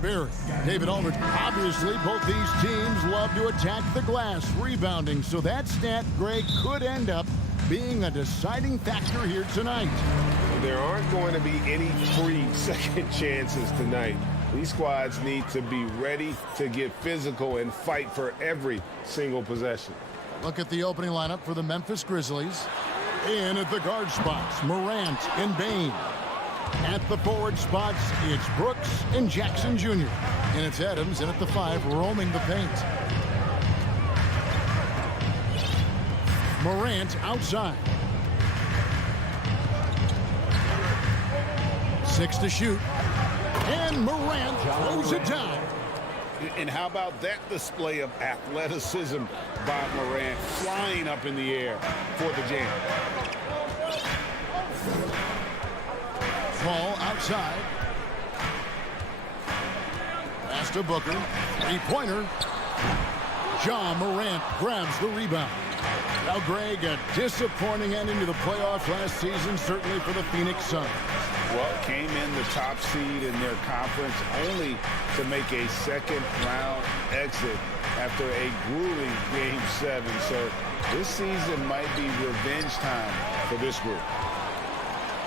Barry. David Aldridge. Obviously, both these teams love to attack the glass, rebounding. So that stat, Greg, could end up being a deciding factor here tonight. There aren't going to be any free second chances tonight. These squads need to be ready to get physical and fight for every single possession. Look at the opening lineup for the Memphis Grizzlies. In at the guard spots, Morant and Bane. At the forward spots, it's Brooks and Jackson Jr. And it's Adams in at the 5, roaming the paint. Morant outside. 6 to shoot. And Morant throws it down. And how about that display of athleticism by Morant, flying up in the air for the jam. Ball outside. Pass to Booker. Three-pointer. Ja Morant grabs the rebound. Now, Greg, a disappointing ending to the playoffs last season, certainly for the Phoenix Suns. Well, came in the top seed in their conference only to make a second-round exit after a grueling Game 7. So this season might be revenge time for this group.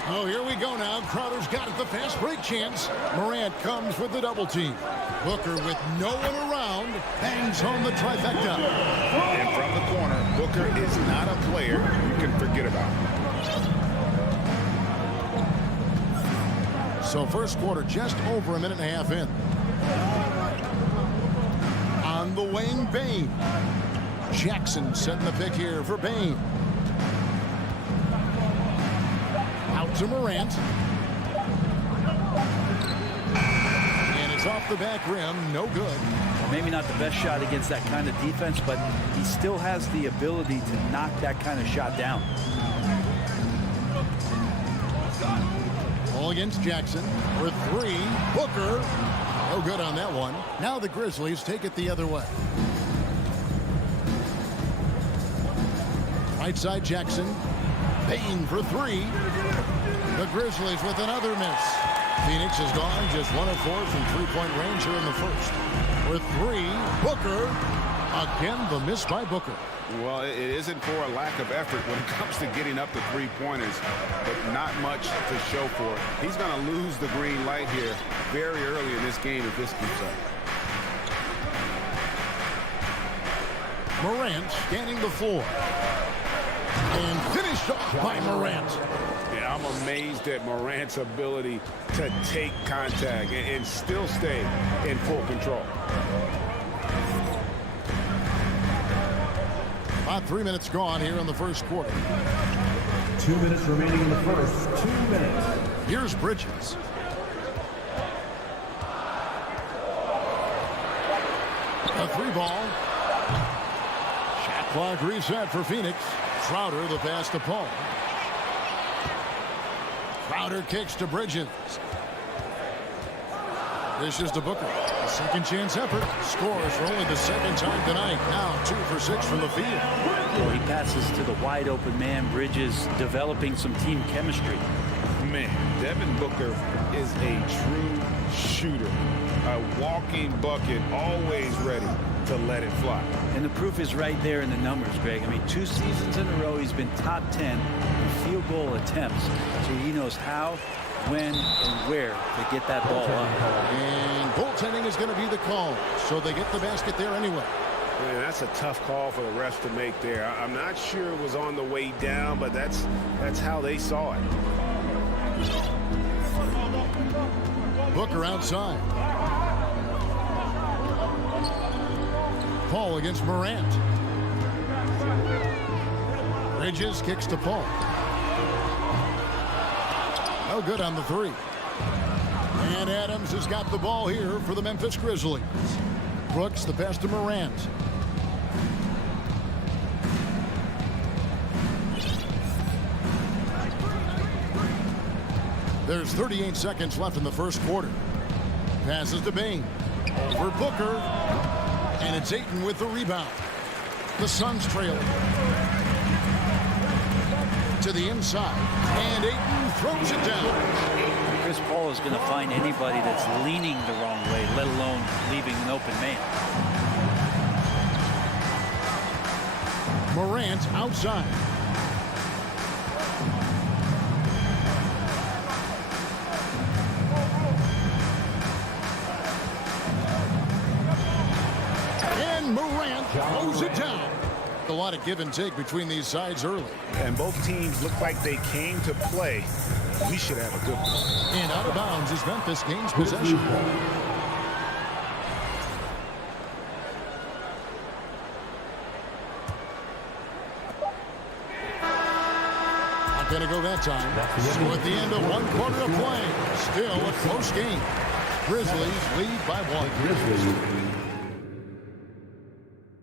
Oh, here we go now. Crowder's got it, the fast break chance. Morant comes with the double team. Booker with no one around bangs home the trifecta. And from the corner, Booker is not a player you can forget about. So first quarter just over a minute and a half in. On the wing, Bane. Jackson setting the pick here for Bane. Out to Morant. And it's off the back rim. No good. Well, maybe not the best shot against that kind of defense, but he still has the ability to knock that kind of shot down. Ball against Jackson for 3. Booker. No good on that one. Now the Grizzlies take it the other way. Right side Jackson. Bane for 3. The Grizzlies with another miss. Phoenix has gone just 1 of 4 from three-point range here in the first. For 3, Booker. Again, the miss by Booker. Well, it isn't for a lack of effort when it comes to getting up the three-pointers, but not much to show for it. He's going to lose the green light here very early in this game if this keeps up. Morant scanning the floor. And finished off by Morant. Yeah, I'm amazed at Morant's ability to take contact and still stay in full control. About 3 minutes gone here in the first quarter. 2 minutes remaining in the first. 2 minutes. Here's Bridges. A 3-ball. Shot clock reset for Phoenix. Crowder the pass to Paul. Crowder kicks to Bridges. Dishes to Booker. A second chance effort. Scores for only the second time tonight. Now 2 for 6 from the field. He passes to the wide open man. Bridges developing some team chemistry. Man, Devin Booker is a true shooter. A walking bucket, always ready to let it fly. And the proof is right there in the numbers, Greg. I mean, 2 seasons in a row, he's been top 10 in field goal attempts. So he knows how, when, and where to get that ball up. And goaltending is going to be the call. So they get the basket there anyway. Man, that's a tough call for the refs to make there. I'm not sure it was on the way down, but that's how they saw it. Booker outside. Paul against Morant. Bridges kicks to Paul. No good on the 3. And Adams has got the ball here for the Memphis Grizzlies. Brooks the pass to Morant. There's 38 seconds left in the first quarter. Passes to Bane. Over Booker. And it's Ayton with the rebound. The Suns trail to the inside. And Ayton throws it down. Chris Paul is going to find anybody that's leaning the wrong way, let alone leaving an open man. Morant outside. And Morant throws it down. A lot of give and take between these sides early. And both teams look like they came to play. We should have a good one. And out of bounds as Memphis gains possession. Not going to go that time. So at the end of one quarter of play, still a close game. Grizzlies lead by 1.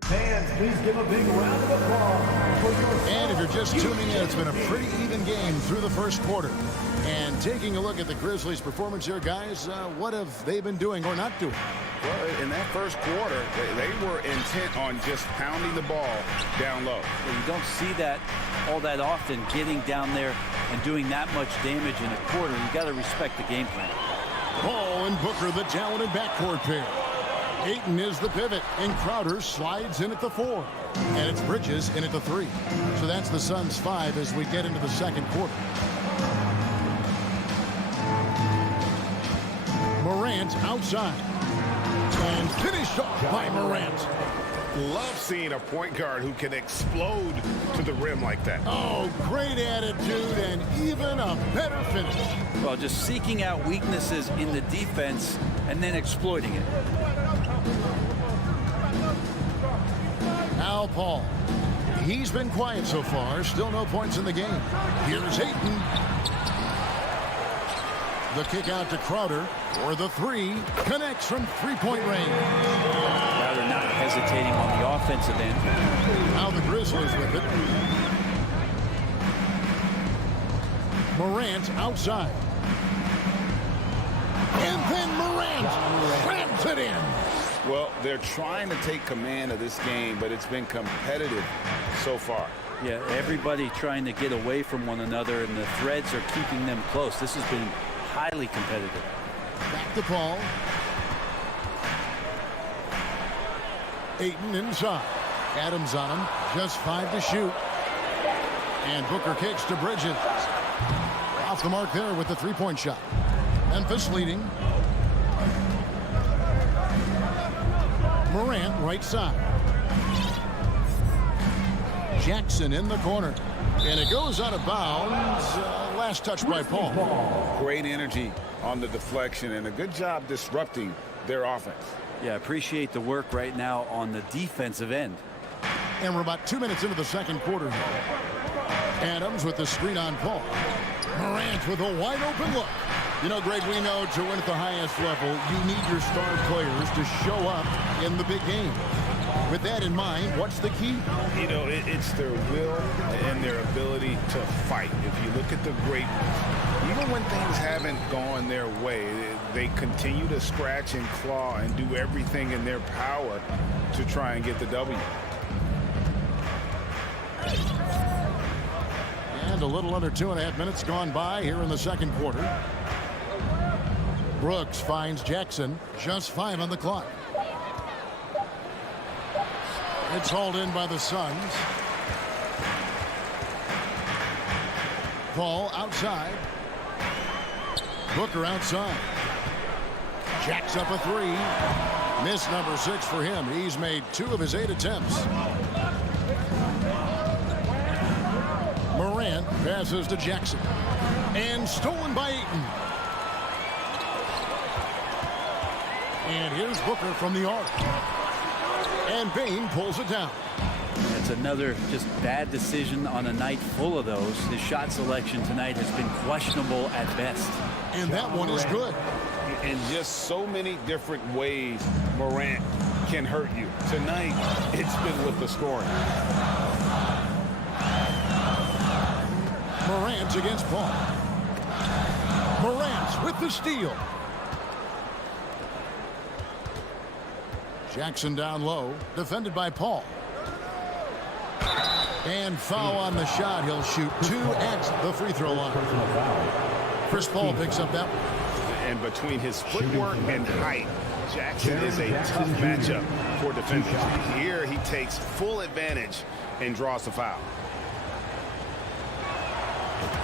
Fans, please give a big round of applause for your... And if you're just tuning in, it's been a pretty even game through the first quarter. And taking a look at the Grizzlies' performance here, guys, what have they been doing or not doing? Well, in that first quarter, they were intent on just pounding the ball down low. Well, you don't see that all that often, getting down there and doing that much damage in a quarter. You got to respect the game plan. Paul and Booker, the talented backcourt pair. Ayton is the pivot, and Crowder slides in at the 4. And it's Bridges in at the 3. So that's the Suns' 5 as we get into the second quarter. Morant outside. And finished off by Morant. Love seeing a point guard who can explode to the rim like that. Oh, great attitude and even a better finish. Well, just seeking out weaknesses in the defense and then exploiting it. Now Paul. He's been quiet so far. Still no points in the game. Here's Ayton. The kick out to Crowder for the 3. Connects from three-point range. Crowder not hesitating on the offensive end. Now the Grizzlies with it. Morant outside. And then Morant slams it in. Well, they're trying to take command of this game, but it's been competitive so far. Yeah, everybody trying to get away from one another, and the threads are keeping them close. This has been highly competitive. Back to Paul. Ayton inside. Adams on him. Just 5 to shoot. And Booker kicks to Bridges. Off the mark there with the three-point shot. Memphis leading. Morant right side. Jackson in the corner. And it goes out of bounds. Last touch by Paul. Great energy on the deflection and a good job disrupting their offense. Yeah, appreciate the work right now on the defensive end. And we're about 2 minutes into the second quarter. Adams with the screen on Paul. Morant with a wide open look. You know, Greg, we know to win at the highest level, you need your star players to show up in the big game. With that in mind, what's the key? You know, it's their will and their ability to fight. If you look at the great ones, even when things haven't gone their way, they continue to scratch and claw and do everything in their power to try and get the W. And a little under 2.5 minutes gone by here in the second quarter. Brooks finds Jackson. Just 5 on the clock. It's hauled in by the Suns. Paul outside. Booker outside. Jacks up a 3. Miss number 6 for him. He's made 2 of his 8 attempts. Morant passes to Jackson. And stolen by Ayton. And here's Booker from the arc. And Bain pulls it down. It's another just bad decision on a night full of those. His shot selection tonight has been questionable at best. And that one is good. In just so many different ways, Morant can hurt you. Tonight, it's been with the scoring. Morant against Paul. Morant with the steal. Jackson down low, defended by Paul. And foul on the shot. He'll shoot 2 at the free throw line. Chris Paul picks up that one. And between his footwork and height, Jackson is a tough matchup for defenders. Here he takes full advantage and draws the foul.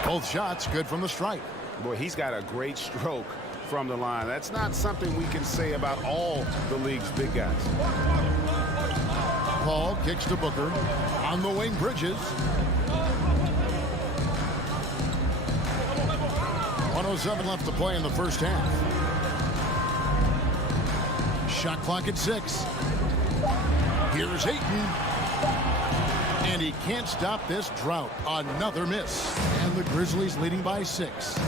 Both shots good from the stripe. Boy, he's got a great stroke from the line. That's not something we can say about all the league's big guys. Paul kicks to Booker. On the wing, Bridges. 1:07 left to play in the first half. Shot clock at 6. Here's Ayton. And he can't stop this drought. Another miss. And the Grizzlies leading by 6.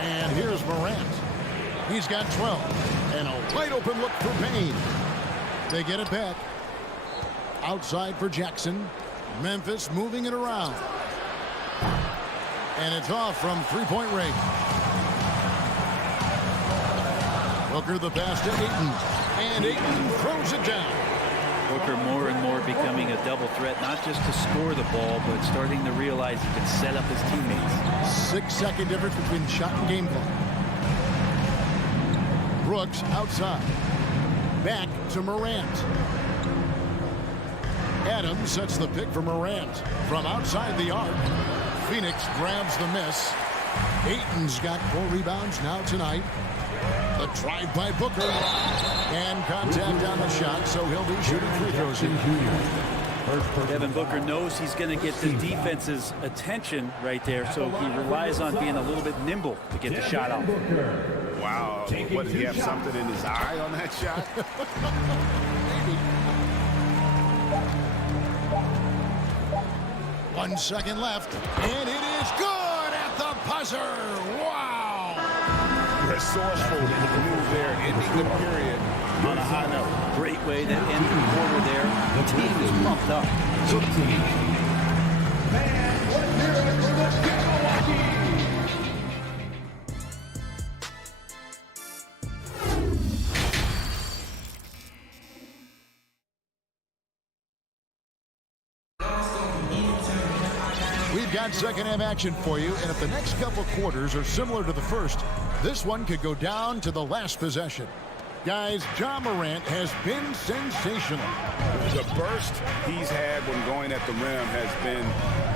And here's Morant. He's got 12. And a wide open look for Payne. They get it back. Outside for Jackson. Memphis moving it around. And it's off from three-point range. Booker the pass to Ayton. And Ayton throws it down. Booker more and more becoming a double threat, not just to score the ball, but starting to realize he can set up his teammates. 6-second difference between shot and game clock. Brooks outside. Back to Morant. Adams sets the pick for Morant. From outside the arc. Phoenix grabs the miss. Ayton's got 4 rebounds now tonight. The drive by Booker. And contact on the shot, so he'll be shooting free throws here. Devin Booker knows he's going to get the defense's attention right there, so he relies on being a little bit nimble to get the shot off. Wow. What, did he have something in his eye on that shot? 1 second left, and it is good at the buzzer. Wow! Resourceful move there, ending the period on a high note. Great way to end the quarter there. The team is pumped up. We've got second half action for you, and if the next couple quarters are similar to the first, this one could go down to the last possession. Guys, Ja Morant has been sensational. The burst he's had when going at the rim has been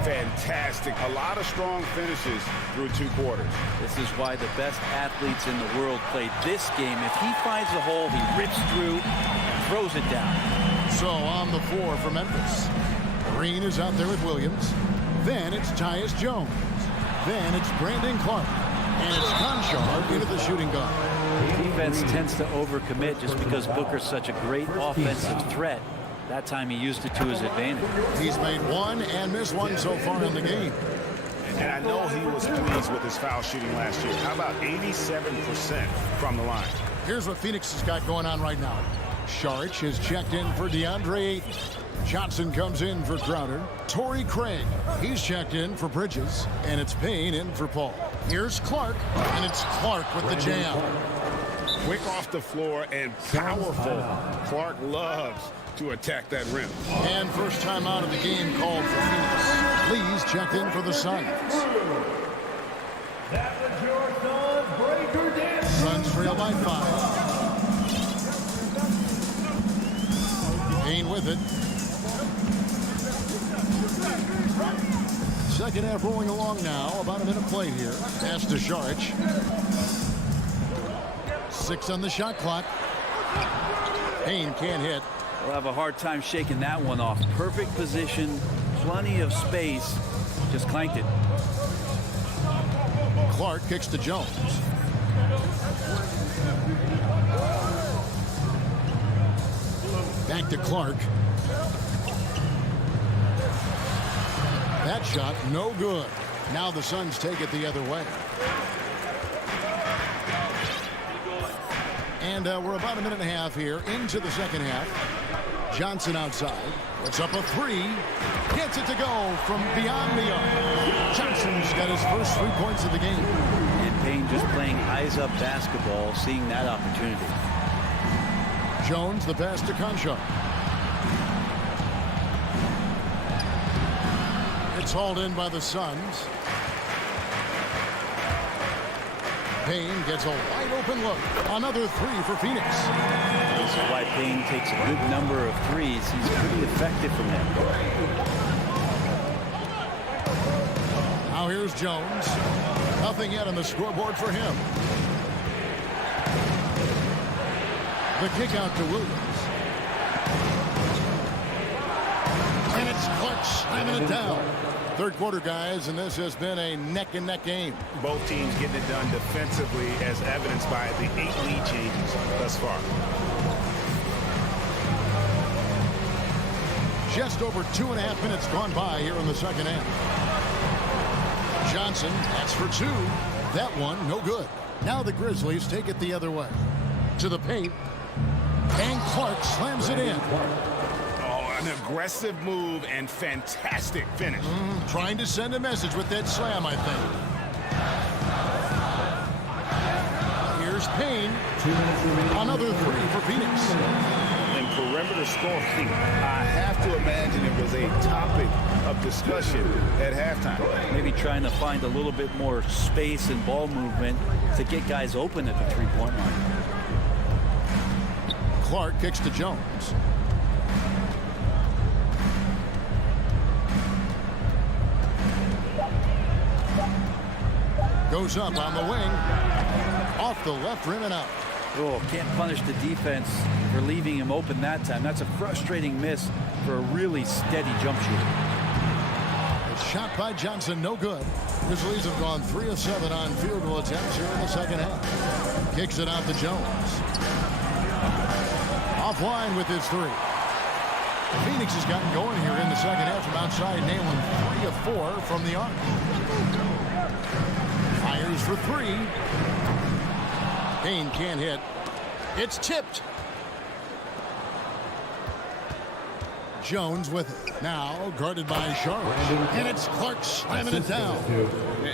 fantastic. A lot of strong finishes through 2 quarters. This is why the best athletes in the world play this game. If he finds a hole, he rips through and throws it down. So on the floor for Memphis. Green is out there with Williams. Then it's Tyus Jones. Then it's Brandon Clark. And it's Conchar into the shooting guard. Defense tends to overcommit just because Booker's such a great offensive threat. That time he used it to his advantage. He's made 1 and missed 1 so far in the game. And I know he was pleased with his foul shooting last year. How about 87% from the line? Here's what Phoenix has got going on right now. Saric is checked in for DeAndre Ayton. Johnson comes in for Crowder. Torrey Craig, he's checked in for Bridges. And it's Payne in for Paul. Here's Clark, and it's Clark with the jam. Quick off the floor and powerful. Clark loves to attack that rim. And first time out of the game called for Phoenix. Lee's checked in for the Suns. Suns trail by 5. Payne with it. Second half rolling along now. About a minute play here. Pass to Saric. 6 on the shot clock. Payne can't hit. We'll have a hard time shaking that one off. Perfect position, plenty of space. Just clanked it. Clark kicks to Jones. Back to Clark. That shot, no good. Now the Suns take it the other way. And we're about a minute and a half here into the second half. Johnson outside. Puts up a 3. Gets it to go from beyond the arc. Johnson's got his first 3 points of the game. And Payne just playing eyes-up basketball, seeing that opportunity. Jones, the pass to Conchar. It's It's hauled in by the Suns. Payne gets a wide open look. Another three for Phoenix. This is why Payne takes a good number of threes. He's pretty effective from there. Now here's Jones. Nothing yet on the scoreboard for him. The kick out to Williams. And it's Clark slamming it down. Third quarter, guys, and this has been a neck-and-neck game. Both teams getting it done defensively, as evidenced by the 8 lead changes thus far. Just over 2.5 minutes gone by here in the second half. Johnson, that's for two. That one, no good. Now the Grizzlies take it the other way. To the paint. And Clark slams it in. An aggressive move and fantastic finish. Trying to send a message with that slam, I think. Here's Payne. 2 minutes remaining. Another three for Phoenix. And perimeter scoring, I have to imagine it was a topic of discussion at halftime. Maybe trying to find a little bit more space and ball movement to get guys open at the three-point line. Clark kicks to Jones. Goes up on the wing. Off the left rim and out. Oh, can't punish the defense for leaving him open that time. That's a frustrating miss for a really steady jump shooter. It's shot by Johnson, no good. Grizzlies have gone 3 of 7 on field goal attempts here in the second half. Kicks it out to Jones. Offline with his three. Phoenix has gotten going here in the second half from outside, nailing 3 of 4 from the arc. Fires for three. Payne can't hit. It's tipped. Jones with it. Now guarded by Sharp. And it's Clark slamming it down.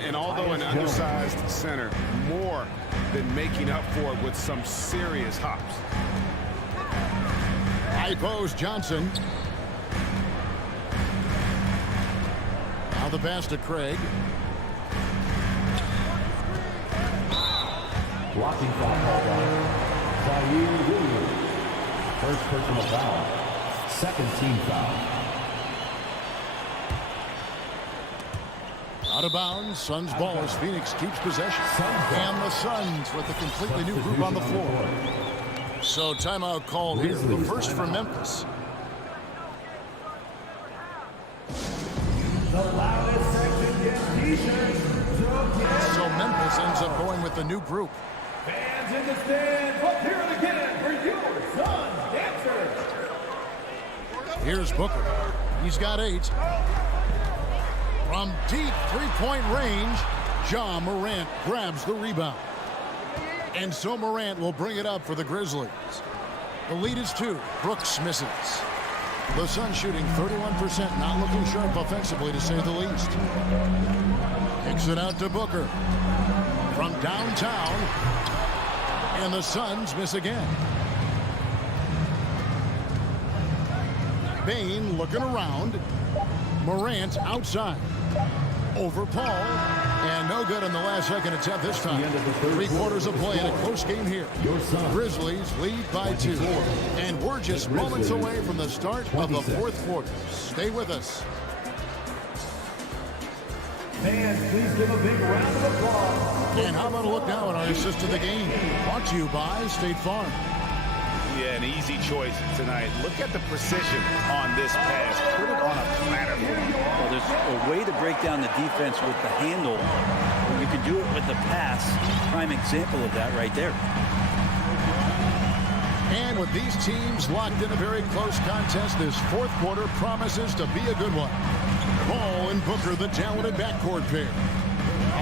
And although an undersized center, more than making up for it with some serious hops. High post Johnson. Now the pass to Craig. Blocking foul called on Zaire Williams. First personal foul. Second team foul. Out of bounds. Suns ball as Phoenix keeps possession. And the Suns with a completely new group on the floor. So timeout called here. The first for Memphis. The loudest section gets t-shirts. So Memphis ends up going with the new group. Fans in the stands, let's hear it again for your Suns dancers. Here's Booker. He's got 8. From deep three-point range, Ja Morant grabs the rebound. And so Morant will bring it up for the Grizzlies. The lead is 2. Brooks misses. The Suns shooting 31%, not looking sharp offensively to say the least. Kicks it out to Booker. From downtown. And the Suns miss again. Payne looking around. Morant outside. Over Paul. And no good in the last second attempt this time. 3 quarters of play in a close game here. Grizzlies lead by 2. And we're just moments away from the start of the fourth quarter. Stay with us. Fans, please give a big round of applause. And how about a look now at our assist of the game? Brought to you by State Farm. Yeah, an easy choice tonight. Look at the precision on this pass. Put it on a platter. Well, there's a way to break down the defense with the handle. You can do it with the pass. Prime example of that right there. And with these teams locked in a very close contest, this fourth quarter promises to be a good one. Paul and Booker, the talented backcourt pair.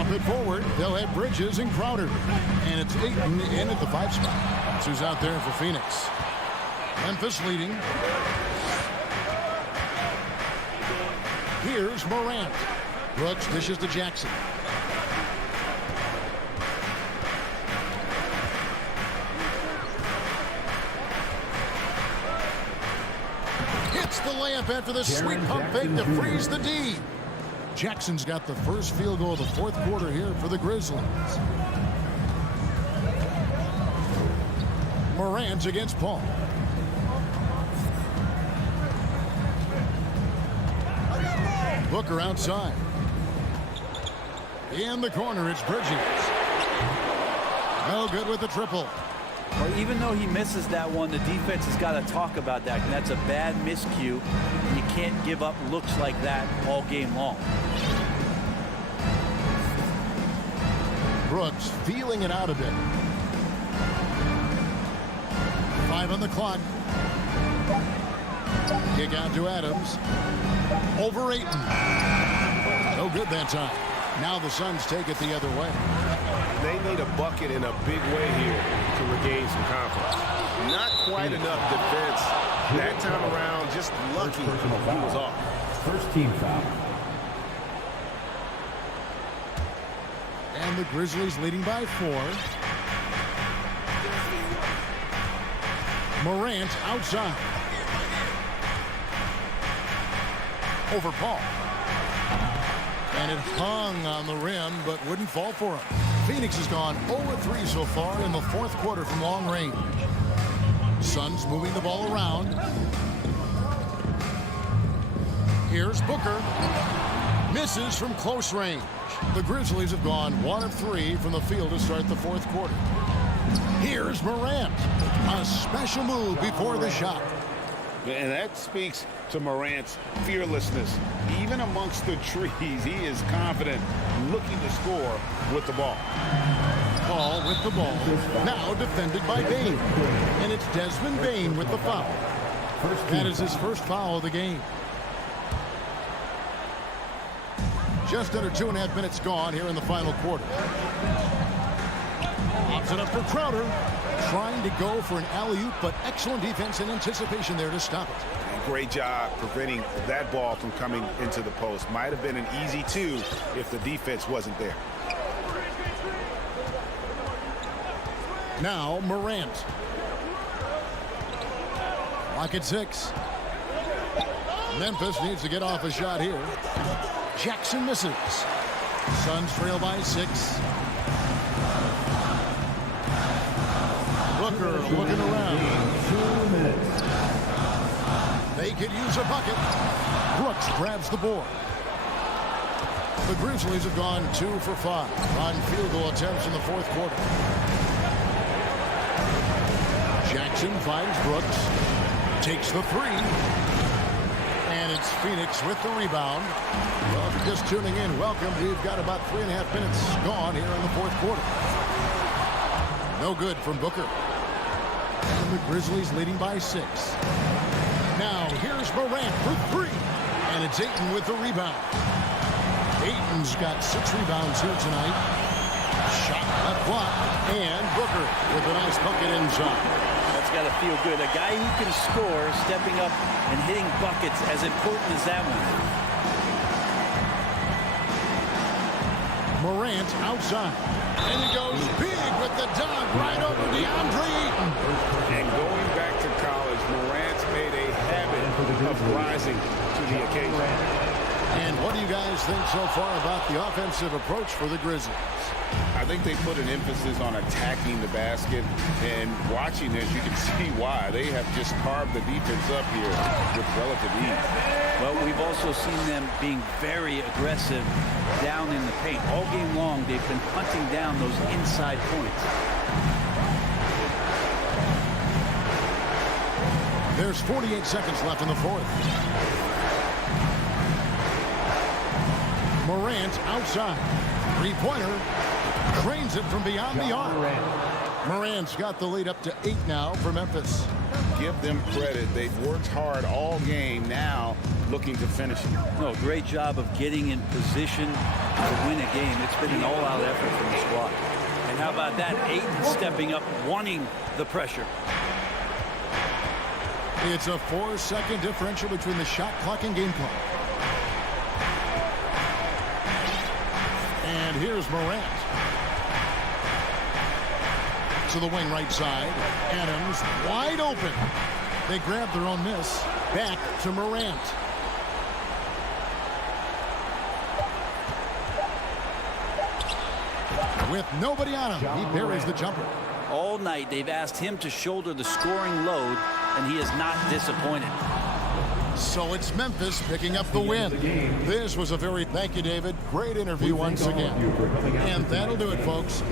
Up and forward, they'll have Bridges and Crowder. And it's Ayton in at the 5 spot. That's who's out there for Phoenix. Memphis leading. Here's Morant. Brooks dishes to Jackson. Hits the layup after the sweet pump fake to freeze the D. Jackson's got the first field goal of the fourth quarter here for the Grizzlies. Morant against Paul. Booker outside. In the corner, it's Bridges. No good with the triple. Well, even though he misses that one, the defense has got to talk about that. And that's a bad miscue. You can't give up looks like that all game long. Brooks feeling it out a bit. 5 on the clock. Kick out to Adams. Over Ayton. No good that time. Now the Suns take it the other way. They need a bucket in a big way here to regain some confidence. Not quite enough defense. That time around, just lucky he was off. First team foul. And the Grizzlies leading by 4. Morant outside. Over Paul. And it hung on the rim, but wouldn't fall for him. Phoenix has gone 0-3 so far in the fourth quarter from long range. Suns moving the ball around. Here's Booker. Misses from close range. The Grizzlies have gone 1 of 3 from the field to start the fourth quarter. Here's Morant. A special move before the shot. And that speaks to Morant's fearlessness. Even amongst the trees, he is confident, looking to score with the ball. Paul with the ball. Now defended by Bane. And it's Desmond Bane with the foul. That is his first foul of the game. Just under 2.5 minutes gone here in the final quarter. Pops it up for Crowder. Trying to go for an alley-oop, but excellent defense and anticipation there to stop it. Great job preventing that ball from coming into the post. Might have been an easy 2 if the defense wasn't there. Now Morant. Lock at 6. Memphis needs to get off a shot here. Jackson misses. Suns trail by 6. Booker looking around. 2 minutes. They could use a bucket. Brooks grabs the board. The Grizzlies have gone 2 for 5 on field goal attempts in the fourth quarter. Jackson finds Brooks. Takes the 3. And it's Phoenix with the rebound. Well, if you're just tuning in, welcome. We've got about 3.5 minutes gone here in the fourth quarter. No good from Booker. And the Grizzlies leading by 6. Now here's Morant for 3. And it's Ayton with the rebound. Ayton's got 6 rebounds here tonight. Shot left block. And Booker with a nice bucket inside. That's got to feel good. A guy who can score, stepping up and hitting buckets, as important as that one. Morant outside. And he goes big with the dunk right over DeAndre Ayton. And going back to college, Morant's made a habit of rising to the occasion. And what do you guys think so far about the offensive approach for the Grizzlies? I think they put an emphasis on attacking the basket, and watching this, you can see why. They have just carved the defense up here with relative ease. Well, we've also seen them being very aggressive down in the paint. All game long, they've been hunting down those inside points. There's 48 seconds left in the fourth. Morant outside. Three-pointer. Cranes it from beyond the arc. Morant's got the lead up to 8 now for Memphis. Give them credit. They've worked hard all game, now looking to finish it. No, great job of getting in position to win a game. It's been an all-out effort from the squad. And how about that? Ayton stepping up, wanting the pressure. It's a 4-second differential between the shot clock and game clock. And here's Morant. To the wing right side. Adams wide open. They grab their own miss. Back to Morant. With nobody on him, he buries the jumper. All night, they've asked him to shoulder the scoring load, and he is not disappointed. So it's Memphis picking up the win. This was a very, thank you, David. Great interview once again. And that'll do it, folks.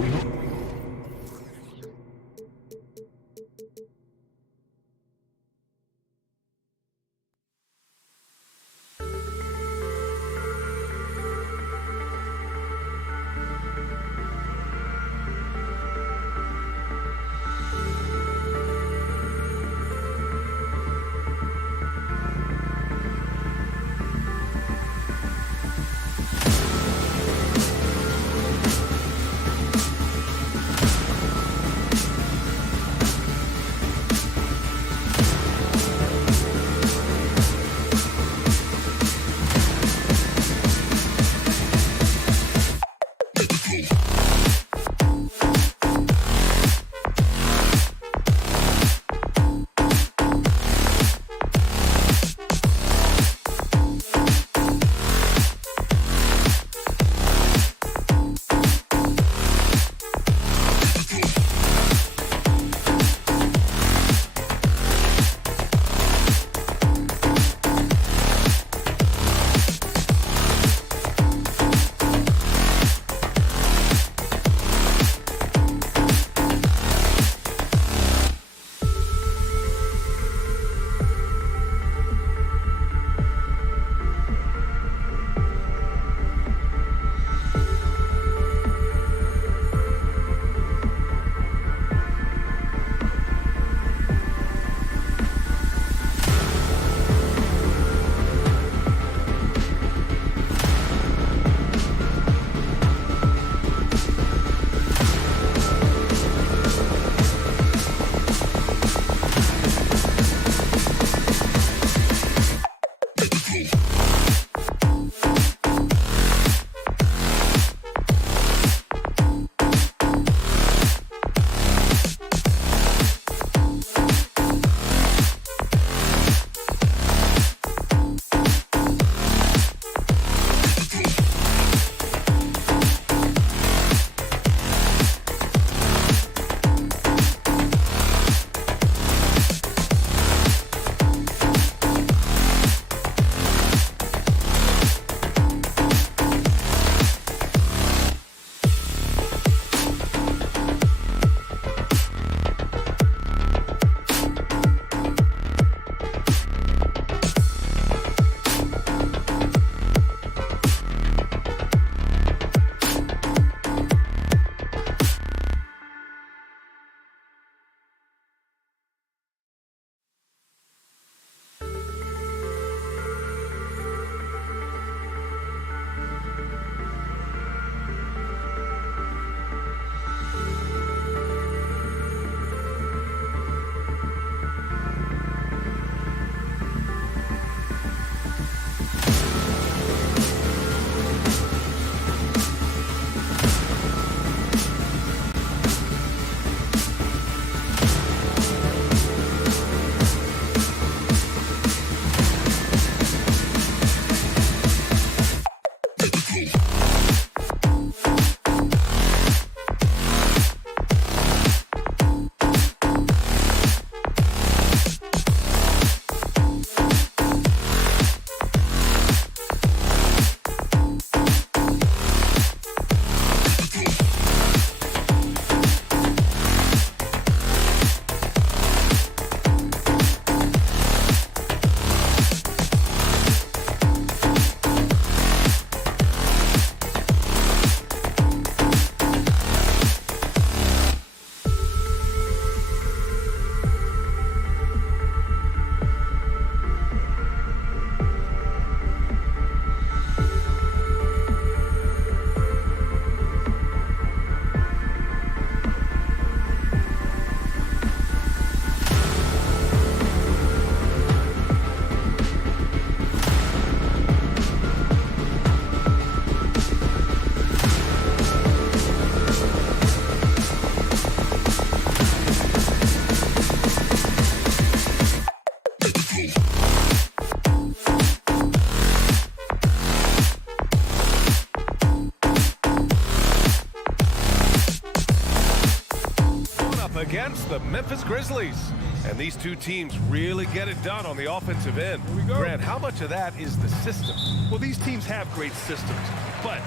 against the Memphis Grizzlies. And these two teams really get it done on the offensive end. Grant, how much of that is the system? Well, these teams have great systems, but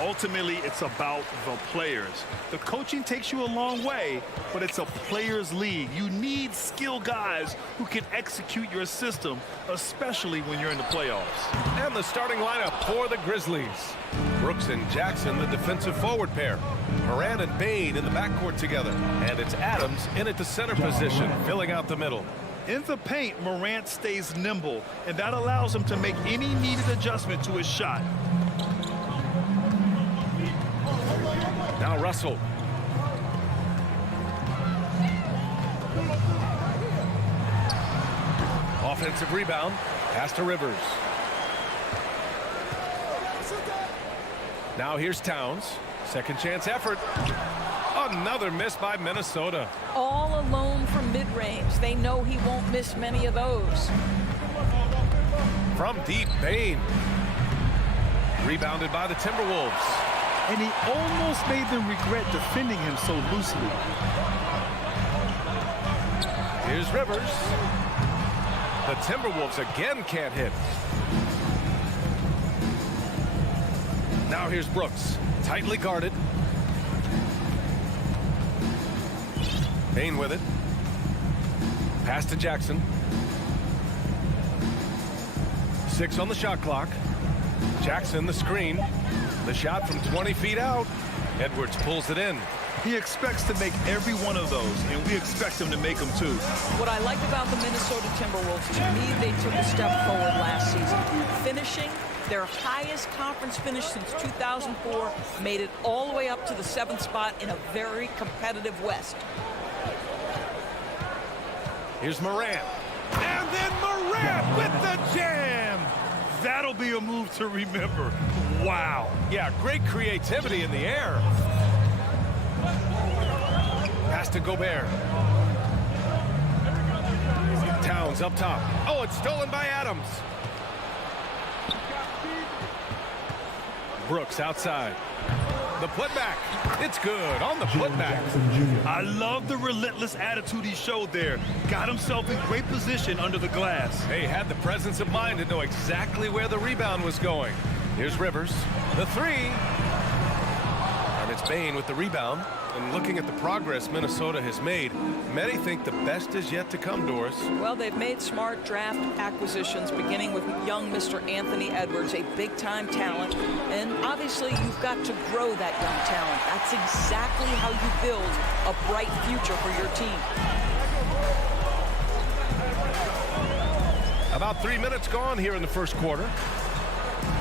ultimately it's about the players. The coaching takes you a long way, but it's a players' league. You need skilled guys who can execute your system, especially when you're in the playoffs. And the starting lineup for the Grizzlies. Brooks and Jackson, the defensive forward pair. Moran and Bain in the backcourt together. And it's Adams in at the center position, filling out the middle. In the paint, Morant stays nimble, and that allows him to make any needed adjustment to his shot. Now Russell. Offensive rebound. Pass to Rivers. Now here's Towns. Second chance effort. Another miss by Minnesota. All alone from mid-range. They know he won't miss many of those. From deep, Bain. Rebounded by the Timberwolves. And he almost made them regret defending him so loosely. Here's Rivers. The Timberwolves again can't hit. Now here's Brooks. Tightly guarded. Bain with it. Pass to Jackson. 6 on the shot clock. Jackson the screen. The shot from 20 feet out. Edwards pulls it in. He expects to make every one of those, and we expect him to make them too. What I like about the Minnesota Timberwolves, to me, they took a step forward last season. Finishing their highest conference finish since 2004, made it all the way up to the 7th spot in a very competitive West. Here's Moran. And then Moran with the jam. That'll be a move to remember. Wow. Yeah, great creativity in the air. Pass to Gobert. Towns up top. Oh, it's stolen by Adams. Brooks outside. The putback. It's good on the putback. I love the relentless attitude he showed there. Got himself in great position under the glass. He had the presence of mind to know exactly where the rebound was going. Here's Rivers. The three. And it's Bain with the rebound. And looking at the progress Minnesota has made, many think the best is yet to come, Doris. Well, they've made smart draft acquisitions, beginning with young Mr. Anthony Edwards, a big-time talent. And obviously, you've got to grow that young talent. That's exactly how you build a bright future for your team. About 3 minutes gone here in the first quarter.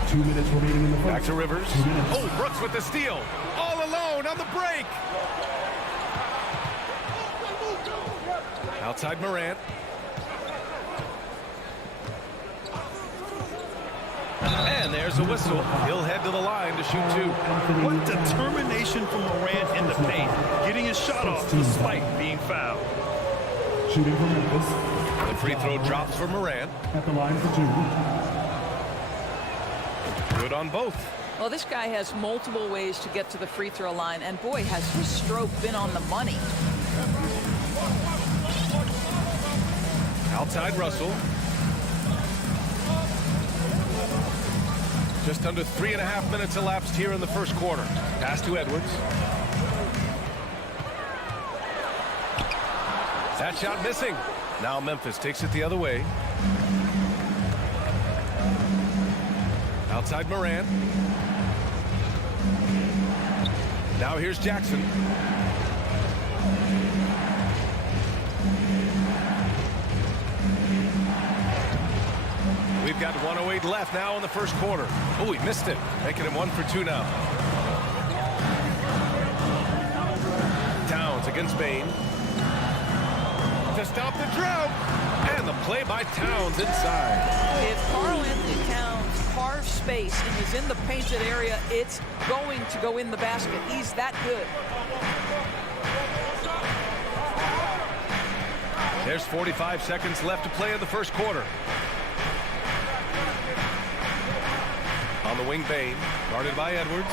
2 minutes remaining in the first. Back to Rivers. Oh, Brooks with the steal. All alone on the break. Outside Morant. And there's a whistle. He'll head to the line to shoot 2. What determination from Morant in the paint, getting his shot off despite being fouled. Shooting for Memphis. The free throw drops for Morant. At the line for 2. Good on both. Well, this guy has multiple ways to get to the free throw line, and boy, has his stroke been on the money. Outside Russell. Just under 3.5 minutes elapsed here in the first quarter. Pass to Edwards. That shot missing. Now Memphis takes it the other way. Outside Moran. Now here's Jackson. We've got 1:08 left now in the first quarter. Oh, he missed it. Making him 1 for 2 now. Towns against Bain. To stop the drought. And the play by Towns inside. If Karl Anthony Towns carves space and is in the painted area, it's going to go in the basket. He's that good. There's 45 seconds left to play in the first quarter. On the wing, Bain, guarded by Edwards.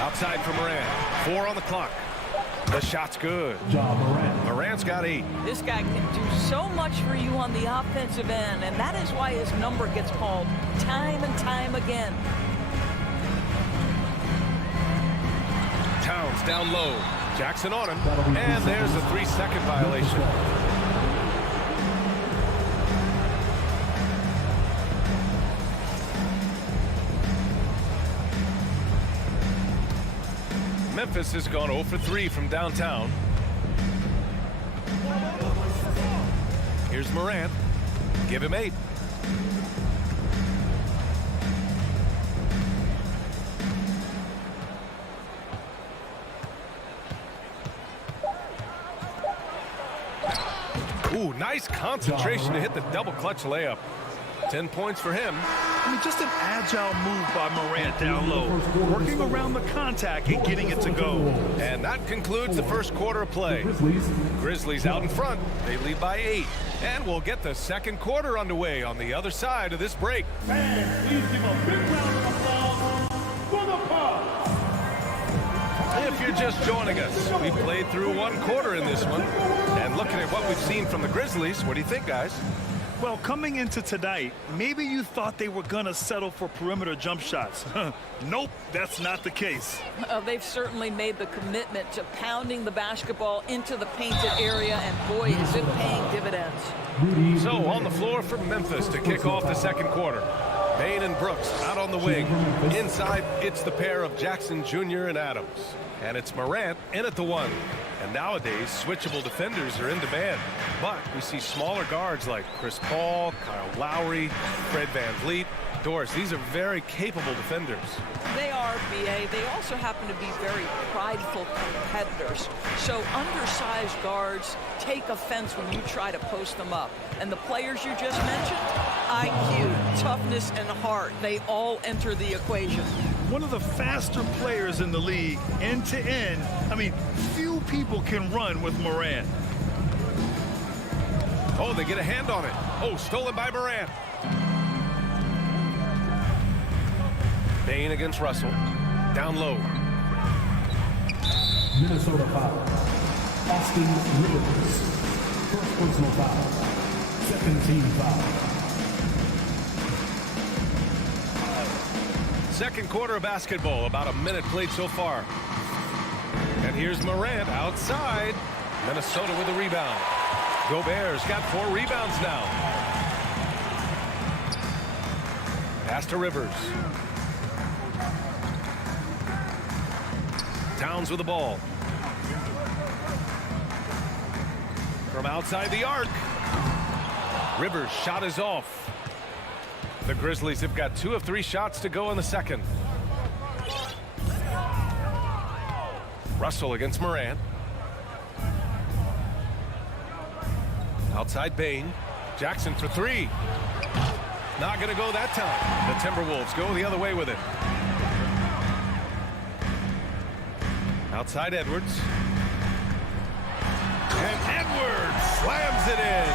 Outside for Moran. 4 on the clock. The shot's good. Morant's got 8. This guy can do so much for you on the offensive end, and that is why his number gets called time and time again. Towns down low. Jackson on him. And there's a 3-second violation. Memphis has gone 0 for 3 from downtown. Here's Morant. Give him 8. Ooh, nice concentration to hit the double clutch layup. 10 points for him. I mean, just an agile move by Morant down low, working around the contact and getting it to go. And that concludes the first quarter of play. Grizzlies out in front. They lead by 8. And we'll get the second quarter underway on the other side of this break. Fans, please give a big round of applause for the Bucks. If you're just joining us, we played through one quarter in this one. And looking at what we've seen from the Grizzlies, what do you think, guys? Well, coming into tonight, maybe you thought they were going to settle for perimeter jump shots. Nope, that's not the case. They've certainly made the commitment to pounding the basketball into the painted area, and boy, is it paying dividends. So on the floor for Memphis to kick off the second quarter. Bane and Brooks out on the wing. Inside, it's the pair of Jackson Jr. and Adams. And it's Morant in at the 1. And nowadays, switchable defenders are in demand. But we see smaller guards like Chris Paul, Kyle Lowry, Fred VanVleet. Doris, these are very capable defenders. They are, B.A. They also happen to be very prideful competitors. So undersized guards take offense when you try to post them up. And the players you just mentioned, IQ, toughness, and heart, they all enter the equation. One of the faster players in the league, end to end. I mean, few people can run with Morant. Oh, they get a hand on it. Oh, stolen by Morant. Bane against Russell. Down low. Minnesota foul. Austin Rivers. First personal foul. Second team foul. Second quarter of basketball, about a minute played so far. And here's Morant outside. Minnesota with a rebound. Gobert's got 4 rebounds now. Pass to Rivers. Towns with the ball. From outside the arc. Rivers' shot is off. The Grizzlies have got 2 of 3 shots to go in the second. Russell against Morant. Outside Bane. Jackson for 3. Not going to go that time. The Timberwolves go the other way with it. Outside Edwards. And Edwards slams it in.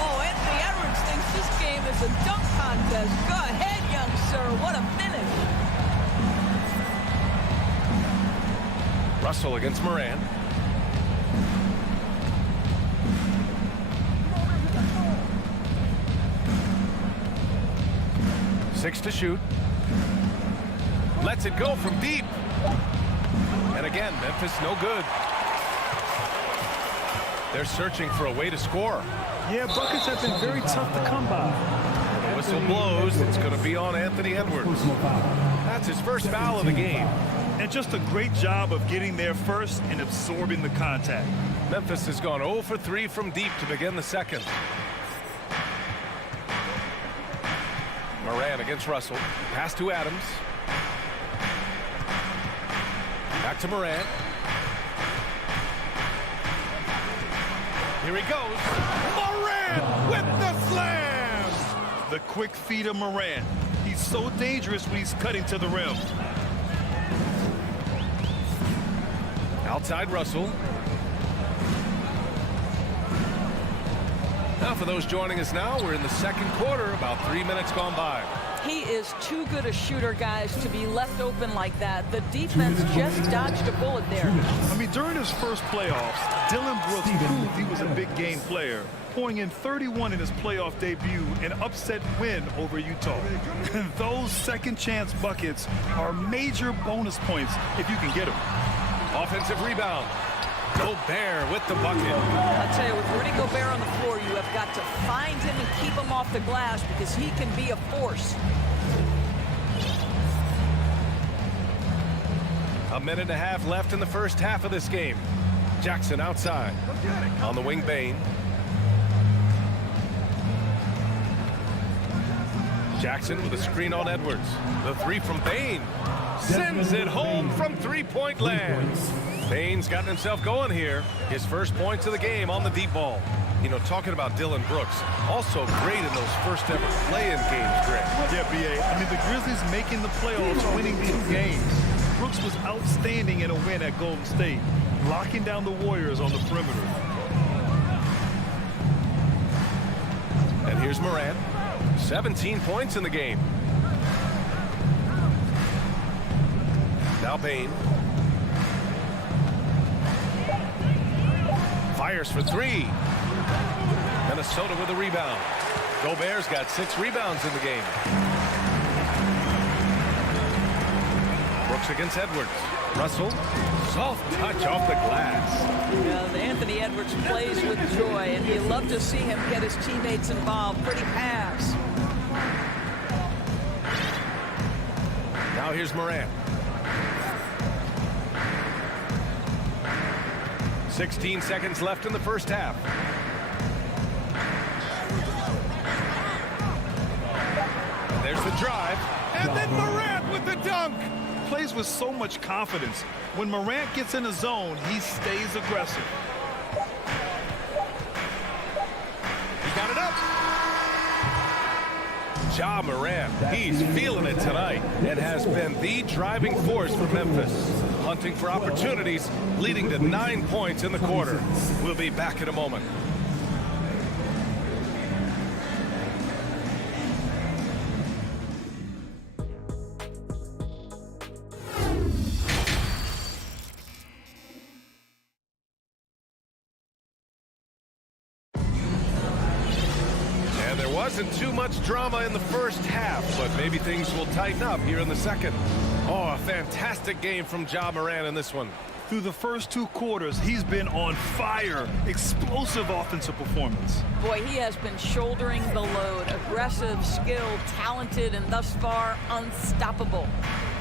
Oh, Anthony Edwards thinks this game is a dunk contest. Go ahead, young sir. What a finish. Russell against Morant. Six to shoot. Lets it go from deep. And again, Memphis no good. They're searching for a way to score. Yeah, buckets have been very tough to come by. The whistle blows. It's going to be on Anthony Edwards. That's his first foul of the game. And just a great job of getting there first and absorbing the contact. Memphis has gone 0 for 3 from deep to begin the second. Morant against Russell. Pass to Adams. Back to Morant. Here he goes. Morant with the slam! The quick feed of Morant. He's so dangerous when he's cutting to the rim. Outside Russell. Now for those joining us now, we're in the second quarter, about 3 minutes gone by. He is too good a shooter, guys, to be left open like that. The defense just dodged a bullet there. I mean, during his first playoffs, Dylan Brooks proved he was a big game player, pouring in 31 in his playoff debut, an upset win over Utah. Those second chance buckets are major bonus points if you can get them. Offensive rebound. Gobert with the bucket. I'll tell you, with Rudy Gobert on the floor, you have got to find him and keep him off the glass because he can be a force. A minute and a half left in the first half of this game. Jackson outside. On the wing, Bane. Jackson with a screen on Edwards. The three from Bane. Sends it home from three-point land. Bane's gotten himself going here. His first points of the game on the deep ball. You know, talking about Dylan Brooks, also great in those first ever play-in games, Greg. Yeah, B.A. I mean, the Grizzlies making the playoffs, winning 2 games. Brooks was outstanding in a win at Golden State, locking down the Warriors on the perimeter. And here's Morant. 17 points in the game. Now Bane. Fires for 3. Minnesota with a rebound. Gobert's got 6 rebounds in the game. Brooks against Edwards. Russell. Soft touch off the glass. Yeah, Anthony Edwards plays with joy, and you love to see him get his teammates involved. Pretty pass. Now here's Morant. 16 seconds left in the first half. And there's the drive. And then Morant with the dunk. Plays with so much confidence. When Morant gets in the zone, he stays aggressive. He got it up. Ja Morant, he's feeling it tonight and has been the driving force for Memphis. Hunting for opportunities, leading to 9 points in the quarter. We'll be back in a moment. Wasn't too much drama in the first half, but maybe things will tighten up here in the second. Oh, a fantastic game from Ja Morant in this one. Through the first 2 quarters, he's been on fire. Explosive offensive performance. Boy, he has been shouldering the load. Aggressive, skilled, talented, and thus far, unstoppable.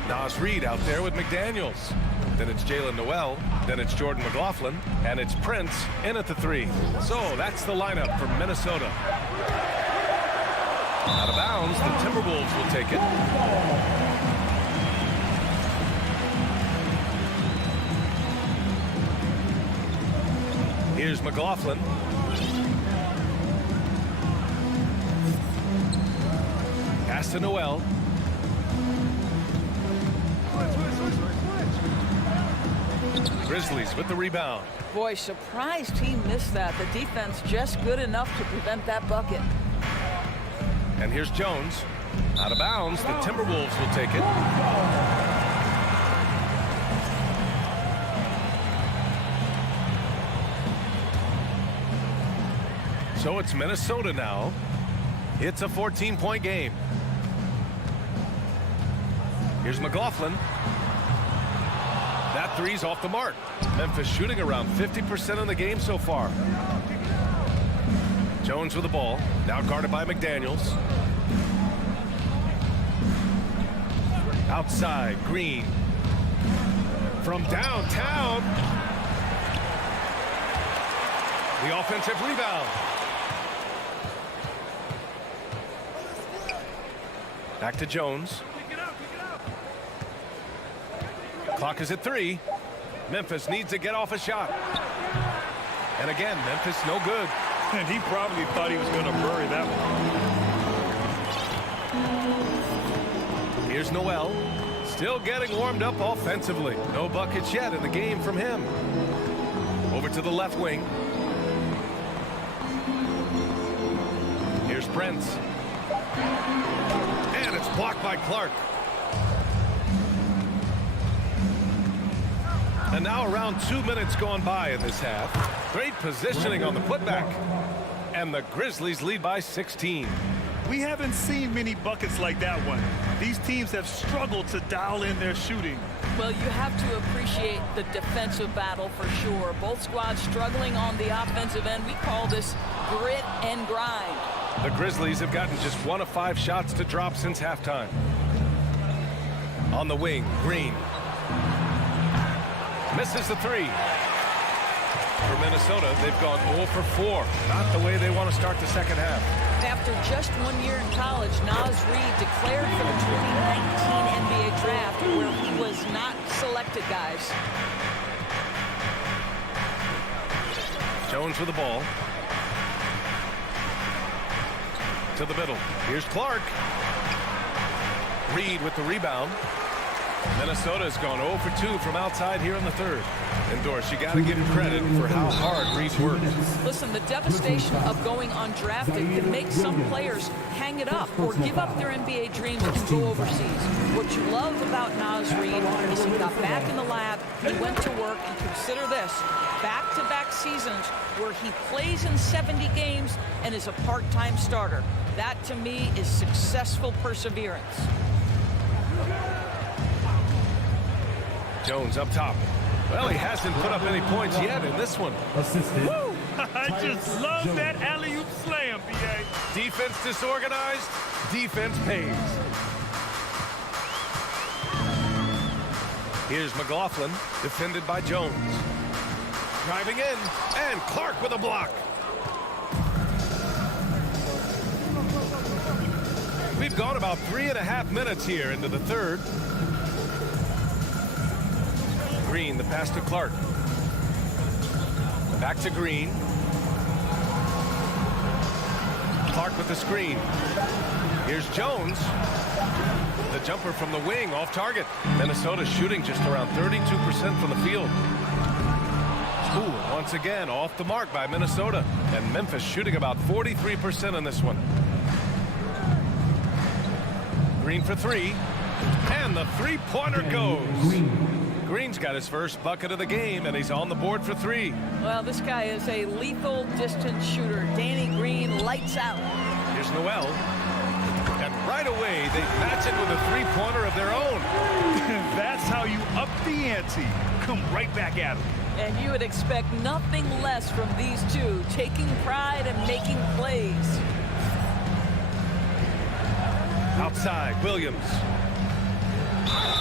Nas Reed out there with McDaniels. Then it's Jalen Noel. Then it's Jordan McLaughlin. And it's Prince in at the 3. So that's the lineup for Minnesota. Out of bounds, the Timberwolves will take it. Here's McLaughlin. Pass to Noel. Grizzlies with the rebound. Boy, surprised he missed that. The defense just good enough to prevent that bucket. And here's Jones. Out of bounds, the Timberwolves will take it. So it's Minnesota now. It's a 14-point game. Here's McLaughlin. That three's off the mark. Memphis shooting around 50% in the game so far. Jones with the ball. Now guarded by McDaniels. Outside, Green. From downtown. The offensive rebound. Back to Jones. Clock is at 3. Memphis needs to get off a shot. And again, Memphis no good. And he probably thought he was going to bury that one. Here's Noel. Still getting warmed up offensively. No buckets yet in the game from him. Over to the left wing. Here's Prince. And it's Blocked by Clark. And now around 2 minutes gone by in this half. Great positioning on the putback. And the Grizzlies lead by 16. We haven't seen many buckets like that one. These teams have struggled to dial in their shooting. Well, you have to appreciate the defensive battle for sure. Both squads struggling on the offensive end. We call this grit and grind. The Grizzlies have gotten just 1 of 5 shots to drop since halftime. On the wing, Green. Misses the 3. For Minnesota, they've gone 0 for 4. Not the way they want to start the second half. After just 1 year in college, Naz Reid declared for the 2019 NBA draft where he was not selected, guys. Jones with the ball. To the middle. Here's Clark. Reid with the rebound. Minnesota's gone 0 for 2 from outside here in the third. And Doris, you got to give credit for how hard Reid worked. Listen, the devastation of going undrafted can make some players hang it up or give up their NBA dreams and go overseas. What you love about Naz Reid is he got back in the lab, he went to work, and consider this, back-to-back seasons where he plays in 70 games and is a part-time starter. That, to me, is successful perseverance. Jones up top. Well, he hasn't put up any points yet in this one. Woo! I just love that alley-oop slam, B.A. Defense disorganized, defense pays. Here's McLaughlin, defended by Jones. Driving in, and Clark with a block. We've gone about 3.5 minutes here into the third. Green, the pass to Clark. Back to Green. Clark with the screen. Here's Jones. The jumper from the wing off target. Minnesota shooting just around 32% from the field. Ooh, once again off the mark by Minnesota. And Memphis shooting about 43% in this one. Green for 3. And the three-pointer goes. Green's got his first bucket of the game, and he's on the board for 3. Well, this guy is a lethal distance shooter. Danny Green lights out. Here's Noel. And right away, they match it with a three-pointer of their own. That's how you up the ante. Come right back at him. And you would expect nothing less from these two, taking pride and making plays. Outside, Williams.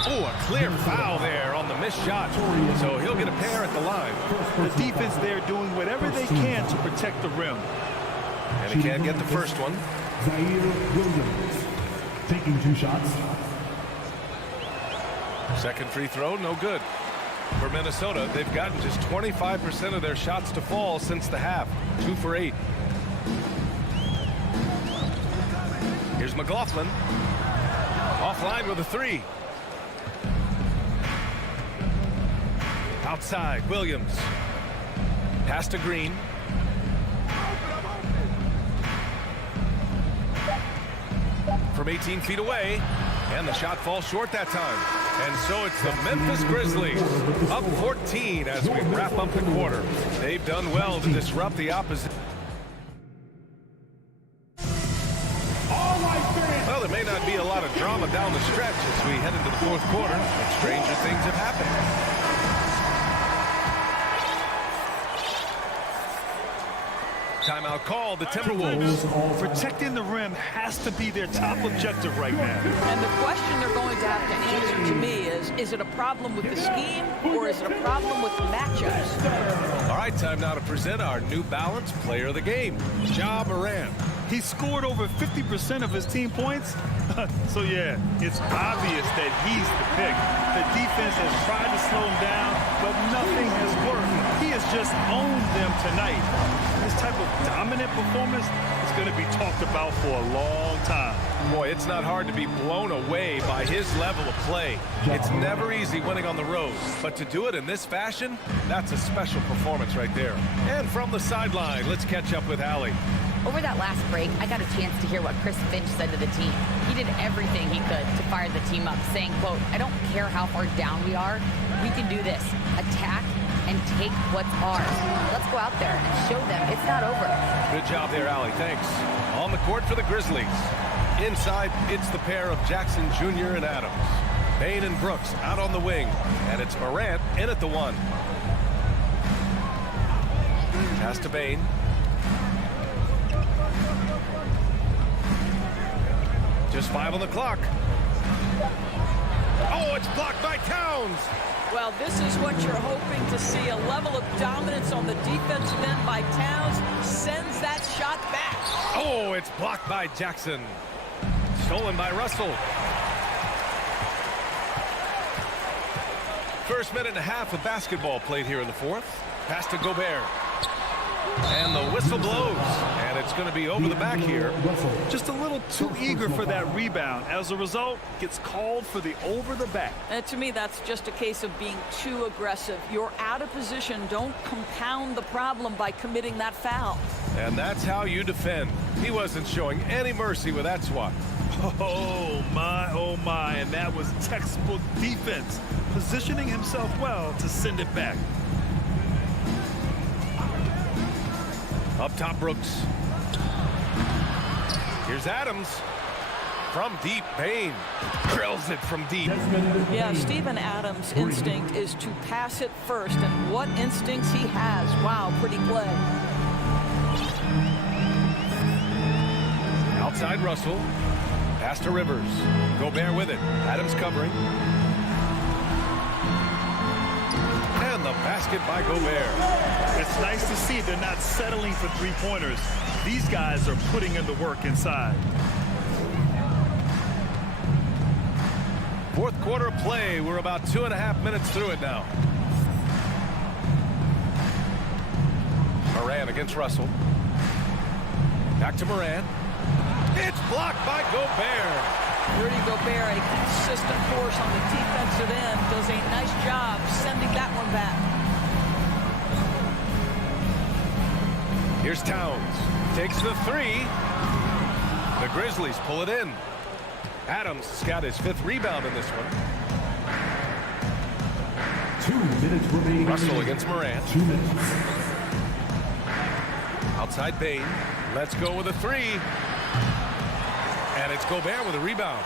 Oh, a clear foul there on the missed shot. So he'll get a pair at the line. The defense there doing whatever they can to protect the rim. And he can't get the first one. Williams taking 2 shots. Second free throw, no good. For Minnesota, they've gotten just 25% of their shots to fall since the half. 2 for 8. Here's McLaughlin. Offline with a 3. Outside, Williams. Pass to Green. From 18 feet away. And the shot falls short that time. And so it's the Memphis Grizzlies up 14 as we wrap up the quarter. They've done well to disrupt the opposition. Well, there may not be a lot of drama down the stretch as we head into the fourth quarter, but stranger things have happened. Timeout called, the Timberwolves. Protecting the rim has to be their top objective right now. And the question they're going to have to answer to me is it a problem with the scheme or is it a problem with the matchups? All right, time now to present our New Balance Player of the Game, Ja Morant. He scored over 50% of his team points. So, yeah, it's obvious that he's the pick. The defense has tried to slow him down, but nothing has worked. He has just owned them tonight. This type of dominant performance is going to be talked about for a long time. Boy, it's not hard to be blown away by his level of play. It's never easy winning on the road, but to do it in this fashion, that's a special performance right there. And from the sideline, let's catch up with Allie. Over that last break, I got a chance to hear what Chris Finch said to the team. He did everything he could to fire the team up, saying, quote, "I don't care how far down we are. We can do this. Attack and take what's ours. Let's go out there and show them it's not over." Good job there, Allie. Thanks. On the court for the Grizzlies. Inside, it's the pair of Jackson Jr. and Adams. Bain and Brooks out on the wing. And it's Morant in at the 1. Pass to Bain. Just 5 on the clock. Oh, it's blocked by Towns. Well, this is what you're hoping to see, a level of dominance on the defensive end by Towns. Sends that shot back. Oh, it's blocked by Jackson. Stolen by Russell. First minute and a half of basketball played here in the 4th. Pass to Gobert. And the whistle blows. And it's going to be over the back here. Just a little too eager for that rebound. As a result, gets called for the over the back. And to me, that's just a case of being too aggressive. You're out of position. Don't compound the problem by committing that foul. And that's how you defend. He wasn't showing any mercy with that swat. Oh my, and that was textbook defense, positioning himself well to send it back. Up top, Brooks. Here's Adams. From deep, Bain drills it from deep. Yeah, Steven Adams' instinct is to pass it first, and what instincts he has. Wow, pretty play. Outside Russell. Pass to Rivers. Gobert with it. Adams covering. And the basket by Gobert. It's nice to see they're not settling for three-pointers. These guys are putting in the work inside. Fourth quarter of play. We're about 2.5 minutes through it now. Morant against Russell. Back to Morant. It's blocked by Gobert. Rudy Gobert, a consistent force on the defensive end, does a nice job sending that one back. Here's Towns. Takes the 3. The Grizzlies pull it in. Adams has got his 5th rebound in this one. 2 minutes remaining. Russell against Morant. 2 minutes. Outside Bain. Let's go with a 3. And it's Gobert with a rebound.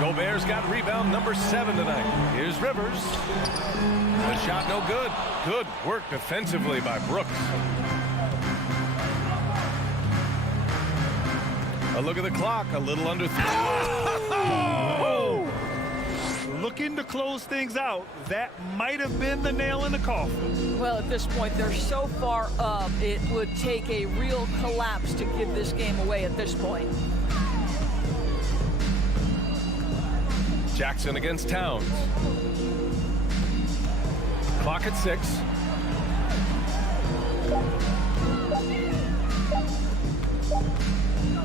Gobert's got rebound number 7 tonight. Here's Rivers. The shot no good. Good work defensively by Brooks. A look at the clock. A little under 3. Oh! Looking to close things out. That might have been the nail in the coffin. Well, at this point, they're so far up, it would take a real collapse to give this game away at this point. Jackson against Towns. Clock at 6.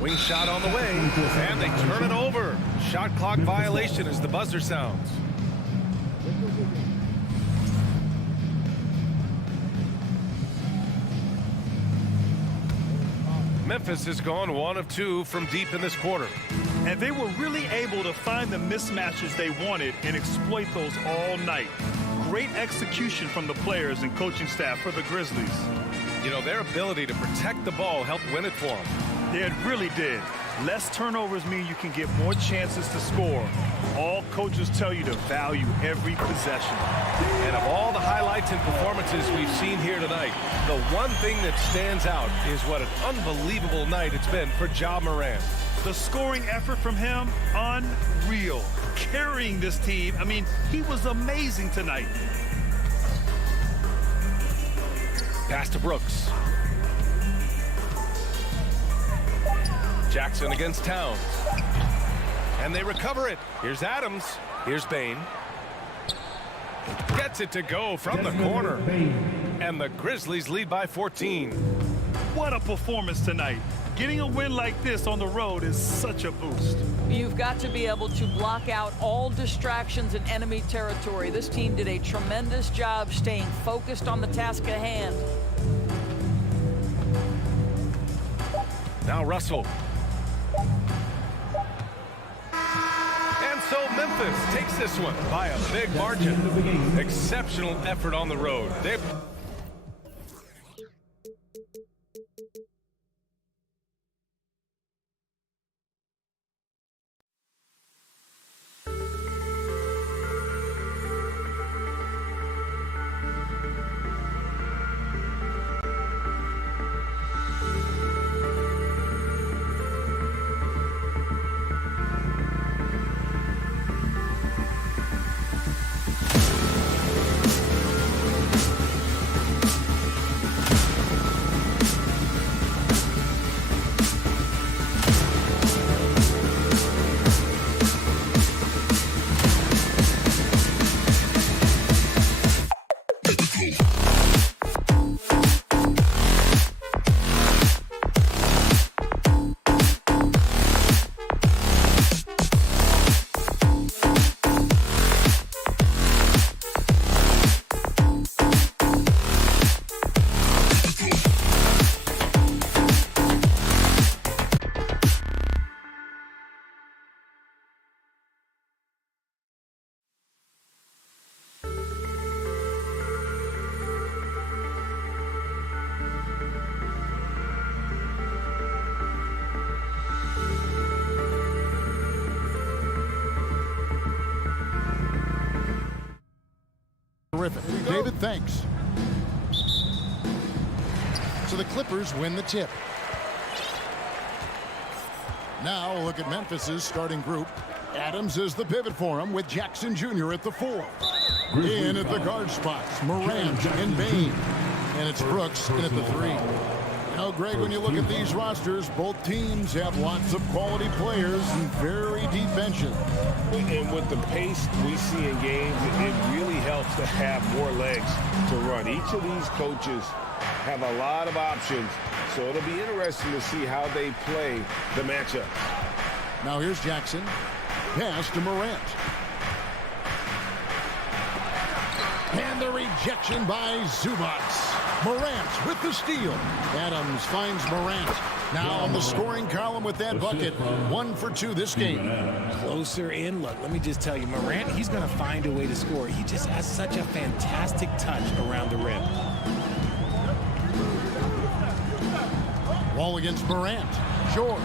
Wing shot on the way, and they turn it over. Shot clock violation as the buzzer sounds. Memphis has gone 1 of 2 from deep in this quarter. And they were really able to find the mismatches they wanted and exploit those all night. Great execution from the players and coaching staff for the Grizzlies. You know, their ability to protect the ball helped win it for them. It really did. Less turnovers mean you can get more chances to score. All coaches tell you to value every possession. And of all the highlights and performances we've seen here tonight, the one thing that stands out is what an unbelievable night it's been for Ja Morant. The scoring effort from him, unreal. Carrying this team, I mean, he was amazing tonight. Pass to Brooks. Jackson against Towns. And they recover it. Here's Adams. Here's Bain. Gets it to go from the corner. And the Grizzlies lead by 14. What a performance tonight. Getting a win like this on the road is such a boost. You've got to be able to block out all distractions in enemy territory. This team did a tremendous job staying focused on the task at hand. Now Russell. And so Memphis takes this one by a big margin. Exceptional effort on the road. Terrific. David, thanks. So the Clippers win the tip. Now look at Memphis's starting group. Adams is the pivot for him with Jackson Jr. at the 4. In at the guard spots, Morant and Bane. And it's Brooks in at the 3. Now, Greg, when you look at these rosters, both teams have lots of quality players and very deep benches. And with the pace we see in games, it really helps to have more legs to run. Each of these coaches have a lot of options, so it'll be interesting to see how they play the matchup. Now here's Jackson. Pass to Morant. And the rejection by Zubats. Morant with the steal. Adams finds Morant. Now on the scoring column with that bucket. 1 for 2 this game. Closer in. Look, let me just tell you, Morant, he's going to find a way to score. He just has such a fantastic touch around the rim. Ball against Morant. George.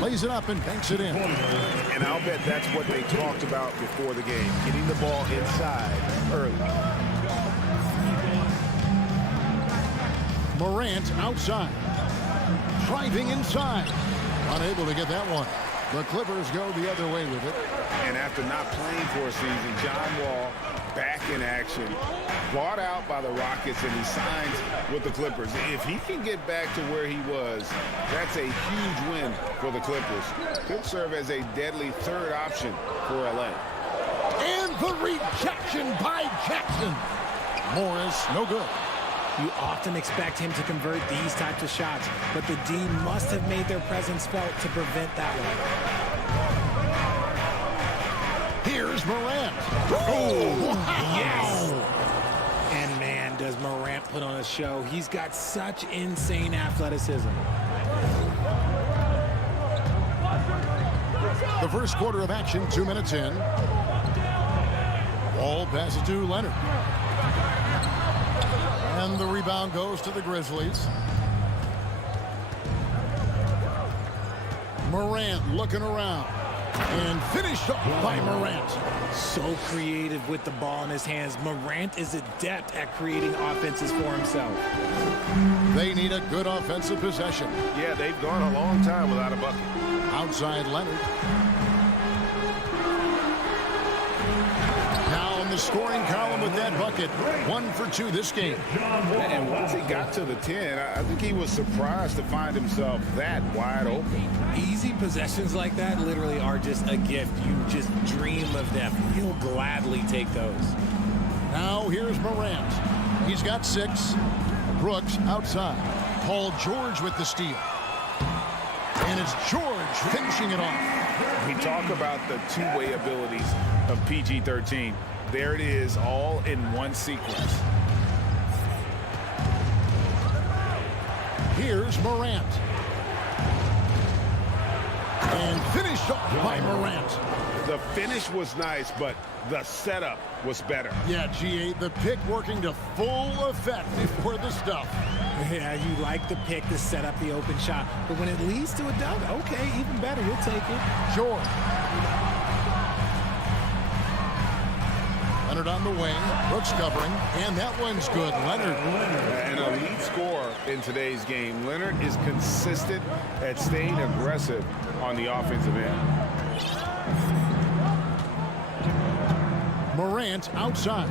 Lays it up and banks it in. And I'll bet that's what they talked about before the game, getting the ball inside early. Morant outside. Driving inside. Unable to get that one. The Clippers go the other way with it. And after not playing for a season, John Wall back in action, bought out by the Rockets, and he signs with the Clippers. If he can get back to where he was, that's a huge win for the Clippers. Could serve as a deadly third option for LA. And the rejection by Jackson. Morris, no good. You often expect him to convert these types of shots, but the D must have made their presence felt to prevent that one. Here's Morant. Oh, yes! And man, does Morant put on a show. He's got such insane athleticism. The first quarter of action, 2 minutes in. Ball passes to Leonard. And the rebound goes to the Grizzlies. Morant looking around. And finished up by Morant. So creative with the ball in his hands. Morant is adept at creating offenses for himself. They need a good offensive possession. Yeah, they've gone a long time without a bucket. Outside Leonard. Now in the scoring column with that bucket. 1 for 2 this game. And once he got to the 10, I think he was surprised to find himself that wide open. Easy possessions like that literally are just a gift. You just dream of them. He'll gladly take those. Now here's Morant. He's got 6. Brooks outside. Paul George with the steal. And it's George finishing it off. We talk about the two-way abilities of PG-13. There it is, all in one sequence. Here's Morant. And finished off by Morant. The finish was nice, but the setup was better. Yeah, G8, the pick working to full effect before the stuff. Yeah, you like the pick to set up the open shot, but when it leads to a dunk, okay, even better, we'll take it. George. Leonard on the wing, Brooks covering, and that one's good. Leonard. An elite scorer in today's game. Leonard is consistent at staying aggressive on the offensive end. Morant outside.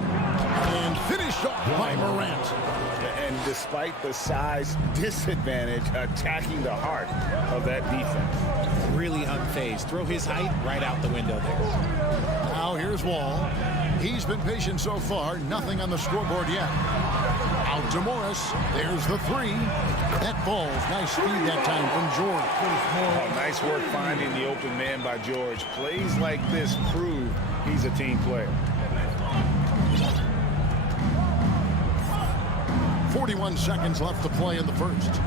And finished off by Morant. And despite the size disadvantage, attacking the heart of that defense. Really unfazed. Throw his height right out the window there. Now here's Wall. He's been patient so far. Nothing on the scoreboard yet. Out to Morris. There's the three. That falls. Nice speed that time from George. Oh, nice work finding the open man by George. Plays like this prove he's a team player. 41 seconds left to play in the first.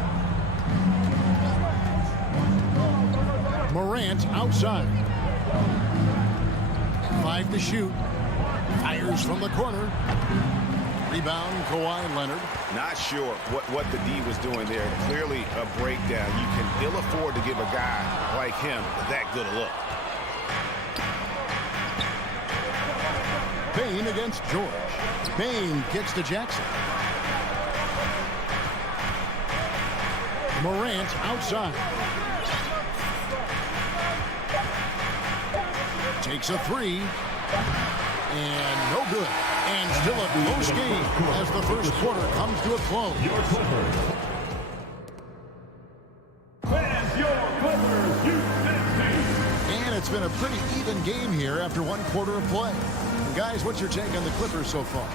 Morant outside. 5 to shoot. Fires from the corner. Rebound, Kawhi Leonard. Not sure what the D was doing there. Clearly a breakdown. You can ill afford to give a guy like him that good a look. Bane against George. Bane kicks to Jackson. Morant outside. Takes a three. And no good. And still a close game as the first quarter comes to a close. And it's been a pretty even game here after one quarter of play. And guys, what's your take on the Clippers so far?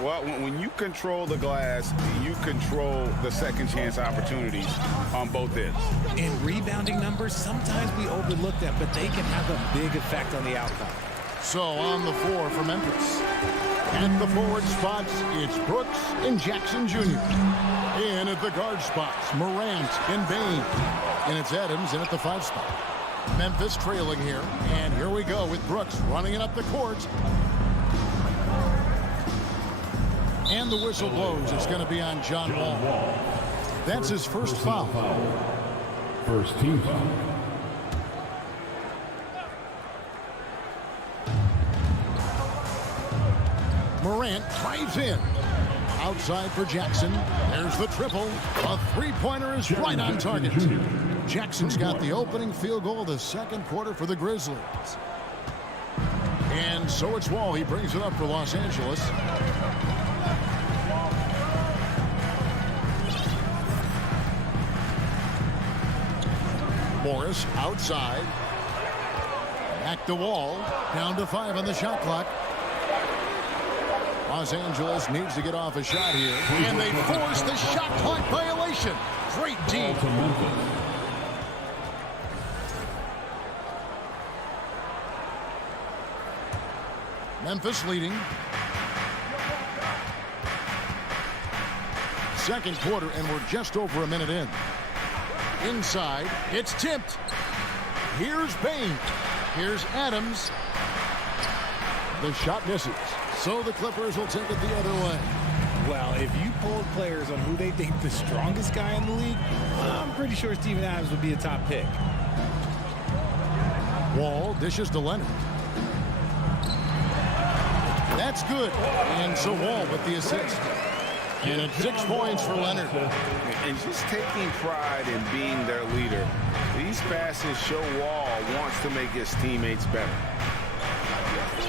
Well, when you control the glass, you control the second chance opportunities on both ends. In rebounding numbers, sometimes we overlook them, but they can have a big effect on the outcome. So on the floor for Memphis. At the forward spots, it's Brooks and Jackson Jr. In at the guard spots, Morant and Bane. And it's Adams in at the 5 spot. Memphis trailing here. And here we go with Brooks running it up the court. And the whistle blows. It's going to be on John Wall. That's his first foul. First team foul. Morant drives in. Outside for Jackson. There's the triple. A three-pointer is right on target. Jackson's got the opening field goal of the second quarter for the Grizzlies. And so it's Wall. He brings it up for Los Angeles. Morris outside. Back to Wall. Down to 5 on the shot clock. Los Angeles needs to get off a shot here. And they force the shot clock violation. Great D. Memphis leading. Second quarter, and we're just over a minute in. Inside, it's tipped. Here's Bane. Here's Adams. The shot misses. So the Clippers will take it the other way. Well, if you polled players on who they think the strongest guy in the league, I'm pretty sure Steven Adams would be a top pick. Wall dishes to Leonard. That's good. And so Wall with the assist. And it's 6 points for Leonard. And just taking pride in being their leader. These passes show Wall wants to make his teammates better.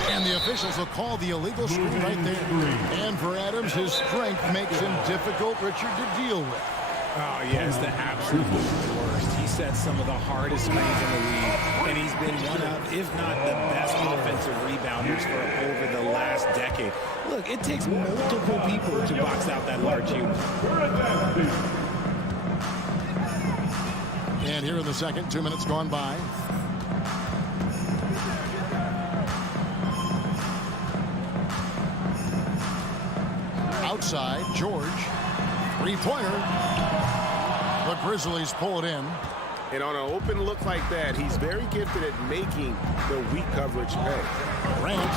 And the officials will call the illegal screen right there. And for Adams, his strength makes him difficult, Richard, to deal with. Oh, yeah, it's the absolute worst. He sets some of the hardest screens in the league, and he's been one of, if not the best offensive rebounders for over the last decade. Look, it takes multiple people to box out that large unit. And here in the second, 2 minutes gone by. Outside, George. Three-pointer. The Grizzlies pull it in. And on an open look like that, he's very gifted at making the weak coverage pay. Morant.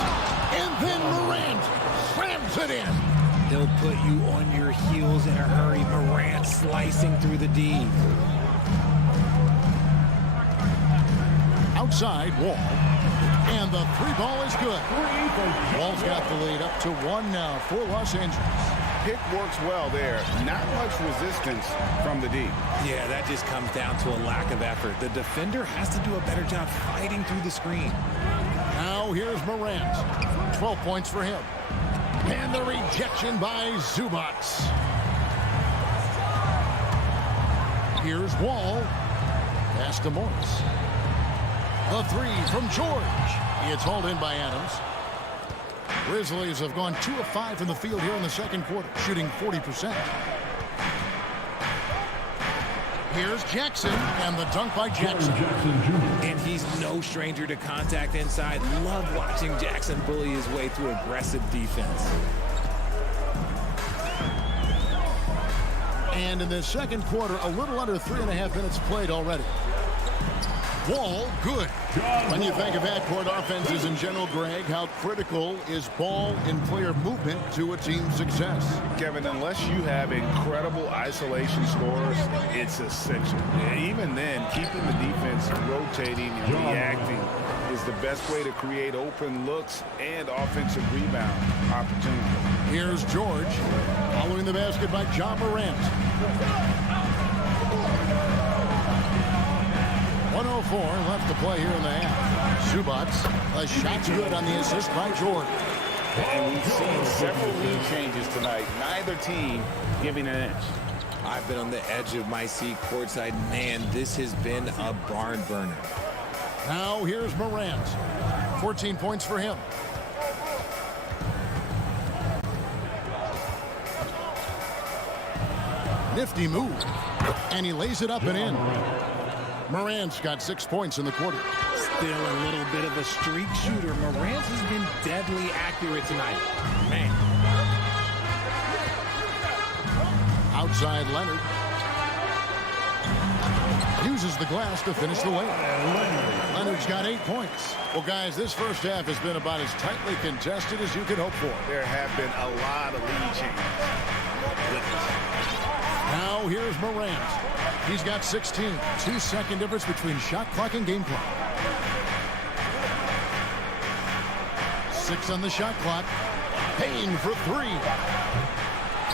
And then Morant slams it in. He'll put you on your heels in a hurry. Morant slicing through the D. Outside, Wall. And the three ball is good. Wall's got the lead up to 1 now for Los Angeles. Pick works well there. Not much resistance from the D. Yeah, that just comes down to a lack of effort. The defender has to do a better job fighting through the screen. Now here's Morant. 12 points for him. And the rejection by Zubac. Here's Wall. Pass to Morris. The three from George. It's hauled in by Adams. Grizzlies have gone 2 of 5 from the field here in the second quarter, shooting 40%. Here's Jackson, and the dunk by Jackson. And he's no stranger to contact inside. Love watching Jackson bully his way through aggressive defense. And in the second quarter, a little under 3.5 minutes played already. Wall, good. When you think of half-court offenses in general, Greg, how critical is ball and player movement to a team's success? Kevin, unless you have incredible isolation scores, it's essential. Even then, keeping the defense rotating and reacting is the best way to create open looks and offensive rebound opportunities. Here's George, following the basket by Ja Morant. 1:04 left to play here in the half. Zubac, a shot's good on the assist by George. And we've seen several lead changes tonight. Neither team giving an inch. I've been on the edge of my seat courtside. Man, this has been a barn burner. Now here's Morant. 14 points for him. Nifty move. And he lays it up and in. Morant's got 6 points in the quarter. Still a little bit of a streak shooter. Morant has been deadly accurate tonight. Man. Outside Leonard. Uses the glass to finish the layup. Leonard's got 8 points. Well, guys, this first half has been about as tightly contested as you could hope for. There have been a lot of lead changes. Now here's Morant. He's got 16. 2-second difference between shot clock and game clock. 6 on the shot clock. Payne for 3.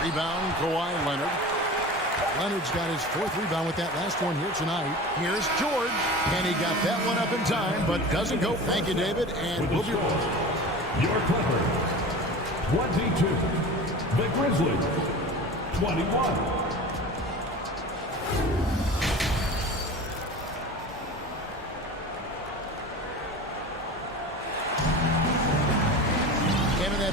Rebound, Kawhi Leonard. Leonard's got his 4th rebound with that last one here tonight. Here's George. And he got that one up in time, but doesn't go. Thank you, David. And we'll be right. Your Clippers, 22. The Grizzlies, 21.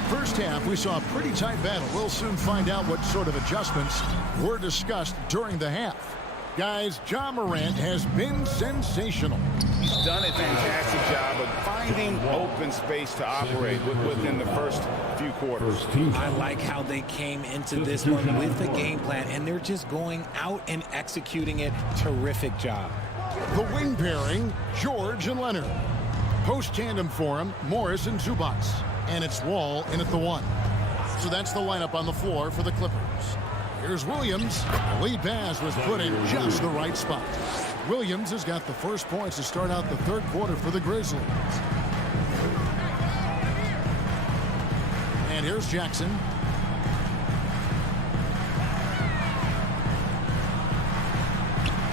First half, we saw a pretty tight battle. We'll soon find out what sort of adjustments were discussed during the half. Guys, Ja Morant has been sensational. He's done a fantastic job of finding open space to operate within the first few quarters. I like how they came into this one with the game plan, and they're just going out and executing it. Terrific job. The wing pairing, George and Leonard. Post tandem for him, Morris and Zubac. And it's Wall in at the 1. So that's the lineup on the floor for the Clippers. Here's Williams. The lead pass was put in just the right spot. Williams has got the first points to start out the third quarter for the Grizzlies. And here's Jackson.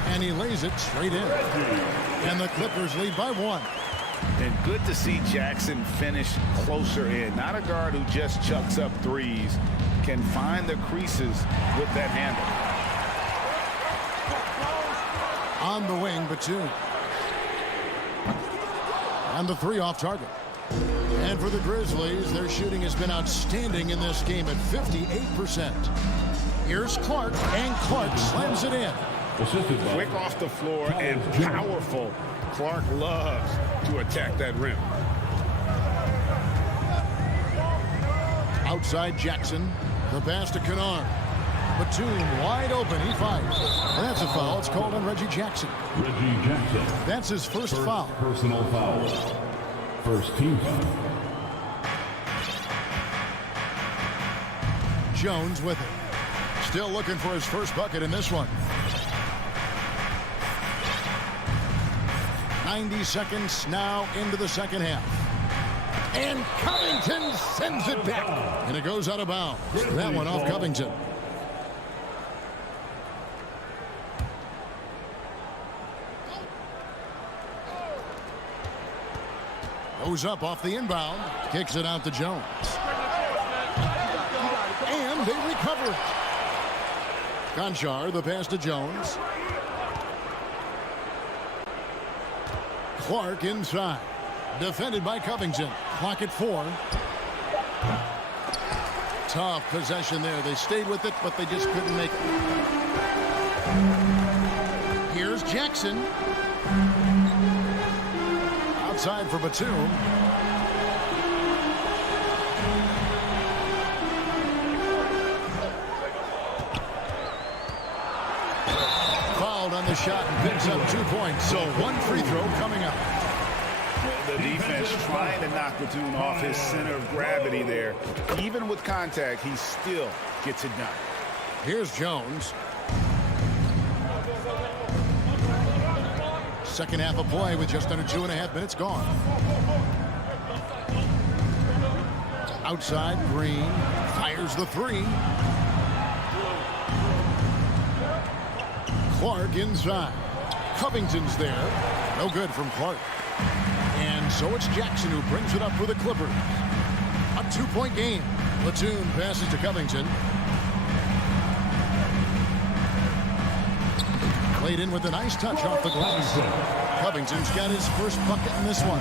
And he lays it straight in. And the Clippers lead by 1. And good to see Jackson finish closer in. Not a guard who just chucks up threes. Can find the creases with that handle. On the wing, Batum. And the 3 off target. And for the Grizzlies, their shooting has been outstanding in this game at 58%. Here's Clark, and Clark slams it in. Quick off the floor and powerful. Clark loves to attack that rim. Outside Jackson. The pass to Kennard. Batum wide open. He fires. And that's a foul. It's called on Reggie Jackson. Reggie Jackson. That's his first foul. Personal foul. First team foul. Jones with it. Still looking for his first bucket in this one. 90 seconds now into the second half. And Covington sends it back. And it goes out of bounds. That one off Covington. Goes up off the inbound. Kicks it out to Jones. And they recover it. Conchar, the pass to Jones. Clark inside. Defended by Covington. Clock at 4. Tough possession there. They stayed with it, but they just couldn't make it. Here's Jackson. Outside for Batum. Fouled on the shot and picks up 2 points. So one free throw coming up. The defense trying to knock Batum off his center of gravity there. Even with contact, he still gets it done. Here's Jones. Second half of play with just under 2.5 minutes gone. Outside, Green fires the 3. Clark inside. Covington's there. No good from Clark. And so it's Jackson who brings it up for the Clippers. A 2-point game. Batum passes to Covington. Played in with a nice touch off the glass. Covington's got his first bucket in this one.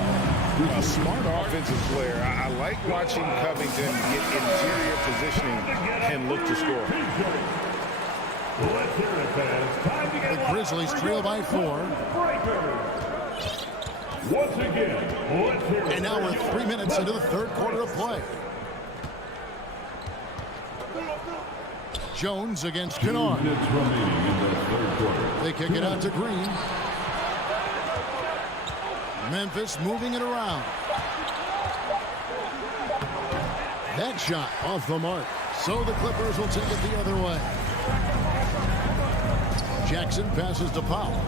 A smart offensive player. I like watching Covington get interior positioning and look to score. The Grizzlies trail by 4. And now we're 3 minutes into the third quarter of play. Jones against Kennard. They kick it out to Green. Memphis moving it around. That shot off the mark. So the Clippers will take it the other way. Jackson passes to Powell.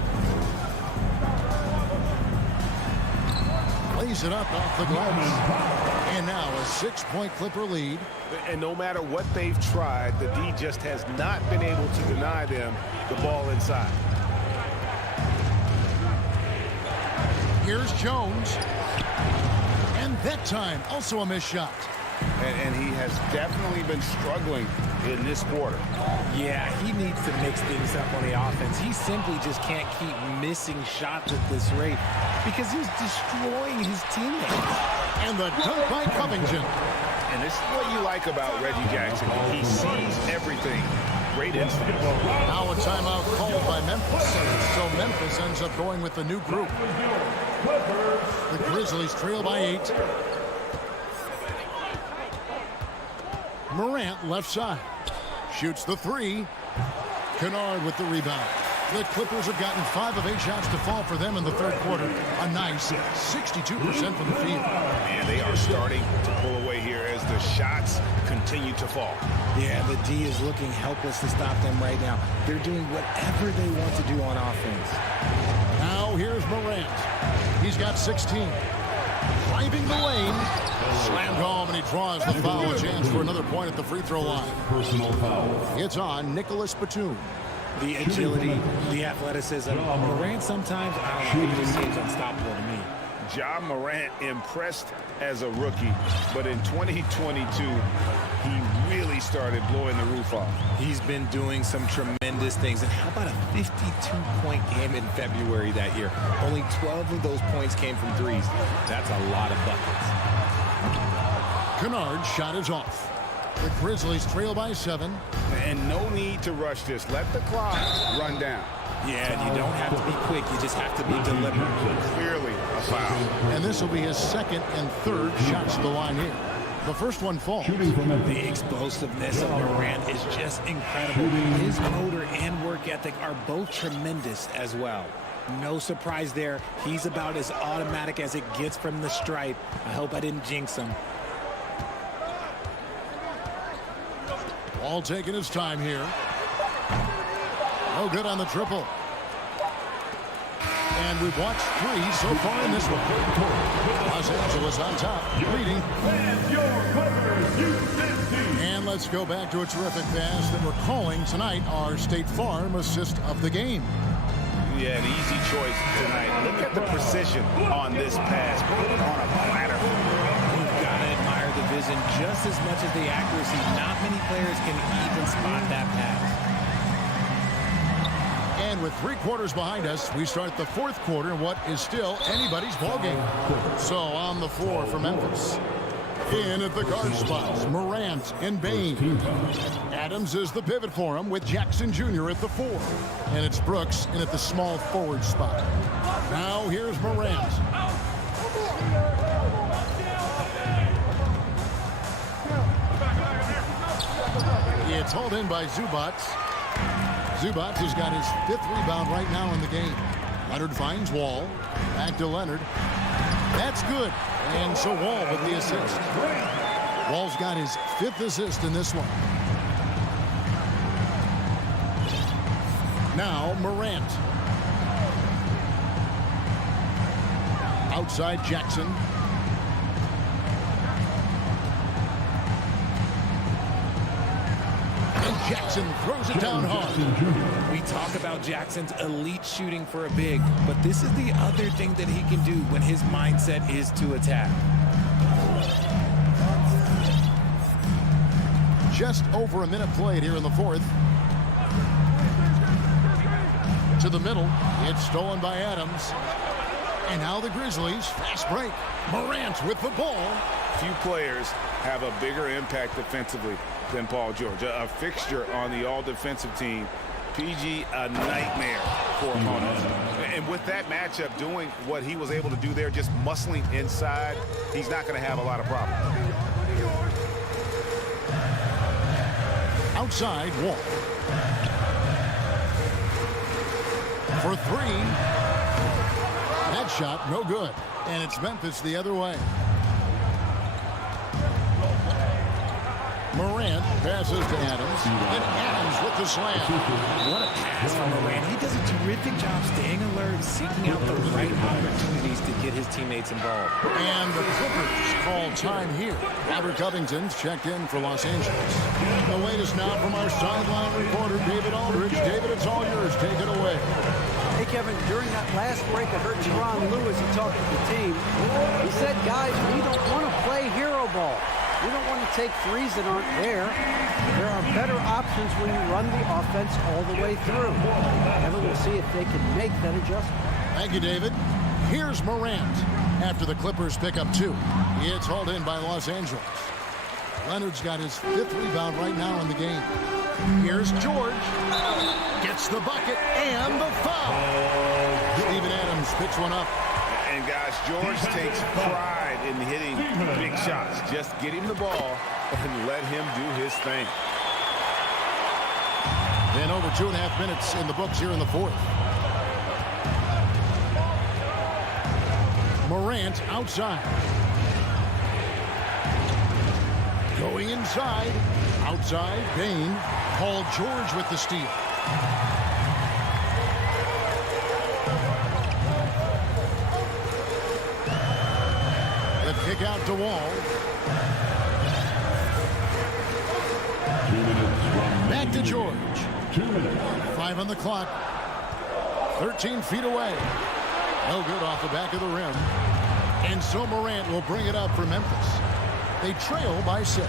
Lays it up off the glass. And now a 6-point Clipper lead. And no matter what they've tried, the D just has not been able to deny them the ball inside. Here's Jones. And that time, also a missed shot. And he has definitely been struggling in this quarter. Yeah, he needs to mix things up on the offense. He simply just can't keep missing shots at this rate because he's destroying his teammates. And the dunk by Covington. And this is what you like about Reggie Jackson. He sees everything. Great instinct. Now a timeout called by Memphis. So Memphis ends up going with the new group. The Grizzlies trail by 8. Morant left side. Shoots the 3. Kennard with the rebound. The Clippers have gotten 5 of 8 shots to fall for them in the third quarter. A nice 62% from the field. And they are starting to pull away here as the shots continue to fall. Yeah, the D is looking helpless to stop them right now. They're doing whatever they want to do on offense. Now here's Morant. He's got 16. Driving the lane. Slammed home, and he draws the foul. A chance for another point at the free throw line. Personal foul. It's on Nicholas Batum. The agility, the athleticism. Morant sometimes, I don't know, he just seems unstoppable to me. Ja Morant impressed as a rookie, but in 2022, he really started blowing the roof off. He's been doing some tremendous things. And how about a 52-point game in February that year? Only 12 of those points came from threes. That's a lot of buckets. Kennard's shot is off. The Grizzlies trail by 7. And no need to rush this. Let the clock run down. Yeah, and you don't have to be quick. You just have to be deliberate. Clearly a foul. And this will be his second and third shots to the line here. The first one falls. The explosiveness of Morant is just incredible. His motor and work ethic are both tremendous as well. No surprise there. He's about as automatic as it gets from the stripe. I hope I didn't jinx him. Ball taking his time here. No good on the triple. And we've watched 3 so far in this one. Los Angeles on top, leading. And let's go back to a terrific pass that we're calling tonight our State Farm assist of the game. Yeah, an easy choice tonight. Look at the precision on this pass. Put it on a platter. You've got to admire the vision just as much as the accuracy. Not many players can even spot that pass. And with 3 quarters behind us, we start the 4th quarter in what is still anybody's ballgame. So on the floor for Memphis. In at the guard spots, Morant and Bane. Adams is the pivot for him with Jackson Jr. at the 4. And it's Brooks in at the small forward spot. Now here's Morant. It's hauled in by Zubac. Zubac has got his 5th rebound right now in the game. Leonard finds Wall. Back to Leonard. That's good. And so Wall with the assist. Wall's got his 5th assist in this one. Now Morant. Outside Jackson. Jackson throws it down hard. We talk about Jackson's elite shooting for a big, but this is the other thing that he can do when his mindset is to attack. Just over a minute played here in the 4th. To the middle. It's stolen by Adams. And now the Grizzlies. Fast break. Morant with the ball. Few players have a bigger impact defensively than Paul George. A fixture on the all-defensive team. PG, a nightmare for opponents. And with that matchup, doing what he was able to do there, just muscling inside, he's not going to have a lot of problems. Outside, Wall. For 3. That shot, no good. And it's Memphis the other way. Morant passes to Adams. And Adams with the slam. What a pass from Morant. He does a terrific job staying alert, seeking out the right opportunities to get his teammates involved. And the Clippers call time here. Robert Covington's checked in for Los Angeles. The latest now from our sideline reporter, David Aldridge. David, it's all yours. Take it away. Hey, Kevin, during that last break, I heard Teron Lewis, he talked to the team. He said, guys, we don't want to play hero ball. We don't want to take threes that aren't there. There are better options when you run the offense all the way through. Kevin, we'll see if they can make that adjustment. Thank you, David. Here's Morant after the Clippers pick up 2. It's hauled in by Los Angeles. Leonard's got his 5th rebound right now in the game. Here's George. Gets the bucket and the foul. Steven Adams picks one up. And guys, George takes pride in hitting big shots. Just get him the ball and let him do his thing. And over 2.5 minutes in the books here in the 4th. Morant outside. Going inside. Outside, Bane. Paul George with the steal. The kick out to Wall. Back to George. 5 on the clock. 13 feet away. No good off the back of the rim. And so Morant will bring it up for Memphis. They trail by 6.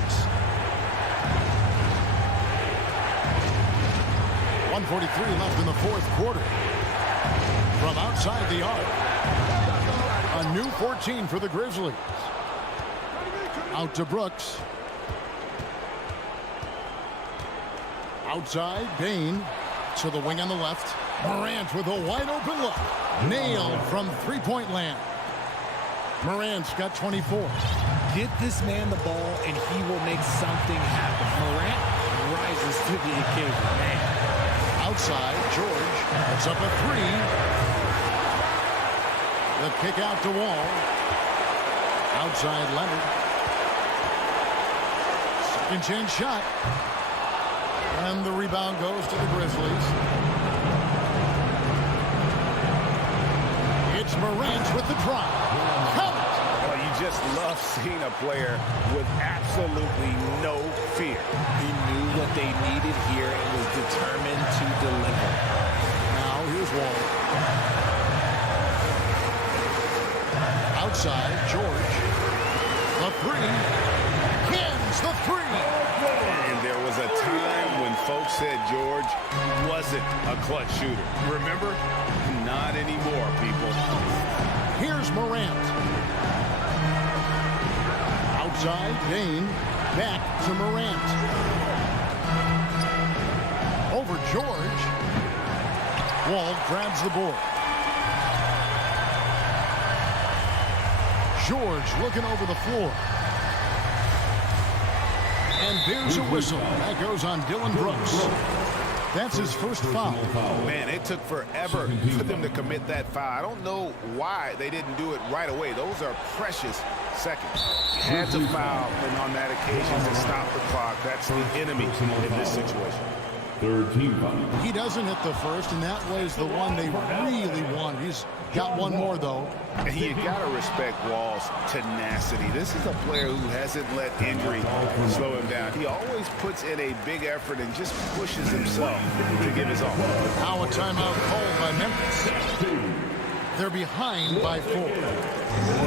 1:43 left in the 4th quarter. From outside the arc. A new 14 for the Grizzlies. Out to Brooks. Outside, Bane to the wing on the left. Morant with a wide open look. Nailed from three-point land. Morant's got 24. Get this man the ball, and he will make something happen. Morant rises to the occasion, man. Outside, George puts up a three. The kick out to Wall. Outside Leonard. Second chance shot. And the rebound goes to the Grizzlies. It's Morant with the drop. Count it. Well, you just love seeing a player with absolutely no fear. He knew what they needed here and was determined to deliver. Now here's Wall. Outside, George. The three. Hins the three. And there was a time when folks said George wasn't a clutch shooter. Remember? Not anymore, people. Here's Morant. Outside, Dane. Back to Morant. Over George. Wall grabs the board. George looking over the floor. And there's a whistle. That goes on Dylan Brooks. That's his first foul. Man, it took forever for them to commit that foul. I don't know why they didn't do it right away. Those are precious seconds. Had to foul, and on that occasion to stop the clock. That's the enemy in this situation. Third team foul. He doesn't hit the first, and that was the one they really wanted. He's got one more, though. And you got to respect Wall's tenacity. This is a player who hasn't let injury slow him down. He always puts in a big effort and just pushes himself to give his all. Now a timeout called by Memphis. They're behind by 4.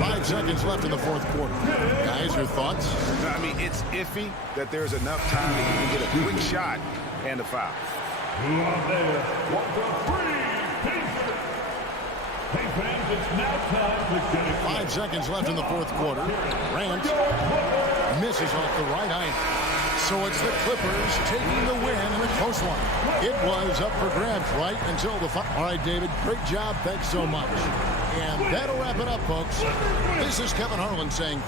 5 seconds left in the fourth quarter. Guys, your thoughts? I mean, it's iffy that there's enough time to even get a quick shot and a foul. Hey fans, it's now time to get it. 5 seconds left in the fourth quarter. Grant misses off the right eye. So it's the Clippers taking the win in a close one. It was up for grabs right until the final. All right, David, great job. Thanks so much. And that'll wrap it up, folks. This is Kevin Harlan saying...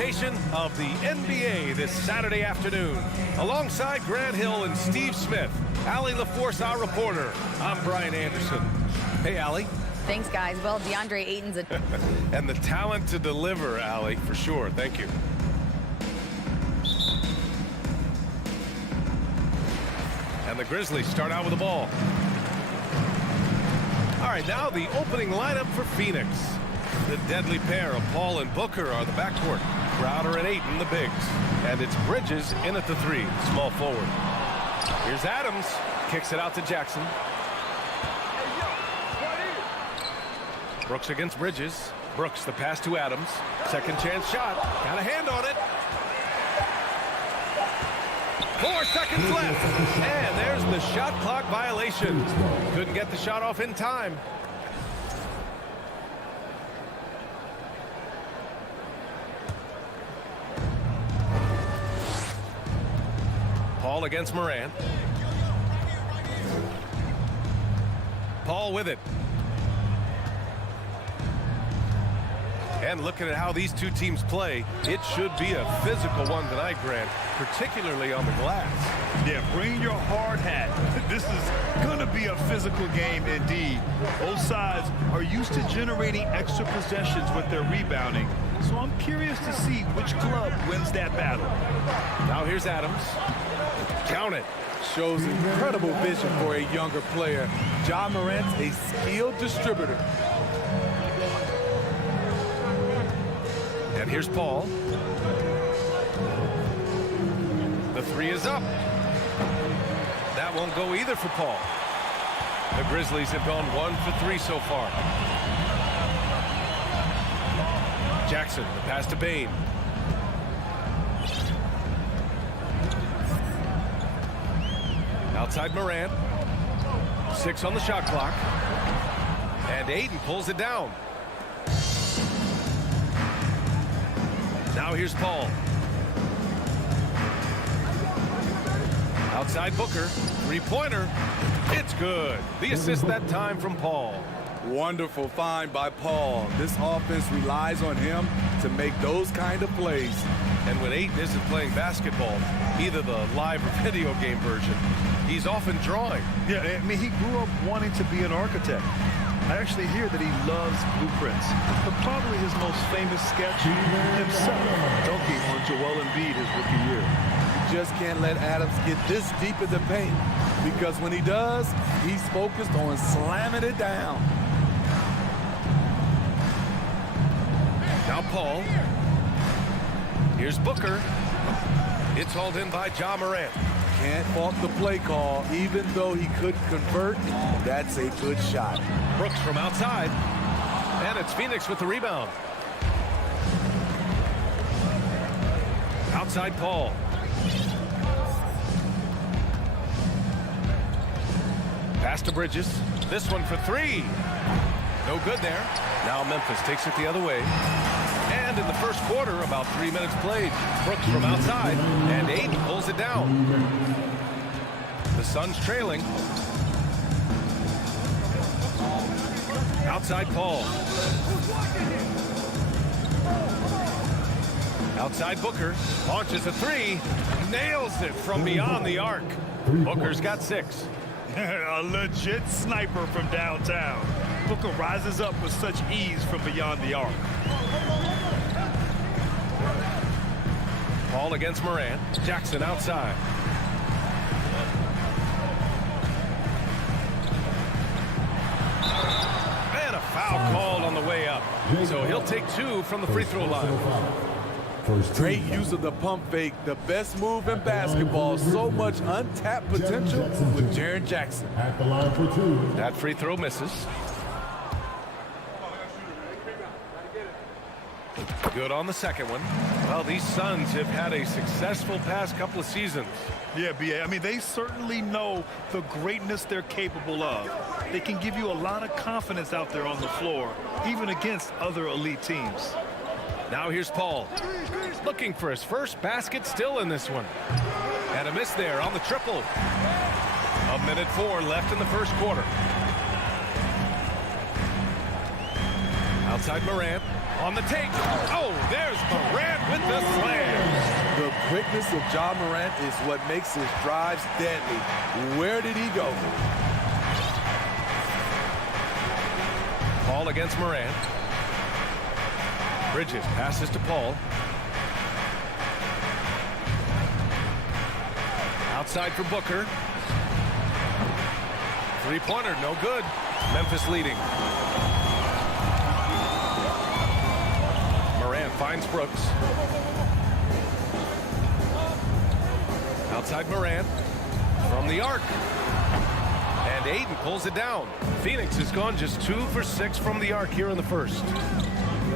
presentation of the NBA this Saturday afternoon. Alongside Grant Hill and Steve Smith, Allie LaForce, our reporter. I'm Brian Anderson. Hey, Allie. Thanks, guys. Well, DeAndre Ayton's a... And the talent to deliver, Allie, for sure. Thank you. And the Grizzlies start out with the ball. All right, now the opening lineup for Phoenix. The deadly pair of Paul and Booker are the backcourt. Crowder and Ayton, the bigs. And it's Bridges in at the 3, small forward. Here's Adams. Kicks it out to Jackson. Brooks against Bridges. Brooks, the pass to Adams. Second chance shot. Got a hand on it. 4 seconds left. And there's the shot clock violation. Couldn't get the shot off in time. Paul against Morant. Paul with it. And looking at how these two teams play, it should be a physical one tonight, Grant, particularly on the glass. Yeah, bring your hard hat. This is going to be a physical game indeed. Both sides are used to generating extra possessions with their rebounding. So I'm curious to see which club wins that battle. Now here's Adams. Count it. Shows incredible vision for a younger player. Ja Morant's a skilled distributor. And here's Paul. The 3 is up. That won't go either for Paul. The Grizzlies have gone 1 for 3 so far. Jackson, the pass to Bane. Outside Morant. 6 on the shot clock. And Ayton pulls it down. Now here's Paul. Outside Booker. 3-pointer. It's good. The assist that time from Paul. Wonderful find by Paul. This offense relies on him to make those kind of plays. And when Ayton isn't playing basketball, either the live or video game version, he's often drawing. Yeah, I mean, he grew up wanting to be an architect. I actually hear that he loves blueprints, but probably his most famous sketch himself dunking on Joel Embiid his rookie year. You just can't let Adams get this deep in the paint, because when he does, he's focused on slamming it down. Now Paul. Here's Booker. It's hauled in by Ja Morant. Can't fault the play call, even though he couldn't convert. That's a good shot. Brooks from outside. And it's Phoenix with the rebound. Outside Paul. Pass to Bridges. This one for 3. No good there. Now Memphis takes it the other way. And in the first quarter, about 3 minutes played. Brooks from outside, and Ayton pulls it down. The Suns trailing. Outside Paul. Outside Booker. Launches a 3. Nails it from beyond the arc. Booker's got 6. A legit sniper from downtown. Booker rises up with such ease from beyond the arc. Paul against Morant. Jackson outside. And a foul called on the way up. So he'll take 2 from the free throw line. Great use of the pump fake. The best move in basketball. So much untapped potential with Jaren Jackson. At the line for 2. That free throw misses. Good on the second one. Well, these Suns have had a successful past couple of seasons. Yeah, B.A. I mean, they certainly know the greatness they're capable of. They can give you a lot of confidence out there on the floor, even against other elite teams. Now here's Paul. Looking for his first basket still in this one. And a miss there on the triple. 1:04 left in the first quarter. Outside Morant. On the take. Oh, there's Morant with the slam. The quickness of Ja Morant is what makes his drives deadly. Where did he go? Paul against Morant. Bridges passes to Paul. Outside for Booker. Three-pointer, no good. Memphis leading. Morant finds Brooks. Outside Morant. From the arc. And Ayton pulls it down. Phoenix has gone just 2 for 6 from the arc here in the first.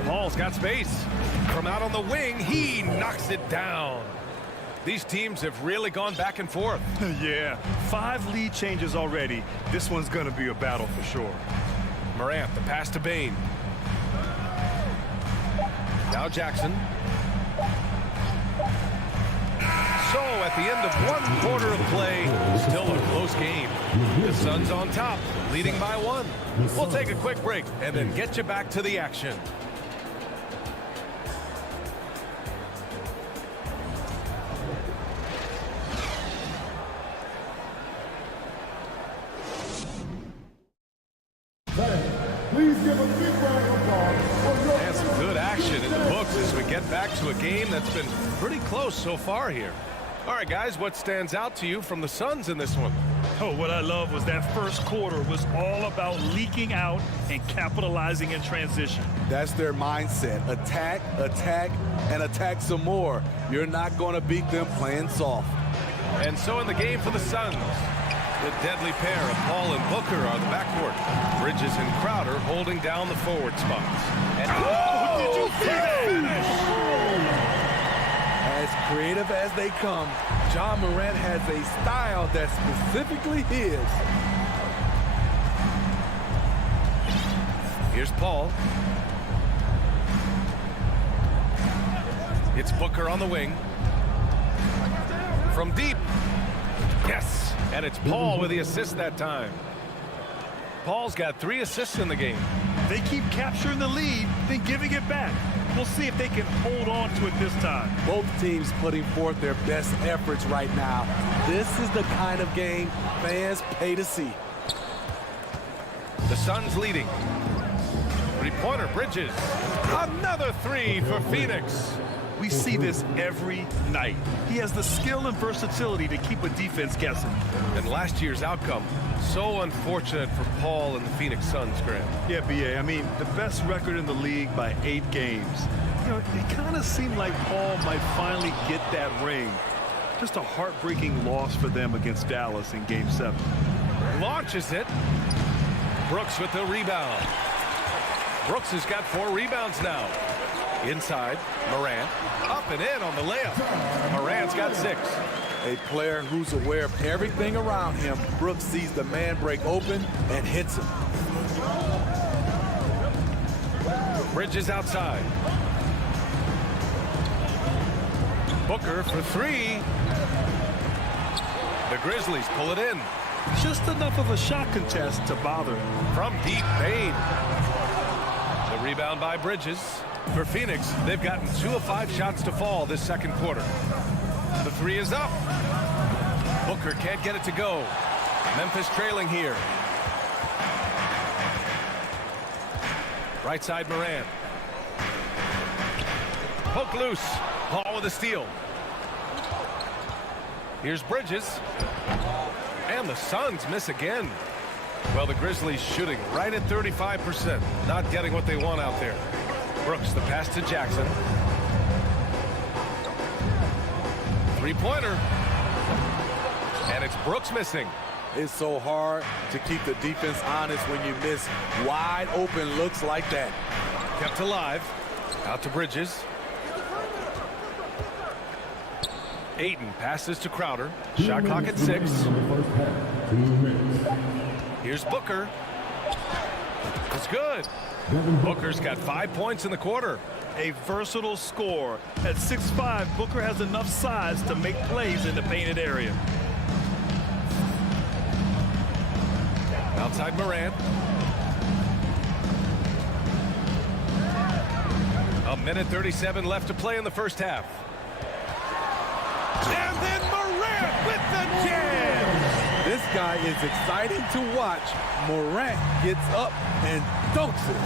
Paul's got space. From out on the wing, he knocks it down. These teams have really gone back and forth. Yeah, 5 lead changes already. This one's going to be a battle for sure. Morant, the pass to Bane. Now Jackson. So at the end of 1 quarter of play, still a close game. The Suns on top, leading by 1. We'll take a quick break and then get you back to the action. Please give a big round of applause. And some good action in the books as we get back to a game that's been pretty close so far here. All right, guys, what stands out to you from the Suns in this one? Oh, what I love was that first quarter was all about leaking out and capitalizing in transition. That's their mindset. Attack, attack, and attack some more. You're not going to beat them playing soft. And so in the game for the Suns, the deadly pair of Paul and Booker are the backcourt. Bridges and Crowder holding down the forward spots. And did you see that? As creative as they come, Ja Morant has a style that's specifically his. Here's Paul. It's Booker on the wing. From deep. Yes. And it's Paul with the assist that time. Paul's got 3 assists in the game. They keep capturing the lead, then giving it back. We'll see if they can hold on to it this time. Both teams putting forth their best efforts right now. This is the kind of game fans pay to see. The Suns leading. Three-pointer, Bridges. Another 3 for Phoenix. We see this every night. He has the skill and versatility to keep a defense guessing. And last year's outcome, so unfortunate for Paul and the Phoenix Suns, Graham. Yeah, B.A., I mean, the best record in the league by 8 games. You know, it kind of seemed like Paul might finally get that ring. Just a heartbreaking loss for them against Dallas in Game 7. Launches it. Brooks with the rebound. Brooks has got 4 rebounds now. Inside, Morant, up and in on the layup. Morant's got 6. A player who's aware of everything around him. Brooks sees the man break open and hits him. Bridges outside. Booker for 3. The Grizzlies pull it in. Just enough of a shot contest to bother him. From deep, Bane. The rebound by Bridges. For Phoenix, they've gotten 2 of 5 shots to fall this second quarter. The 3 is up. Booker can't get it to go. Memphis trailing here. Right side, Morant. Poke loose. Paul with a steal. Here's Bridges. And the Suns miss again. Well, the Grizzlies shooting right at 35%. Not getting what they want out there. Brooks, the pass to Jackson. Three-pointer. And it's Brooks missing. It's so hard to keep the defense honest when you miss wide open looks like that. Kept alive. Out to Bridges. Ayton passes to Crowder. Shot clock at 6. Here's Booker. It's good. Booker's got 5 points in the quarter. A versatile scorer. At 6'5", Booker has enough size to make plays in the painted area. Outside Morant. Minute 37 left to play in the first half. And then Morant with the jam! This guy is exciting to watch. Morant gets up and dunks it.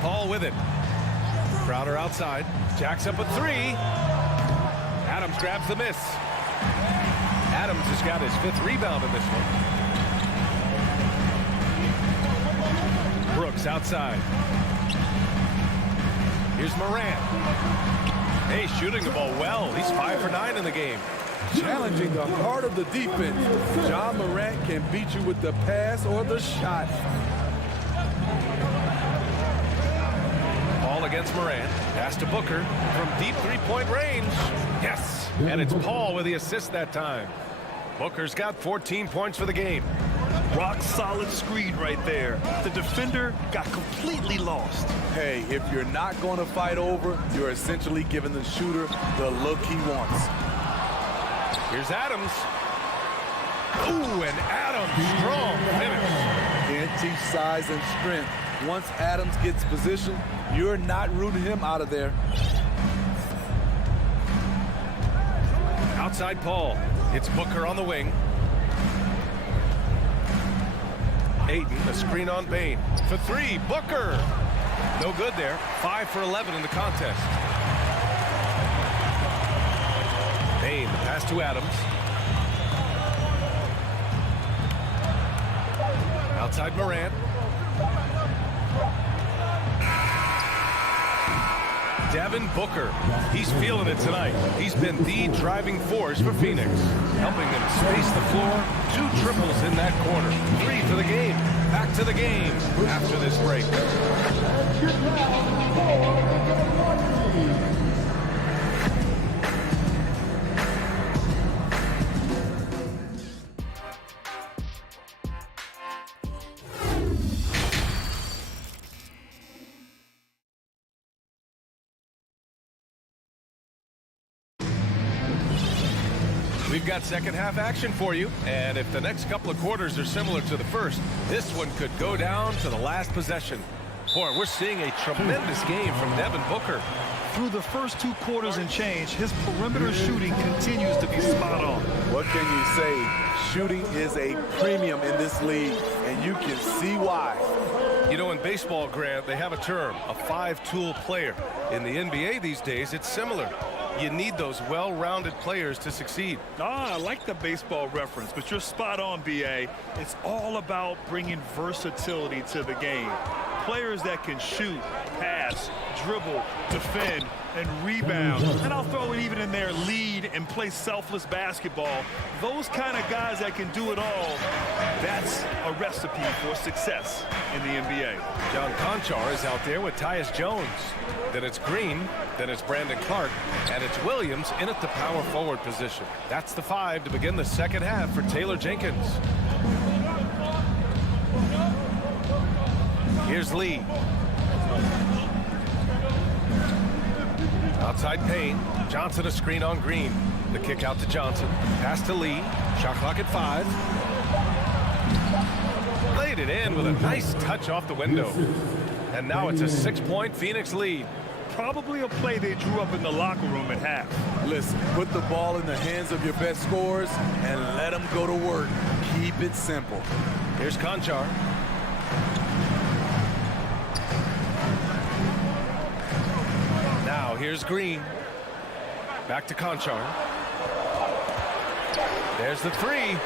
Paul with it. Crowder outside. Jacks up a three. Adams grabs the miss. Adams has got his 5th rebound in this one. Brooks outside. Here's Morant. Hey, shooting the ball well. He's 5 for 9 in the game. Challenging the heart of the defense. John Morant can beat you with the pass or the shot. Paul against Morant. Pass to Booker from deep 3-point range. Yes, and it's Paul with the assist that time. Booker's got 14 points for the game. Rock solid screen right there. The defender got completely lost. Hey, if you're not going to fight over, you're essentially giving the shooter the look he wants. Here's Adams. Ooh, and Adams, strong finish. Can't teach size and strength. Once Adams gets position, you're not rooting him out of there. Outside Paul. It's Booker on the wing. Ayton, a screen on Bane. For 3, Booker. No good there. 5 for 11 in the contest. Bane, the pass to Adams. Outside Morant. Devin Booker. He's feeling it tonight. He's been the driving force for Phoenix, helping them space the floor. 2 triples in that corner. 3 for the game. Back to the game after this break. We've got second half action for you, and if the next couple of quarters are similar to the first, this one could go down to the last possession. Boy, we're seeing a tremendous game from Devin Booker. Through the first 2 quarters and change, his perimeter shooting continues to be spot on. What can you say? Shooting is a premium in this league, and you can see why. You know, in baseball, Grant, they have a term, a 5-tool player. In the NBA these days, it's similar. You need those well-rounded players to succeed. I like the baseball reference, but you're spot on, B.A. It's all about bringing versatility to the game. Players that can shoot, pass, dribble, defend, and rebound. And I'll throw it even in there, lead and play selfless basketball. Those kind of guys that can do it all, that's a recipe for success in the NBA. John Conchar is out there with Tyus Jones. Then it's Green, then it's Brandon Clark, and it's Williams in at the power forward position. That's the 5 to begin the second half for Taylor Jenkins. Here's Lee. Outside Payne. Johnson a screen on Green. The kick out to Johnson. Pass to Lee. Shot clock at 5. Laid it in with a nice touch off the window. And now it's a 6-point Phoenix lead. Probably a play they drew up in the locker room at half. Listen, put the ball in the hands of your best scorers and let them go to work. Keep it simple. Here's Conchar. Now here's Green. Back to Conchar. There's the 3.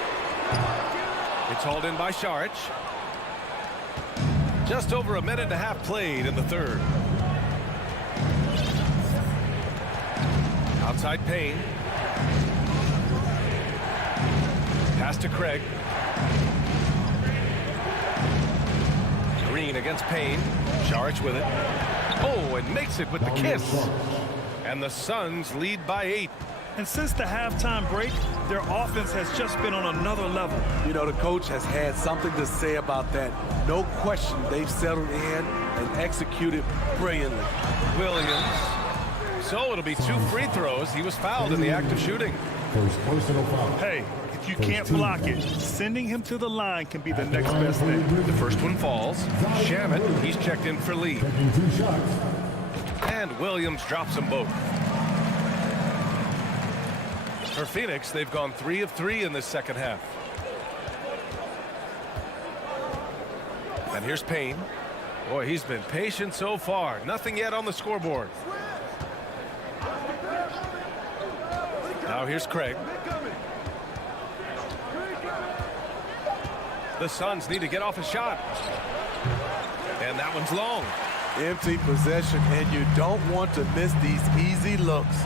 It's hauled in by Saric. Just over a minute and a half played in the third. Outside Payne. Pass to Craig. Green against Payne. Saric with it. Oh, and makes it with the kiss. And the Suns lead by 8. And since the halftime break, their offense has just been on another level. You know, the coach has had something to say about that. No question, they've settled in and executed brilliantly. Williams. So it'll be 2 free throws. He was fouled in the act of shooting. First personal foul. Hey, if you can't block it, sending him to the line can be the next best thing. The first one falls. Shamet, he's checked in for Lee. And Williams drops them both. For Phoenix, they've gone 3 of 3 in this second half. And here's Payne. Boy, he's been patient so far. Nothing yet on the scoreboard. Now here's Craig. The Suns need to get off a shot. And that one's long. Empty possession, and you don't want to miss these easy looks.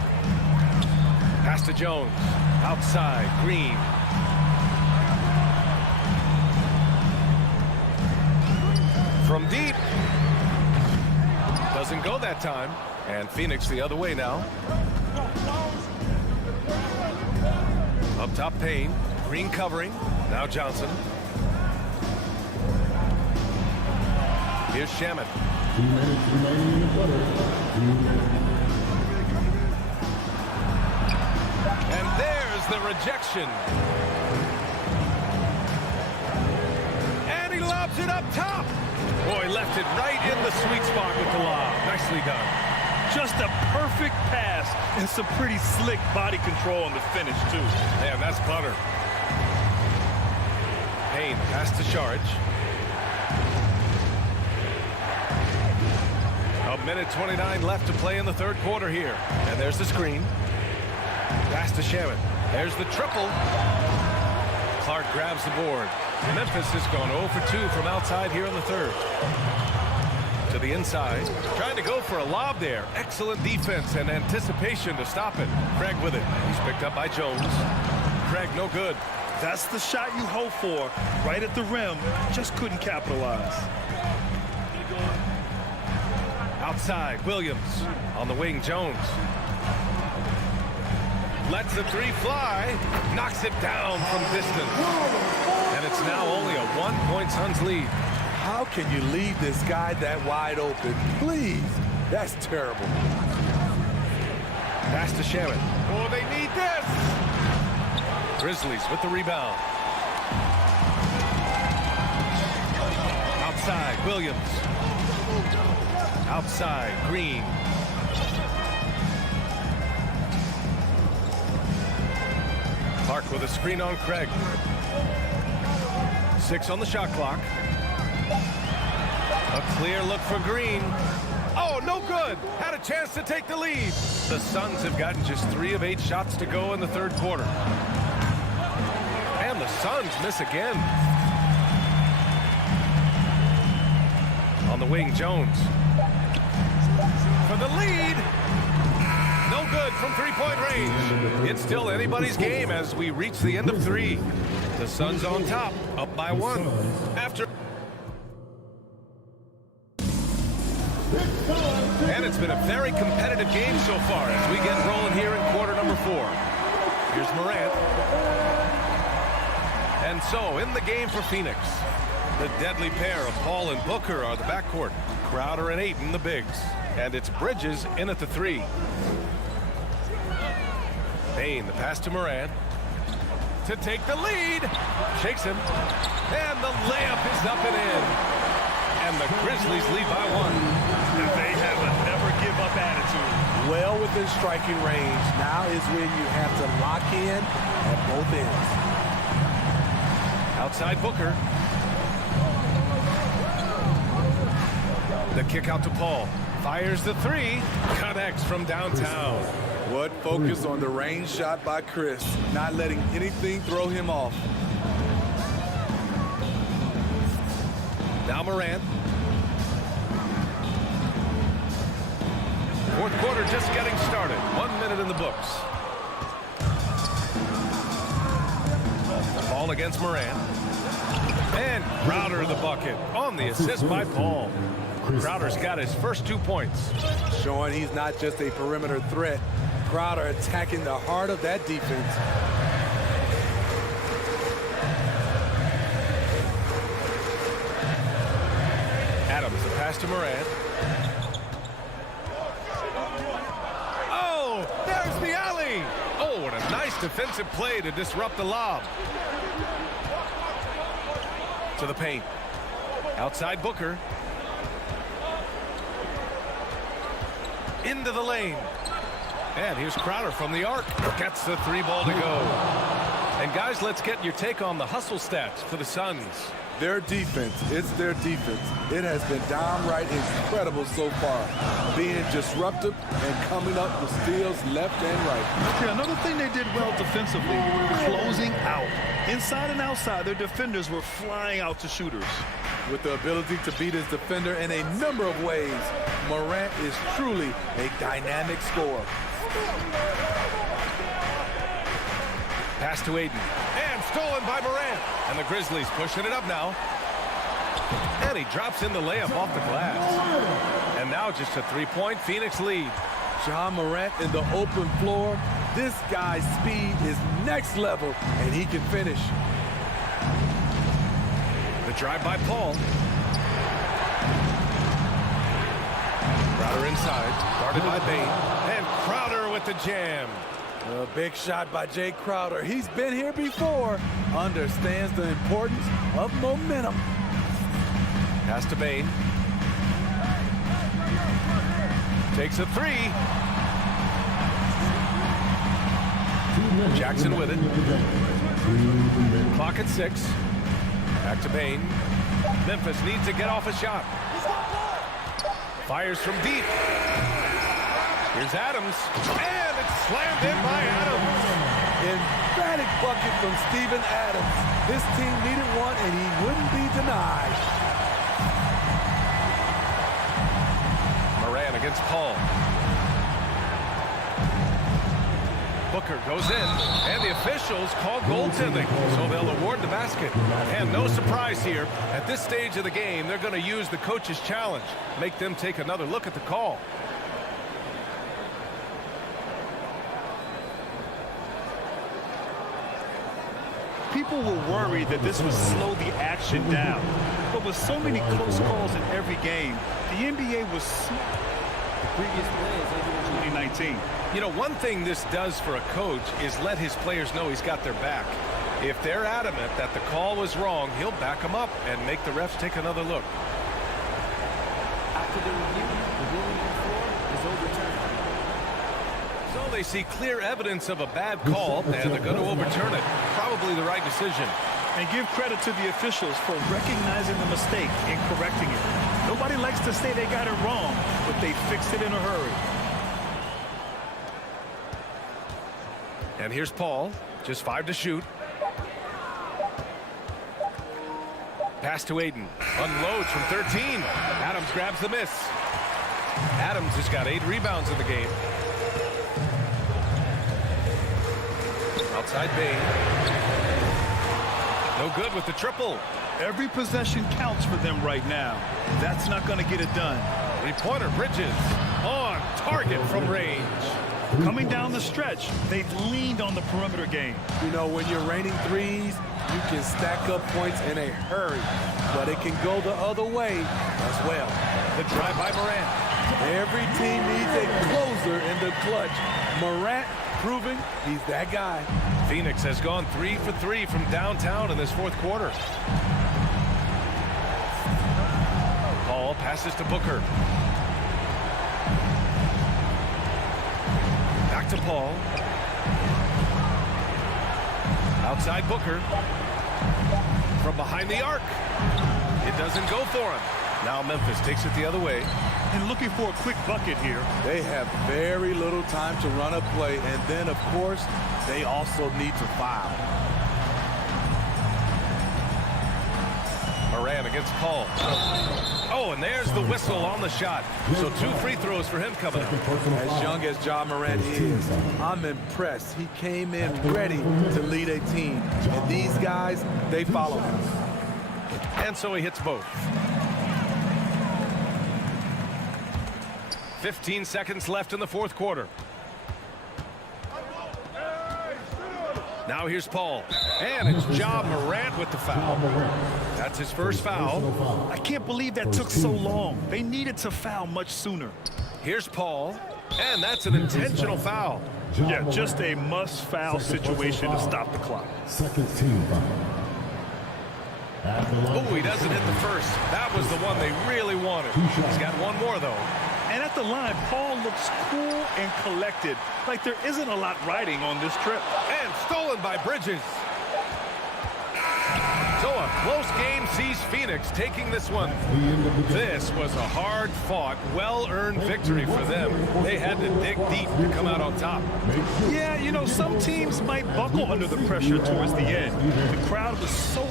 Pass to Jones. Outside, Green. From deep. Doesn't go that time. And Phoenix the other way now. Up top, Payne. Green covering. Now Johnson. Here's Shamet. 2 minutes remaining in the quarter. And there's the rejection. And he lobs it up top. Boy, left it right in the sweet spot with the lob. Nicely done. Just a perfect pass and some pretty slick body control on the finish, too. Man, that's butter. Payne pass to Charge. A minute 29 left to play in the third quarter here. And there's the screen. Pass to Shamet. There's the triple. Clark grabs the board. Memphis has gone 0 for 2 from outside here in the third. To the inside. Trying to go for a lob there. Excellent defense and anticipation to stop it. Craig with it. He's picked up by Jones. Craig no good. That's the shot you hope for. Right at the rim. Just couldn't capitalize. Outside, Williams. On the wing, Jones. Lets the three fly. Knocks it down from distance. And it's now only a 1-point Suns lead. How can you leave this guy that wide open? Please. That's terrible. Pass to Shamet. Oh, they need this. Grizzlies with the rebound. Outside, Williams. Outside, Green. Clark with a screen on Craig. 6 on the shot clock. A clear look for Green. Oh, no good. Had a chance to take the lead. The Suns have gotten just 3 of 8 shots to go in the third quarter. And the Suns miss again. On the wing, Jones. For the lead. No good from three-point range. It's still anybody's game as we reach the end of 3. The Suns on top, up by 1. After. And it's been a very competitive game so far as we get rolling here in quarter number 4. Here's Morant. And so in the game for Phoenix, the deadly pair of Paul and Booker are the backcourt. Crowder and Ayton the bigs. And it's Bridges in at the 3. Payne, the pass to Morant. To take the lead. Shakes him. And the layup is up and in. And the Grizzlies lead by 1. They have a never-give-up attitude. Well within striking range. Now is when you have to lock in at both ends. Outside Booker. The kick out to Paul. Fires the 3. Connects from downtown. What focus on the range shot by Chris. Not letting anything throw him off. Now Morant. Fourth quarter just getting started. 1 minute in the books. Ball against Morant. And Crowder the bucket on the assist by Paul. Crowder's got his first 2 points. Showing he's not just a perimeter threat. Crowder attacking the heart of that defense. Adams, the pass to Morant. Oh, there's the alley. Oh, and a nice defensive play to disrupt the lob. To the paint. Outside Booker. Into the lane. And here's Crowder from the arc. Gets the 3 ball to go. And guys, let's get your take on the hustle stats for the Suns. Their defense, it's their defense. It has been downright incredible so far, being disruptive and coming up with steals left and right. Okay, another thing they did well defensively, closing out. Inside and outside, their defenders were flying out to shooters. With the ability to beat his defender in a number of ways, Morant is truly a dynamic scorer. Pass to Aiden. And stolen by Morant. And the Grizzlies pushing it up now. And he drops in the layup off the glass. And now just a 3-point Phoenix lead. Ja Morant in the open floor. This guy's speed is next level, and he can finish. The drive by Paul. Crowder inside. Guarded by Bane. And Crowder with the jam. A big shot by Jay Crowder. He's been here before. Understands the importance of momentum. Pass to Bane. Takes a 3. Jackson with it. Clock at 6. Back to Bane. Memphis needs to get off a shot. Fires from deep. Here's Adams. And it's slammed in by Adams. Emphatic bucket from Steven Adams. His team needed one, and he wouldn't be denied. Moran against Paul. Booker goes in, and the officials call goaltending, so they'll award the basket. And no surprise here, at this stage of the game, they're going to use the coach's challenge, make them take another look at the call. People were worried that this would slow the action down. But with so many close calls in every game, the NBA was the previous play is 2019. You know, one thing this does for a coach is let his players know he's got their back. If they're adamant that the call was wrong, he'll back them up and make the refs take another look. After the review, the ruling on the floor is overturned. So they see clear evidence of a bad call, and they're going to overturn it. Probably the right decision. And give credit to the officials for recognizing the mistake and correcting it. Nobody likes to say they got it wrong, but they fixed it in a hurry. And here's Paul, just 5 to shoot. Pass to Aiden. Unloads from 13. Adams grabs the miss. Adams has got 8 rebounds in the game. Outside Bane. No good with the triple. Every possession counts for them right now. That's not going to get it done. 3-pointer Bridges on target from range. Coming down the stretch, they've leaned on the perimeter game. You know, when you're raining threes, you can stack up points in a hurry, but it can go the other way as well. The drive by Morant. Every team needs a closer in the clutch. Morant proving he's that guy. Phoenix has gone 3 for 3 from downtown in this 4th quarter. Paul passes to Booker. Back to Paul. Outside Booker. From behind the arc. It doesn't go for him. Now Memphis takes it the other way. And looking for a quick bucket here. They have very little time to run a play, and then, of course, they also need to foul. Moran against Paul. Oh, and there's the whistle on the shot. So 2 free throws for him coming up. As young as Ja Morant is, I'm impressed. He came in ready to lead a team. And these guys, they follow him. And so he hits both. 15 seconds left in the 4th quarter. Now here's Paul. And it's Ja Morant with the foul. That's his first foul. I can't believe that took so long. They needed to foul much sooner. Here's Paul. And that's an intentional foul. Yeah, just a must-foul situation to stop the clock. Second team foul. Oh, he doesn't hit the first. That was the one they really wanted. He's got one more, though. And at the line, Paul looks cool and collected, like there isn't a lot riding on this trip. And stolen by Bridges. So a close game sees Phoenix taking this one. This was a hard-fought, well-earned victory for them. They had to dig deep to come out on top. Yeah, you know, some teams might buckle under the pressure towards the end. The crowd was so...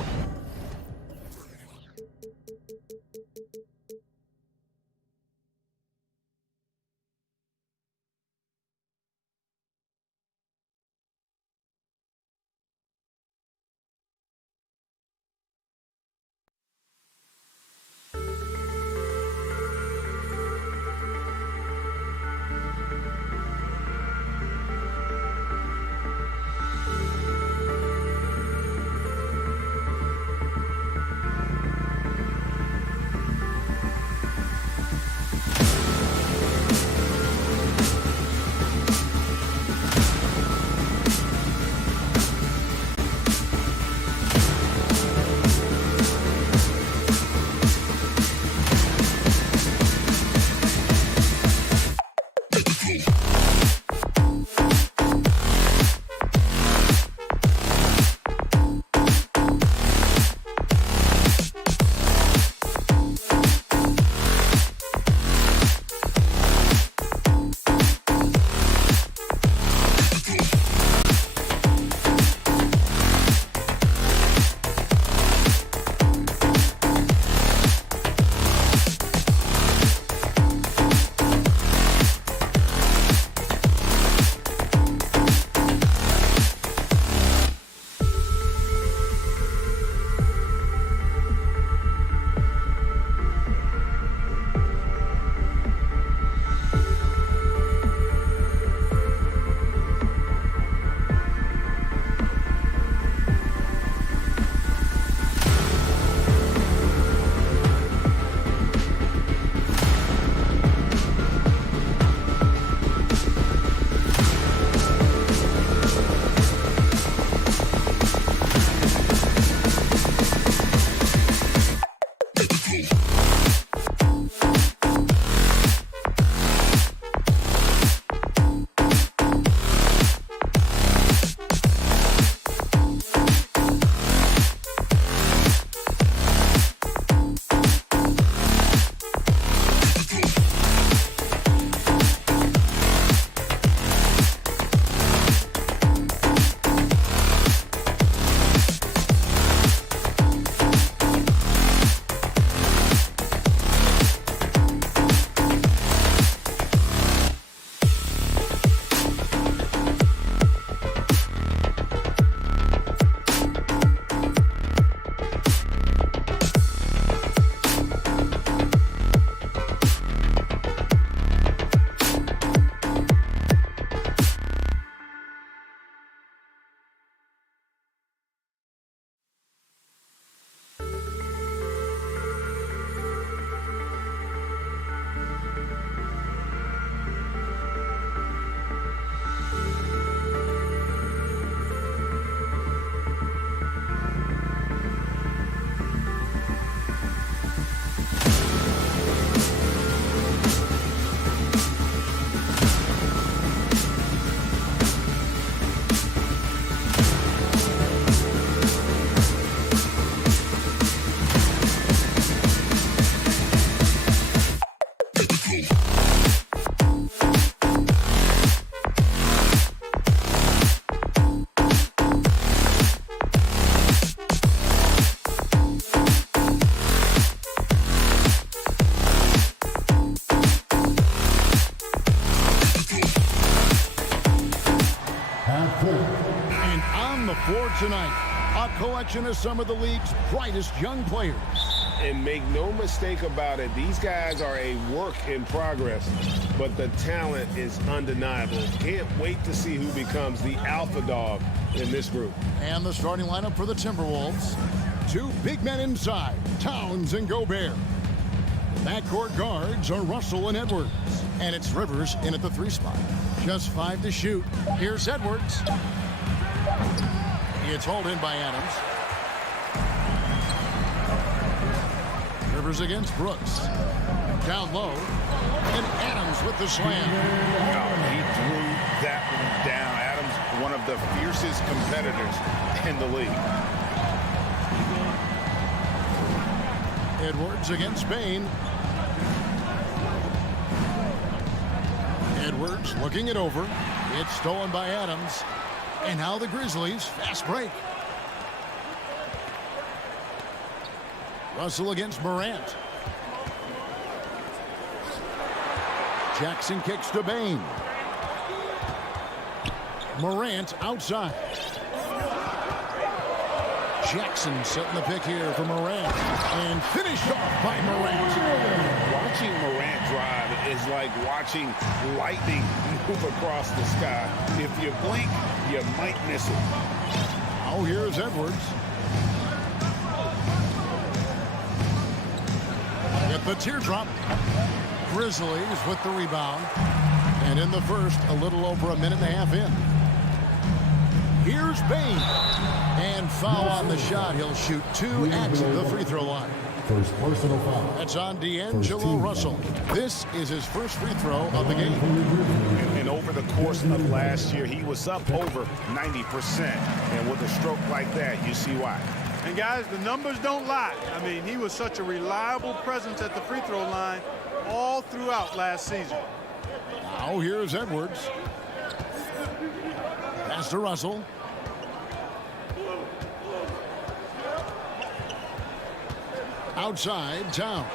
For tonight, a collection of some of the league's brightest young players. And make no mistake about it, these guys are a work in progress, but the talent is undeniable. Can't wait to see who becomes the alpha dog in this group. And the starting lineup for the Timberwolves. Two big men inside, Towns and Gobert. The backcourt guards are Russell and Edwards. And it's Rivers in at the 3 spot. Just 5 to shoot. Here's Edwards. It's hauled in by Adams. Rivers against Brooks. Down low. And Adams with the slam. Oh, he threw that one down. Adams, one of the fiercest competitors in the league. Edwards against Bain. Edwards looking it over. It's stolen by Adams. And now the Grizzlies fast break. Russell against Morant. Jackson kicks to Bain. Morant outside. Jackson setting the pick here for Morant. And finished off by Morant. Watching Morant drive is like watching lightning move across the sky. If you blink, you might miss it. Oh, here's Edwards. Get the teardrop. Grizzlies with the rebound. And in the first, a little over a minute and a half in. Here's Bain. And foul on the shot. He'll shoot 2 at the free throw line. First personal foul. That's on D'Angelo Russell. This is his first free throw of the game. And over the course of last year, he was up over 90%. And with a stroke like that, you see why. And guys, the numbers don't lie. I mean, he was such a reliable presence at the free throw line all throughout last season. Now here's Edwards. Pass to Russell. Outside, Towns.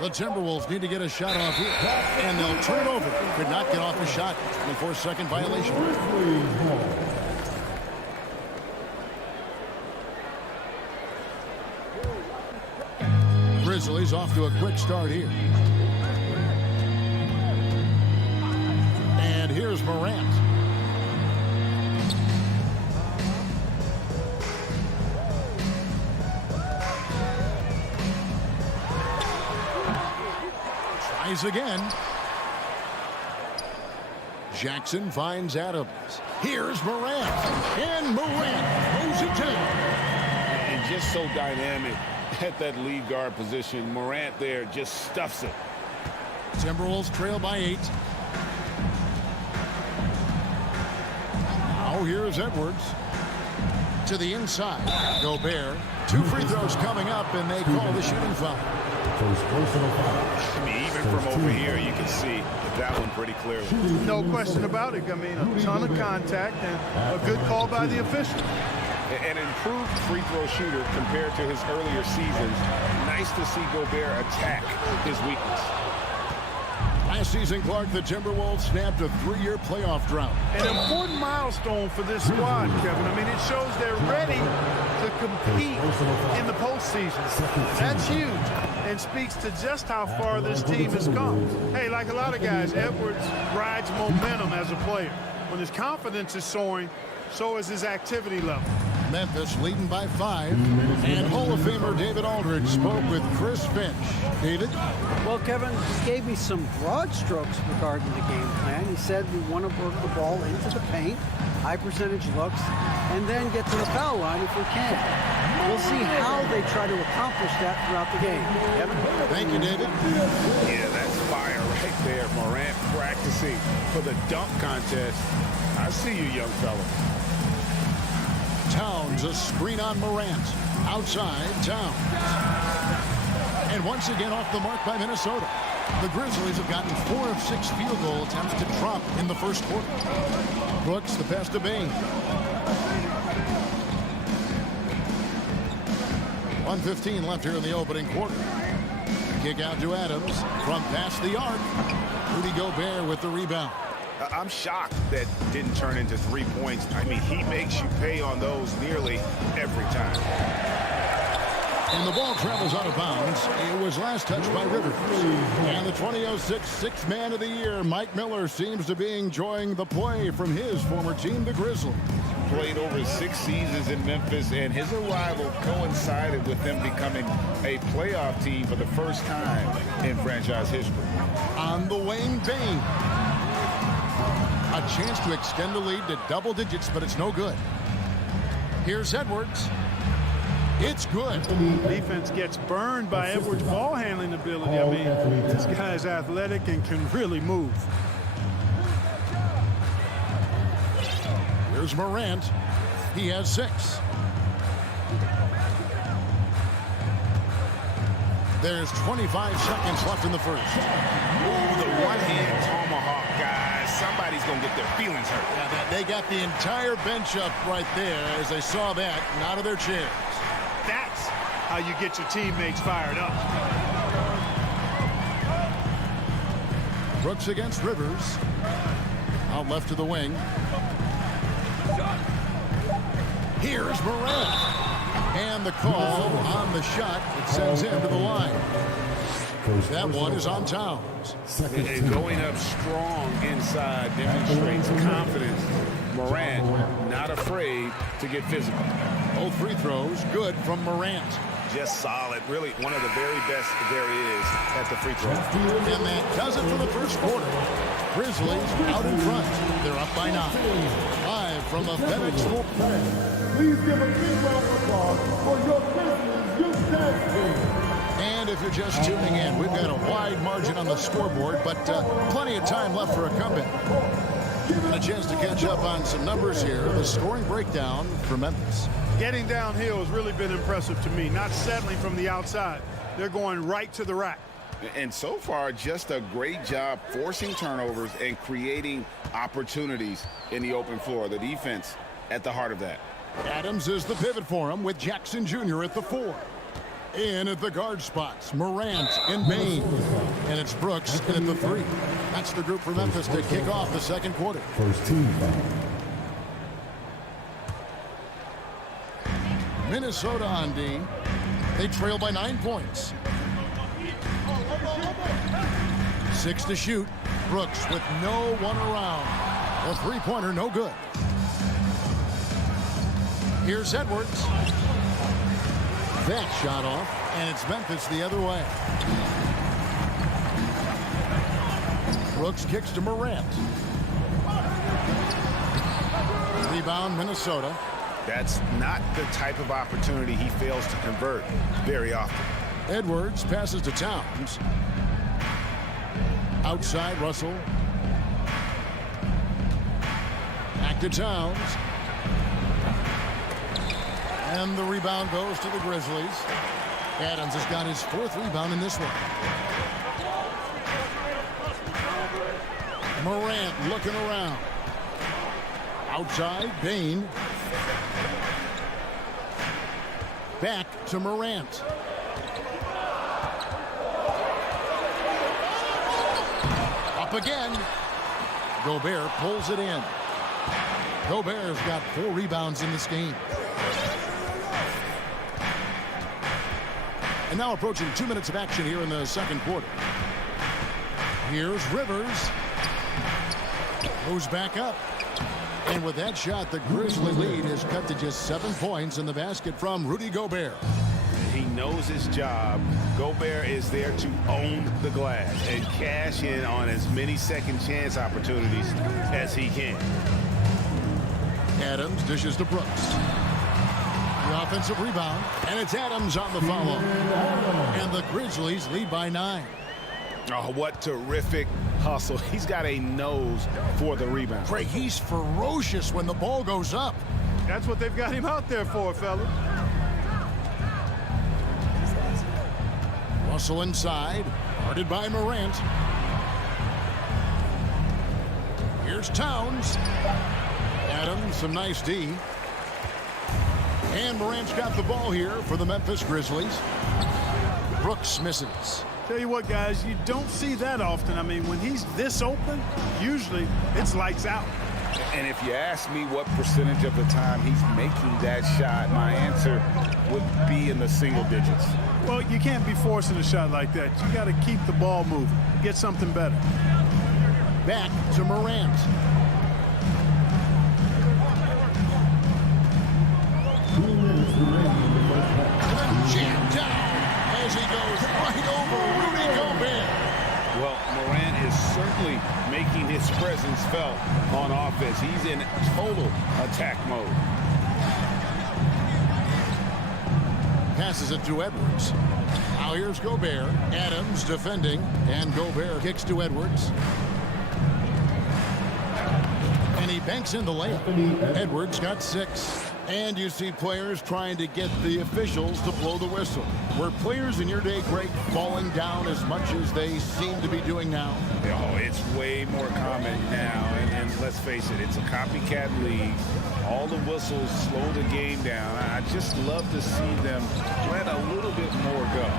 The Timberwolves need to get a shot off here. And they'll turn it over. Could not get off the shot. 24-second violation. Grizzlies off to a quick start here. And here's Morant. Tries again. Jackson finds Adams. Here's Morant. And Morant moves it down. And just so dynamic at that lead guard position. Morant there just stuffs it. Timberwolves trail by 8. Now here's Edwards. To the inside. Gobert. 2 free throws coming up, and they call the shooting foul. First personal foul. I mean, even from over here, you can see that one pretty clearly. No question about it. I mean, a ton of contact and a good call by the official. An improved free throw shooter compared to his earlier seasons. Nice to see Gobert attack his weakness. Last season, Clark, the Timberwolves snapped a 3-year playoff drought. An important milestone for this squad, Kevin. I mean, it shows they're ready to compete in the postseason. That's huge and speaks to just how far this team has come. Hey, like a lot of guys, Edwards rides momentum as a player. When his confidence is soaring, so is his activity level. Memphis leading by 5. And Hall of Famer David Aldridge spoke with Chris Finch. David? Well, Kevin gave me some broad strokes regarding the game plan. He said we want to work the ball into the paint, high percentage looks, and then get to the foul line if we can. We'll see how they try to accomplish that throughout the game. Kevin? Thank you, David. Yeah, that's fire right there. Morant practicing for the dunk contest. I see you, young fella. Towns, a screen on Morant. Outside, Towns. And once again off the mark by Minnesota. The Grizzlies have gotten 4 of 6 field goal attempts to drop in the first quarter. Brooks, the pass to Bain. 1:15 left here in the opening quarter. Kick out to Adams from past the arc. Rudy Gobert with the rebound. I'm shocked that didn't turn into 3 points. I mean, he makes you pay on those nearly every time. And the ball travels out of bounds. It was last touched by Rivers. And the 2006 Sixth Man of the Year, Mike Miller, seems to be enjoying the play from his former team, the Grizzlies. played over 6 seasons in Memphis, and his arrival coincided with them becoming a playoff team for the first time in franchise history. On the wing, Bane. A chance to extend the lead to double digits, but it's no good. Here's Edwards. It's good. Defense gets burned by Edwards' ball handling ability. I mean, this guy's athletic and can really move. Here's Morant. He has 6. There's 25 seconds left in the first. Ooh, the one-hand tomahawk, guys. Somebody's going to get their feelings hurt. Yeah, they got the entire bench up right there as they saw that and out of their chairs. That's how you get your teammates fired up. Brooks against Rivers. Out left to the wing. Here's Morant. And the call on the shot. It sends him to the line. That one is on Towns. And going up strong inside demonstrates confidence. Morant not afraid to get physical. Both free throws good from Morant. Just solid. Really one of the very best there is at the free throw. And that does it for the first quarter. Grizzlies out in front. They're up by 9. Live from the FedEx Forum. Please give a big round of applause for your Grizzlies youth dance team. And if you're just tuning in, we've got a wide margin on the scoreboard, but plenty of time left for a comeback. And a chance to catch up on some numbers here. The scoring breakdown for Memphis. Getting downhill has really been impressive to me. Not settling from the outside. They're going right to the rack. And so far, just a great job forcing turnovers and creating opportunities in the open floor. The defense at the heart of that. Adams is the pivot for him with Jackson Jr. at the 4. In at the guard spots, Morant and Bane. And it's Brooks in at the 3. That's the group for Memphis to kick off the second quarter. First team foul. Minnesota on D. They trail by 9 points. 6 to shoot. Brooks with no one around. A three-pointer, no good. Here's Edwards. That shot off, and it's Memphis the other way. Brooks kicks to Morant. Rebound, Minnesota. That's not the type of opportunity he fails to convert very often. Edwards passes to Towns. Outside, Russell. Back to Towns. And the rebound goes to the Grizzlies. Adams has got his 4th rebound in this one. Morant looking around. Outside, Bane. Back to Morant. Up again. Gobert pulls it in. Gobert's got 4 rebounds in this game. And now approaching 2 minutes of action here in the second quarter. Here's Rivers. Moves back up. And with that shot, the Grizzly lead is cut to just 7 points in the basket from Rudy Gobert. He knows his job. Gobert is there to own the glass and cash in on as many second chance opportunities as he can. Adams dishes to Brooks. The offensive rebound, and it's Adams on the follow. And the Grizzlies lead by 9. Oh, what terrific hustle. He's got a nose for the rebound. Craig, he's ferocious when the ball goes up. That's what they've got him out there for, fella. Russell inside, guarded by Morant. Here's Towns. Adams, some nice D. And Morant's got the ball here for the Memphis Grizzlies. Brooks misses. Tell you what, guys, you don't see that often. I mean, when he's this open, usually it's lights out. And if you ask me what percentage of the time he's making that shot, my answer would be in the single digits. Well, you can't be forcing a shot like that. You got to keep the ball moving. Get something better. Back to Morant. for Rudy Gobert. Well, Morant is certainly making his presence felt on offense. He's in total attack mode. Passes it to Edwards. Now here's Gobert. Adams defending, and Gobert kicks to Edwards. And he banks in the layup. Edwards got 6. And you see players trying to get the officials to blow the whistle. Were players in your day, Greg, falling down as much as they seem to be doing now? Oh, it's way more common now. And let's face it, it's a copycat league. All the whistles slow the game down. I just love to see them let a little bit more go.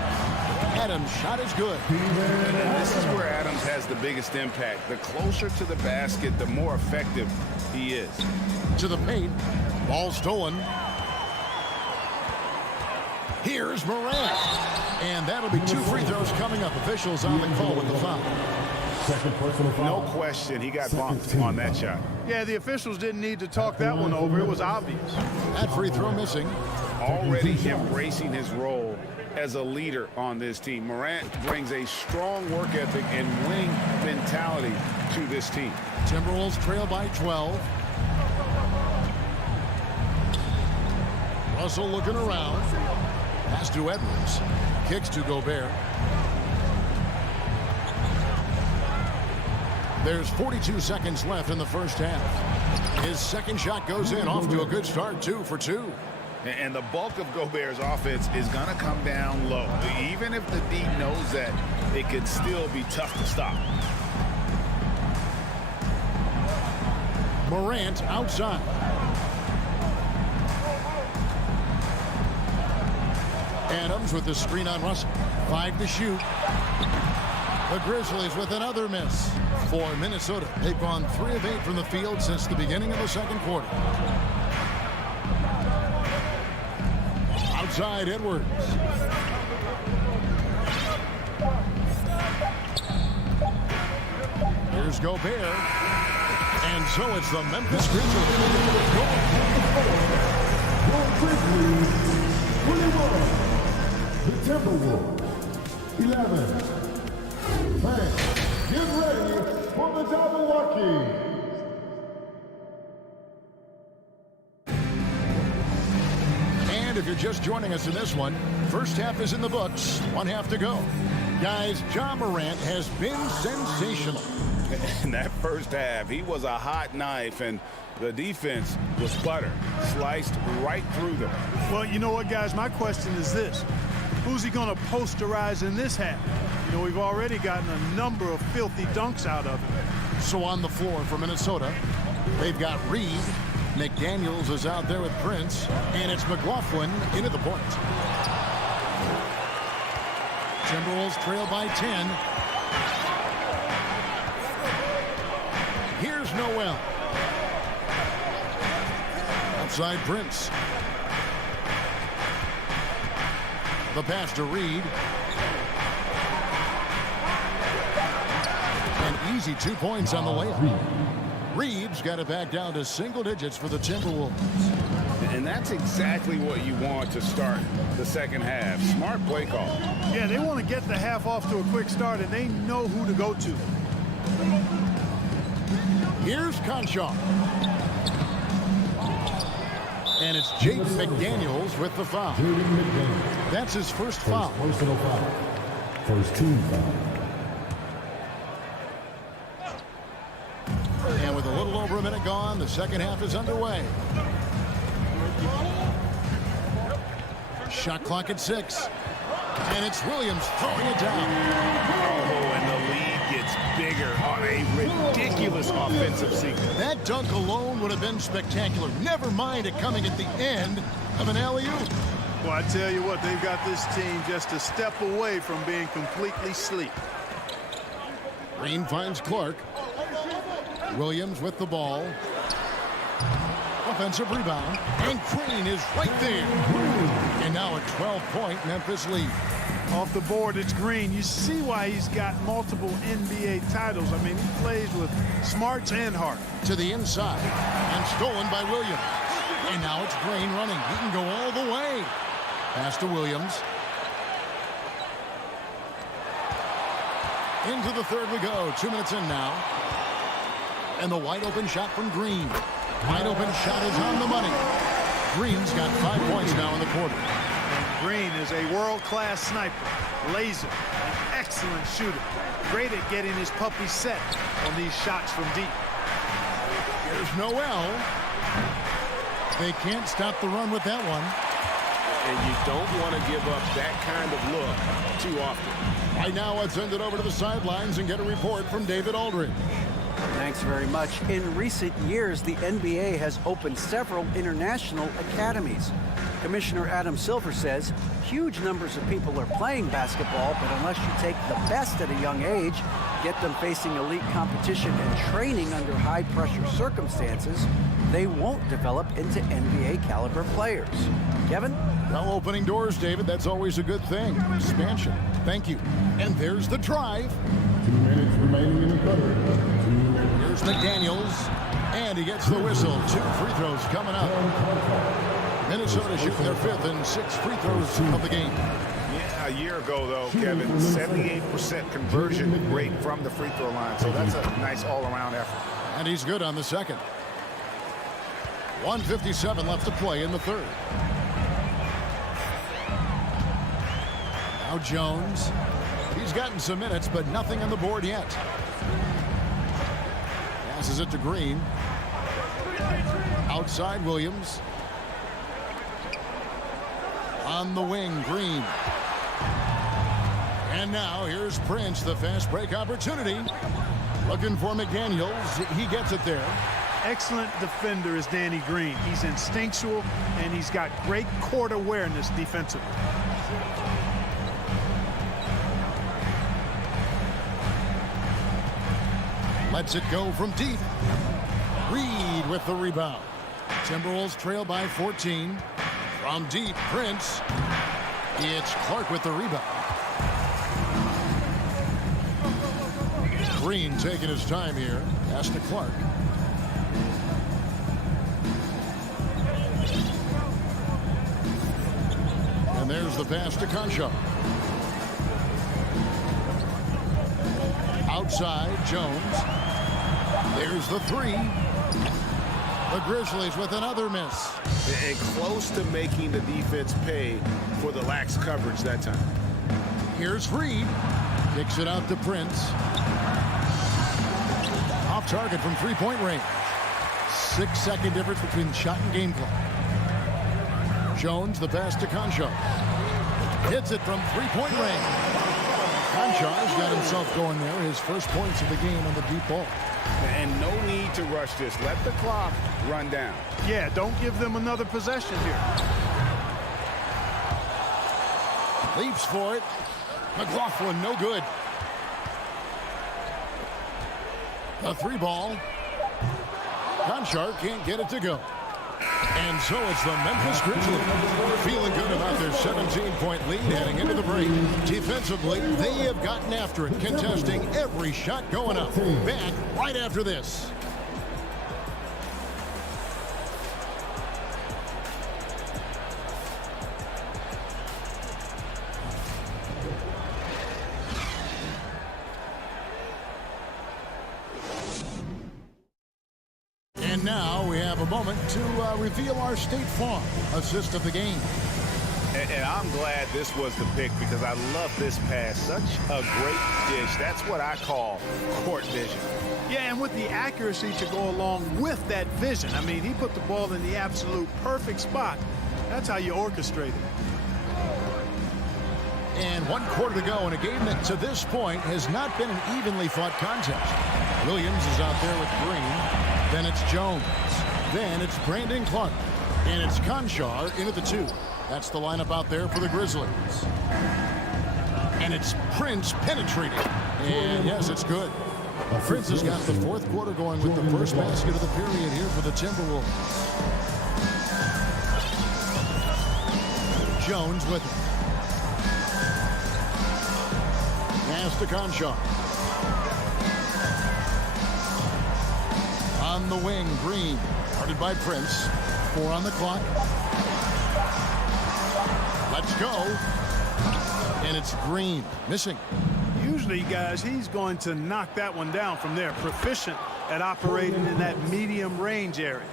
Adams' shot is good. And this is where Adams has the biggest impact. The closer to the basket, the more effective he is. To the paint. Ball stolen. Here's Morant. And that'll be 2 free throws coming up. Officials on the call with the foul. No question, he got bumped on that shot. Yeah, the officials didn't need to talk that one over. It was obvious. That free throw missing. Already embracing his role as a leader on this team. Morant brings a strong work ethic and winning mentality to this team. Timberwolves trail by 12. Russell looking around. Pass to Edwards. Kicks to Gobert. There's 42 seconds left in the first half. His second shot goes in, off to a good start, 2 for 2. And the bulk of Gobert's offense is going to come down low. Even if the D knows that, it could still be tough to stop. Morant outside. Adams with the screen on Russell. 5 to shoot. The Grizzlies with another miss. For Minnesota, they've gone 3 of 8 from the field since the beginning of the second quarter. Outside Edwards. Here's Gobert. And so it's the Memphis Grizzlies. The Timberwolves, 11. Man, get ready for the Jabberwocky. And if you're just joining us in this one, first half is in the books. 1 half to go. Guys, Ja Morant has been sensational. In that first half, he was a hot knife, and the defense was butter, sliced right through them. Well, you know what, guys? My question is this. Who's he going to posterize in this half? You know, we've already gotten a number of filthy dunks out of him. So on the floor for Minnesota, they've got Reed. McDaniels is out there with Prince. And it's McLaughlin into the point. Timberwolves trail by 10. Here's Noel. Outside Prince. The pass to Reed. An easy 2 points on the layup. Reed's got it back down to single digits for the Timberwolves. And that's exactly what you want to start the second half. Smart play call. Yeah, they want to get the half off to a quick start, and they know who to go to. Here's Conchar. And it's Jaden McDaniels with the foul. That's his first foul. Personal foul. First team foul. And with a little over a minute gone, the second half is underway. Shot clock at 6. And it's Williams throwing it down. Oh, and the lead gets bigger on a ridiculous offensive sequence. That dunk alone would have been spectacular. Never mind it coming at the end of an alley-oop. Well, I tell you what, they've got this team just a step away from being completely asleep. Green finds Clark. Williams with the ball. Offensive rebound. And Green is right there. And now a 12-point Memphis lead. Off the board, it's Green. You see why he's got multiple NBA titles. I mean, he plays with smarts and heart. To the inside. And stolen by Williams. And now it's Green running. He can go all the way. Pass to Williams. Into the third we go. 2 minutes in now. And the wide open shot from Green. Wide open shot is on the money. Green's got 5 points now in the quarter. Green is a world-class sniper, laser, an excellent shooter. Great at getting his puppy set on these shots from deep. Here's Noel. They can't stop the run with that one. And you don't want to give up that kind of look too often. Right now, let's send it over to the sidelines and get a report from David Aldridge. Thanks very much. In recent years, the NBA has opened several international academies. Commissioner Adam Silver says huge numbers of people are playing basketball, but unless you take the best at a young age, get them facing elite competition and training under high-pressure circumstances, they won't develop into NBA-caliber players. Kevin? Well, opening doors, David, that's always a good thing. Expansion. Thank you. And there's the drive. 2 minutes remaining in the quarter. Here's McDaniels, and he gets the whistle. 2 free throws coming up. Minnesota shooting their 5th and 6th free throws of the game. Yeah, a year ago, though, Kevin, 78% conversion rate from the free throw line. So that's a nice all-around effort. And he's good on the second. 1:57 left to play in the third. Now Jones. He's gotten some minutes, but nothing on the board yet. Passes it to Green. Outside Williams. On the wing, Green. And now here's Prince, the fast break opportunity. Looking for McDaniels. He gets it there. Excellent defender is Danny Green. He's instinctual, and he's got great court awareness defensively. Lets it go from deep. Reed with the rebound. Timberwolves trail by 14. From deep, Prince. It's Clark with the rebound. Green taking his time here. Pass to Clark. And there's the pass to Concha. Outside, Jones. There's the 3. The Grizzlies with another miss. And close to making the defense pay for the lax coverage that time. Here's Reed. Kicks it out to Prince. Off target from three-point range. 6-second difference between the shot and game clock. Jones, the pass to Concha. Hits it from three-point range. Concha's got himself going there. His first points of the game on the deep ball. And no need to rush this. Let the clock run down. Yeah, don't give them another possession here. Leaps for it. McLaughlin, no good. The 3 ball. Conchar can't get it to go. And so it's the Memphis Grizzlies feeling good about their 17-point lead heading into the break. Defensively, they have gotten after it, contesting every shot going up. Back right after this. And now we have a moment to reveal our State Farm assist of the game. And I'm glad this was the pick because I love this pass. Such a great dish. That's what I call court vision. Yeah, and with the accuracy to go along with that vision. I mean, he put the ball in the absolute perfect spot. That's how you orchestrate it. And 1 quarter to go in a game that to this point has not been an evenly fought contest. Williams is out there with Green. Then it's Jones. Then it's Brandon Clark. And it's Conchar in at the 2. That's the lineup out there for the Grizzlies. And it's Prince penetrating. And yes, it's good. Prince has got the 4th quarter going with the first basket of the period here for the Timberwolves. Jones with it. Pass to Conchar. On the wing, Green. Guarded by Prince. 4 on the clock. Let's go. And it's Green. Missing. Usually Usually, guys, he's going to knock that one down from there. Proficient at operating in that medium range area.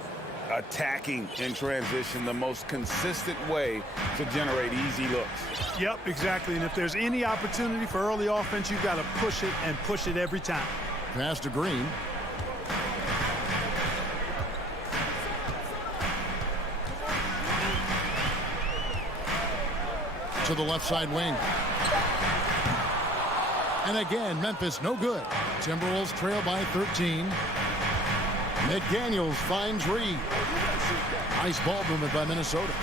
Attacking in transition, the most consistent way to generate easy looks. Yep, exactly. And if there's any opportunity for early offense, you've got to push it and push it every time. Pass to Green. To the left side wing. And again, Memphis no good. Timberwolves trail by 13. McDaniels finds Reed. Nice ball movement by Minnesota.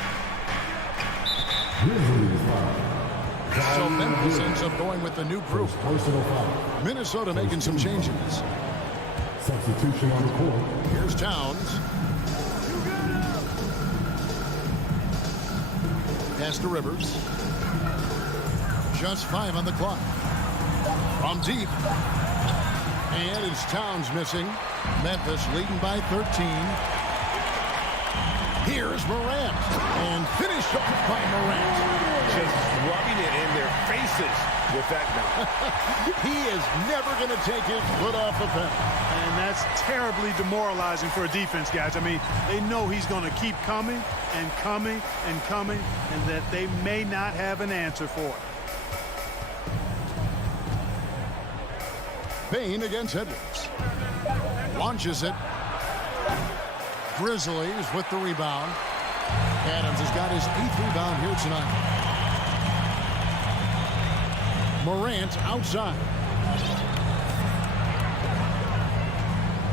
So Memphis ends up going with the new group. Minnesota making some changes. Substitution on the court. Here's Towns. Pass to Rivers. Just 5 on the clock. From deep. And it's Towns missing. Memphis leading by 13. Here's Morant. And finished off by Morant. Just rubbing it in their faces with that dunk. He is never going to take his foot off the pedal. And that's terribly demoralizing for a defense, guys. I mean, they know he's going to keep coming and coming and coming, and that they may not have an answer for it. Payne against Edwards. Launches it. Grizzlies with the rebound. Adams has got his 8th rebound here tonight. Morant outside.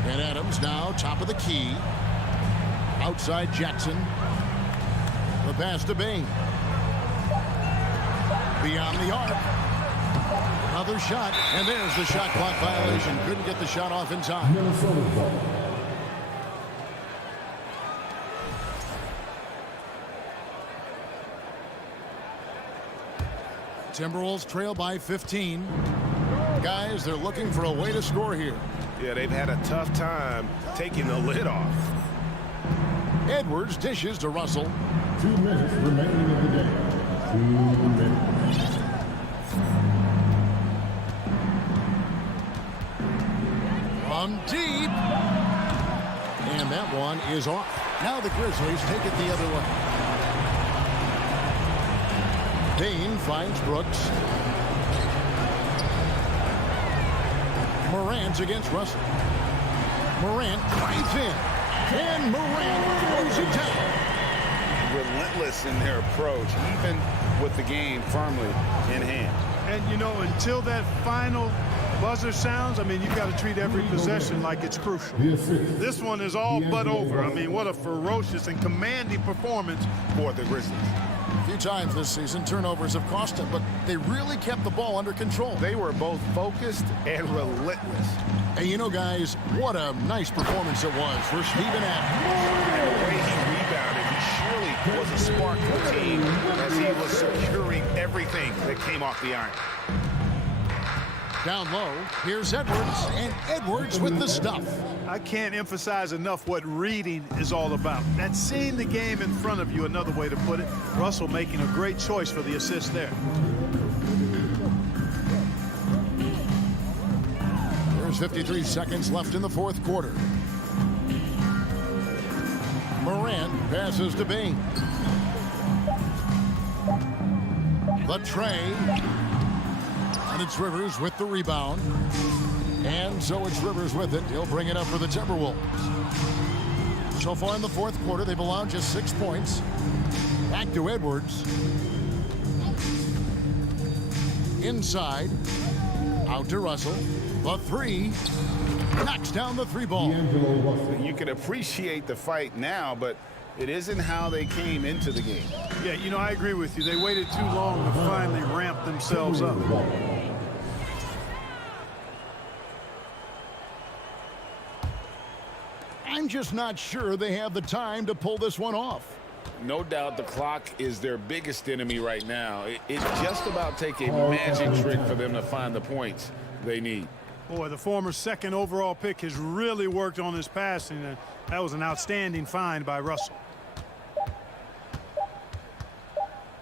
And Adams now top of the key. Outside Jackson. The pass to Bain. Beyond the arc. Another shot, and there's the shot clock violation. Couldn't get the shot off in time. Timberwolves trail by 15. Guys, they're looking for a way to score here. Yeah, they've had a tough time taking the lid off. Edwards dishes to Russell. 2 minutes remaining in the game. 2 minutes. From deep. And that one is off. Now the Grizzlies take it the other way. Dane finds Brooks. Morant against Russell. Morant drives in. And Morant throws it down. Relentless in their approach, even with the game firmly in hand. And, you know, until that final buzzer sounds, I mean, you've got to treat every possession like it's crucial. This one is all but over. I mean, what a ferocious and commanding performance for the Grizzlies. A few times this season, turnovers have cost them, but they really kept the ball under control. They were both focused and relentless. And you know, guys, what a nice performance it was for Steven Adams. And the way he rebounded, he surely was a spark to the team as he was securing everything that came off the iron. Down low, here's Edwards, and Edwards with the stuff. I can't emphasize enough what reading is all about. That's seeing the game in front of you, another way to put it. Russell making a great choice for the assist there. There's 53 seconds left in the fourth quarter. Morant passes to Bain. The tray. And it's Rivers with the rebound. And so it's Rivers with it. He'll bring it up for the Timberwolves. So far in the fourth quarter, they've allowed just 6 points. Back to Edwards. Inside. Out to Russell. The three. Knocks down the 3 ball. You can appreciate the fight now, but it isn't how they came into the game. Yeah, you know, I agree with you. They waited too long to finally ramp themselves up. I'm just not sure they have the time to pull this one off. No doubt the clock is their biggest enemy right now. It's just about take a magic trick for them to find the points they need. Boy, the former second overall pick has really worked on his passing, and that was an outstanding find by Russell.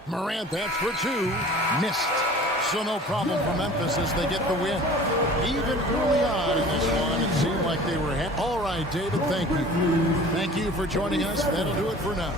Morant, that's for 2. Missed. So no problem for Memphis as they get the win. Even early on in this one, it seemed like they were all right, David, thank you. Thank you for joining us. That'll do it for now.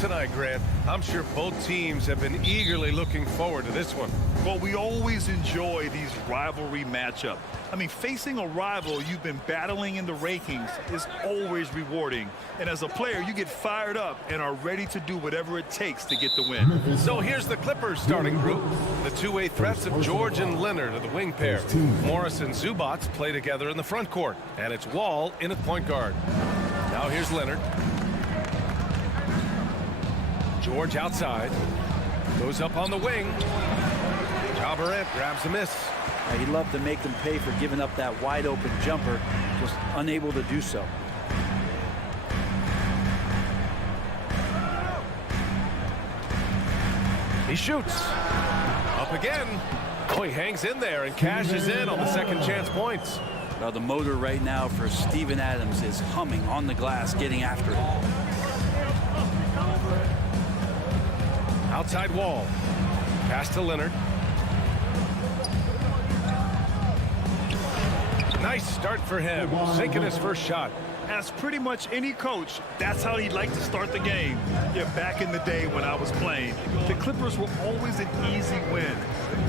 Tonight, Grant. I'm sure both teams have been eagerly looking forward to this one. Well, we always enjoy these rivalry matchups. I mean, facing a rival you've been battling in the rankings is always rewarding. And as a player, you get fired up and are ready to do whatever it takes to get the win. So here's the Clippers starting group. The two-way threats of George and Leonard are the wing pair. Morris and Zubac play together in the front court. And it's Wall in at point guard. Now here's Leonard. George outside, goes up on the wing. Ja Morant grabs a miss. He'd love to make them pay for giving up that wide open jumper, just unable to do so. He shoots. Up again. Oh, he hangs in there and cashes in on the second chance points. Well, the motor right now for Steven Adams is humming on the glass, getting after it. Outside Wall. Pass to Leonard. Nice start for him. Sinking his first shot. Ask pretty much any coach, that's how he'd like to start the game. Yeah, back in the day when I was playing, the Clippers were always an easy win.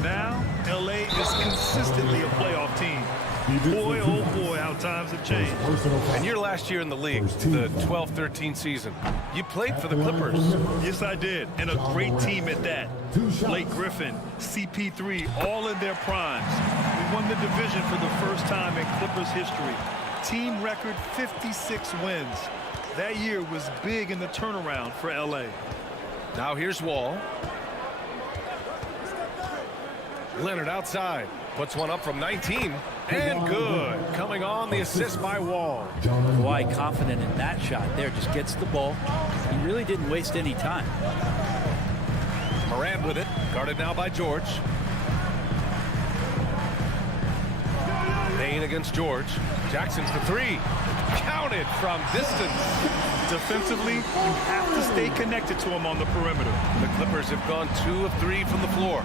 Now, LA is consistently a playoff team. Boy, oh boy, how times have changed. And your last year in the league, the 12-13 season, you played for the Clippers. Yes, I did, and a great team at that. Blake Griffin, CP3, all in their primes. We won the division for the first time in Clippers history. Team record 56 wins. That year was big in the turnaround for LA. Now here's Wall. Leonard outside. Puts one up from 19. And good. Coming on, the assist by Wall. Kawhi confident in that shot there. Just gets the ball. He really didn't waste any time. Morant with it. Guarded now by George. Payne against George. Jackson for three. Counted from distance. Defensively, you have to stay connected to him on the perimeter. The Clippers have gone 2 of 3 from the floor.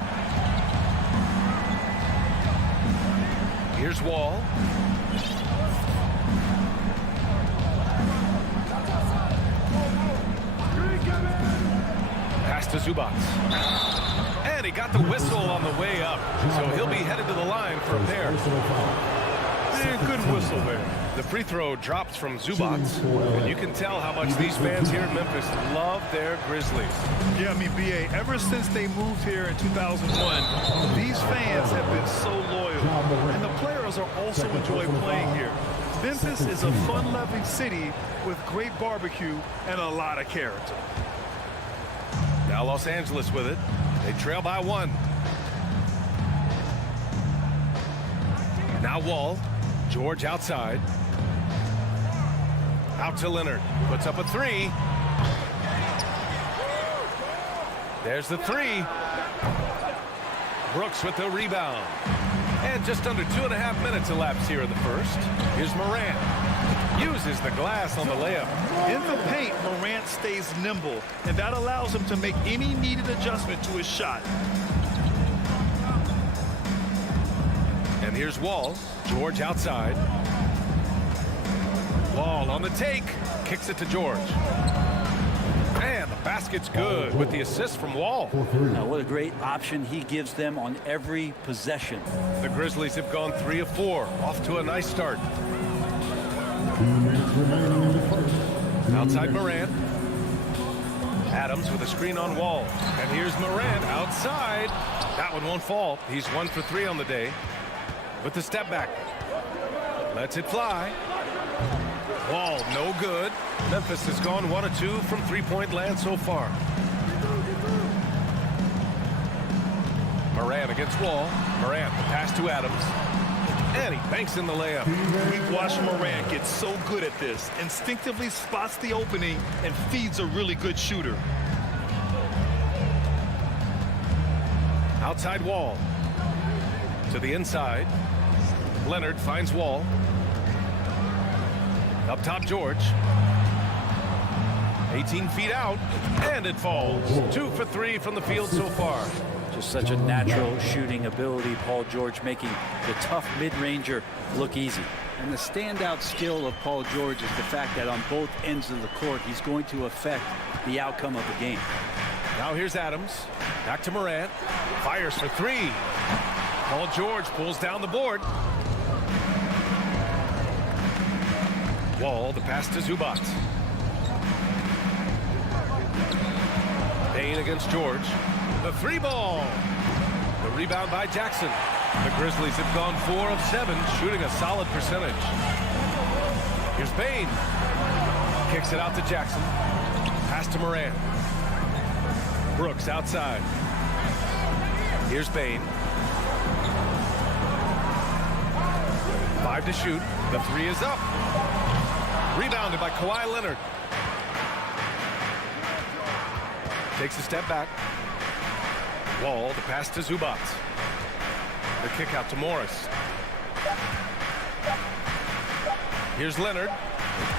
Here's Wall. Pass to Zubac. And he got the whistle on the way up. So he'll be headed to the line for a pair. Yeah, good whistle there. The free throw drops from Zubac. And you can tell how much these fans here in Memphis love their Grizzlies. Yeah, I mean, B.A., ever since they moved here in 2001, these fans have been so loyal. And the players are also enjoy playing here. Memphis is a fun-loving city with great barbecue and a lot of character. Now Los Angeles with it. They trail by 1. Now Wall. George outside. Out to Leonard. Puts up a 3. There's the 3. Brooks with the rebound. And just under 2.5 minutes elapsed here in the first. Here's Morant. Uses the glass on the layup. In the paint, Morant stays nimble, and that allows him to make any needed adjustment to his shot. And here's Wall. George outside. Wall on the take. Kicks it to George. And the basket's good with the assist from Wall. Now, what a great option he gives them on every possession. The Grizzlies have gone 3 of 4. Off to a nice start. Outside Morant. Adams with a screen on Wall. And here's Morant outside. That one won't fall. He's 1 for 3 on the day. With the step back. Lets it fly. Wall no good. Memphis has gone 1 of 2 from three-point land so far. Morant against Wall. Morant, the pass to Adams. And he banks in the layup. We've watched Morant get so good at this. Instinctively spots the opening and feeds a really good shooter. Outside Wall. To the inside. Leonard finds Wall. Up top George. 18 feet out. And it falls. 2 for 3 from the field so far. Just such a natural shooting ability. Paul George making the tough mid-ranger look easy. And the standout skill of Paul George is the fact that on both ends of the court, he's going to affect the outcome of the game. Now here's Adams. Back to Morant. Fires for 3. Paul George pulls down the board. Wall, the pass to Zubac. Payne against George. The 3 ball. The rebound by Jackson. The Grizzlies have gone 4 of 7, shooting a solid percentage. Here's Payne. Kicks it out to Jackson. Pass to Morant. Brooks outside. Here's Payne. 5 to shoot. The 3 is up. Rebounded by Kawhi Leonard. Takes a step back. Wall, the pass to Zubac. The kick out to Morris. Here's Leonard.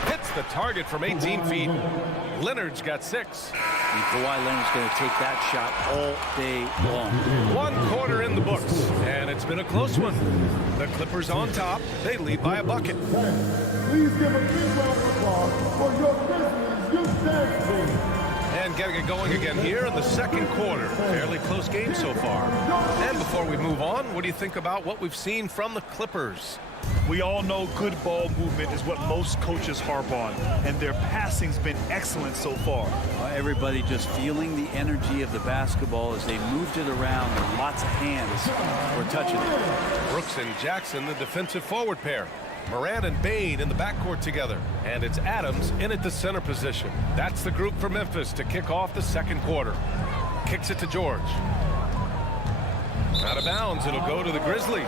Hits the target from 18 feet. Leonard's got 6. And Kawhi Leonard's going to take that shot all day long. 1 quarter in the books, and it's been a close one. The Clippers on top. They lead by a bucket. Please give a big round of applause for your Grizzlies youth dance team. And getting it going again here in the second quarter. Fairly close game so far. And before we move on, what do you think about what we've seen from the Clippers? We all know good ball movement is what most coaches harp on, and their passing's been excellent so far. Everybody just feeling the energy of the basketball as they moved it around, and lots of hands were touching it. Brooks and Jackson, the defensive forward pair. Morant and Bane in the backcourt together. And it's Adams in at the center position. That's the group for Memphis to kick off the second quarter. Kicks it to George. Out of bounds, it'll go to the Grizzlies.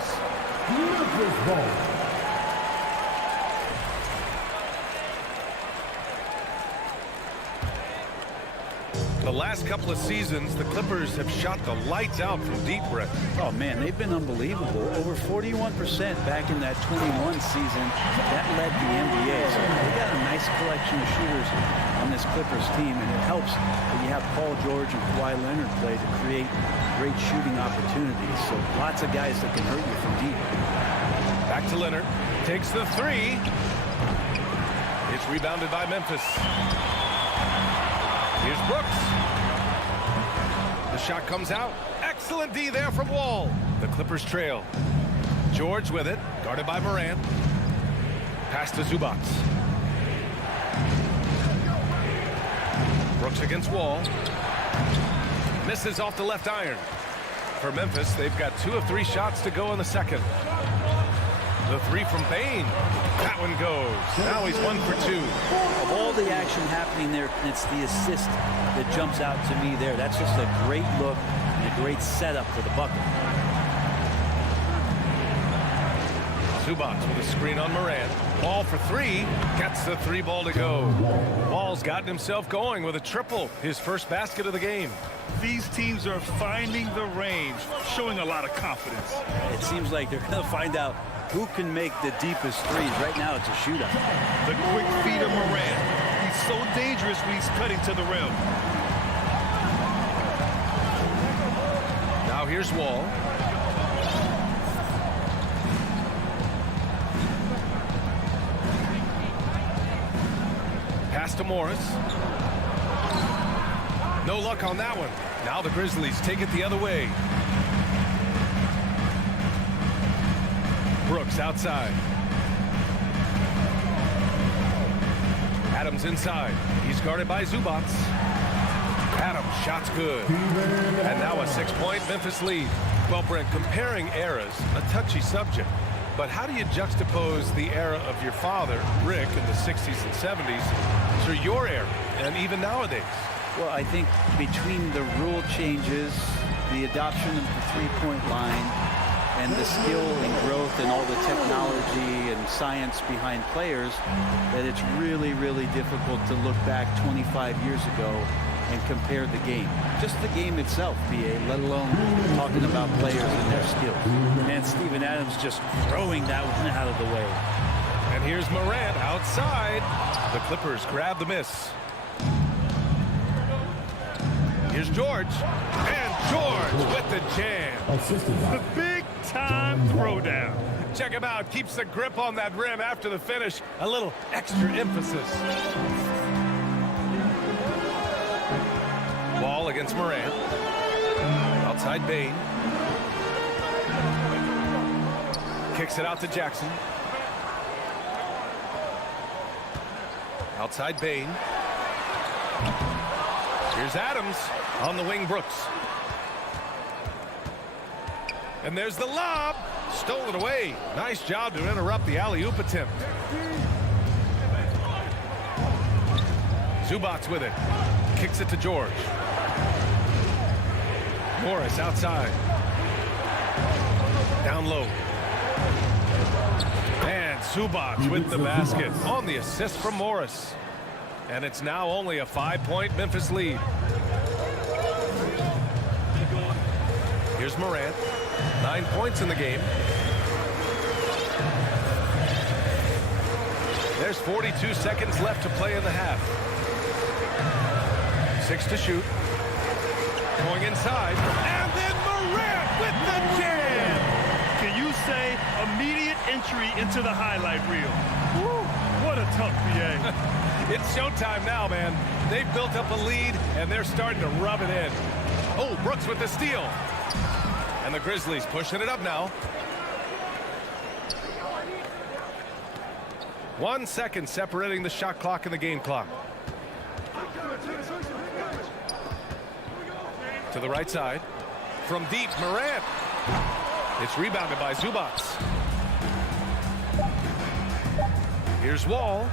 The last couple of seasons, the Clippers have shot the lights out from deep, Brett. Oh, man, they've been unbelievable. Over 41% back in that 21 season. That led the NBA. So they got a nice collection of shooters on this Clippers team, and it helps when you have Paul George and Kawhi Leonard play to create great shooting opportunities. So lots of guys that can hurt you from deep. Back to Leonard. Takes the three. It's rebounded by Memphis. Here's Brooks. The shot comes out. Excellent D there from Wall. The Clippers trail. George with it, guarded by Morant. Pass to Zubac. Brooks against Wall. Misses off the left iron. For Memphis, they've got 2 of 3 shots to go in the second. The three from Bane. That one goes. Now he's 1 for 2. Of all the action happening there, it's the assist that jumps out to me there. That's just a great look and a great setup for the bucket. Zubac with a screen on Morant. Ball for 3. Gets the 3 ball to go. Ball's gotten himself going with a triple. His first basket of the game. These teams are finding the range, showing a lot of confidence. It seems like they're going to find out who can make the deepest threes. Right now, it's a shootout. The quick feed of Morant. He's so dangerous when he's cutting to the rim. Now here's Wall. Pass to Morris. No luck on that one. Now the Grizzlies take it the other way. Brooks outside. Adams inside. He's guarded by Zubac. Adams, shot's good. And now a 6-point Memphis lead. Well, Brent, comparing eras, a touchy subject. But how do you juxtapose the era of your father, Rick, in the 60s and 70s, to your era, and even nowadays? Well, I think between the rule changes, the adoption of the three-point line, and the skill and growth and all the technology and science behind players, that it's really, really difficult to look back 25 years ago and compare the game. Just the game itself, BA, let alone talking about players and their skills. And Steven Adams just throwing that one out of the way. And here's Morant outside. The Clippers grab the miss. Here's George. And George with the jam. The big-time throwdown. Check him out. Keeps the grip on that rim after the finish. A little extra emphasis. Ball against Morant. Outside Bane. Kicks it out to Jackson. Outside Bane. Here's Adams. On the wing, Brooks. And there's the lob. Stolen away. Nice job to interrupt the alley-oop attempt. Zubac with it. Kicks it to George. Morris outside. Down low. And Zubac with the basket on the assist from Morris. And it's now only a 5-point Memphis lead. Here's Morant. 9 points in the game. There's 42 seconds left to play in the half. 6 to shoot. Going inside. And then Morant with the jam! Can you say immediate entry into the highlight reel? Woo, what What a tough BA. It's showtime now, man. They've built up a lead, and they're starting to rub it in. Oh, Brooks with the steal. And the Grizzlies pushing it up now. 1 second separating the shot clock and the game clock. To the right side. From deep, Morant. It's rebounded by Zubac. Here's Wall.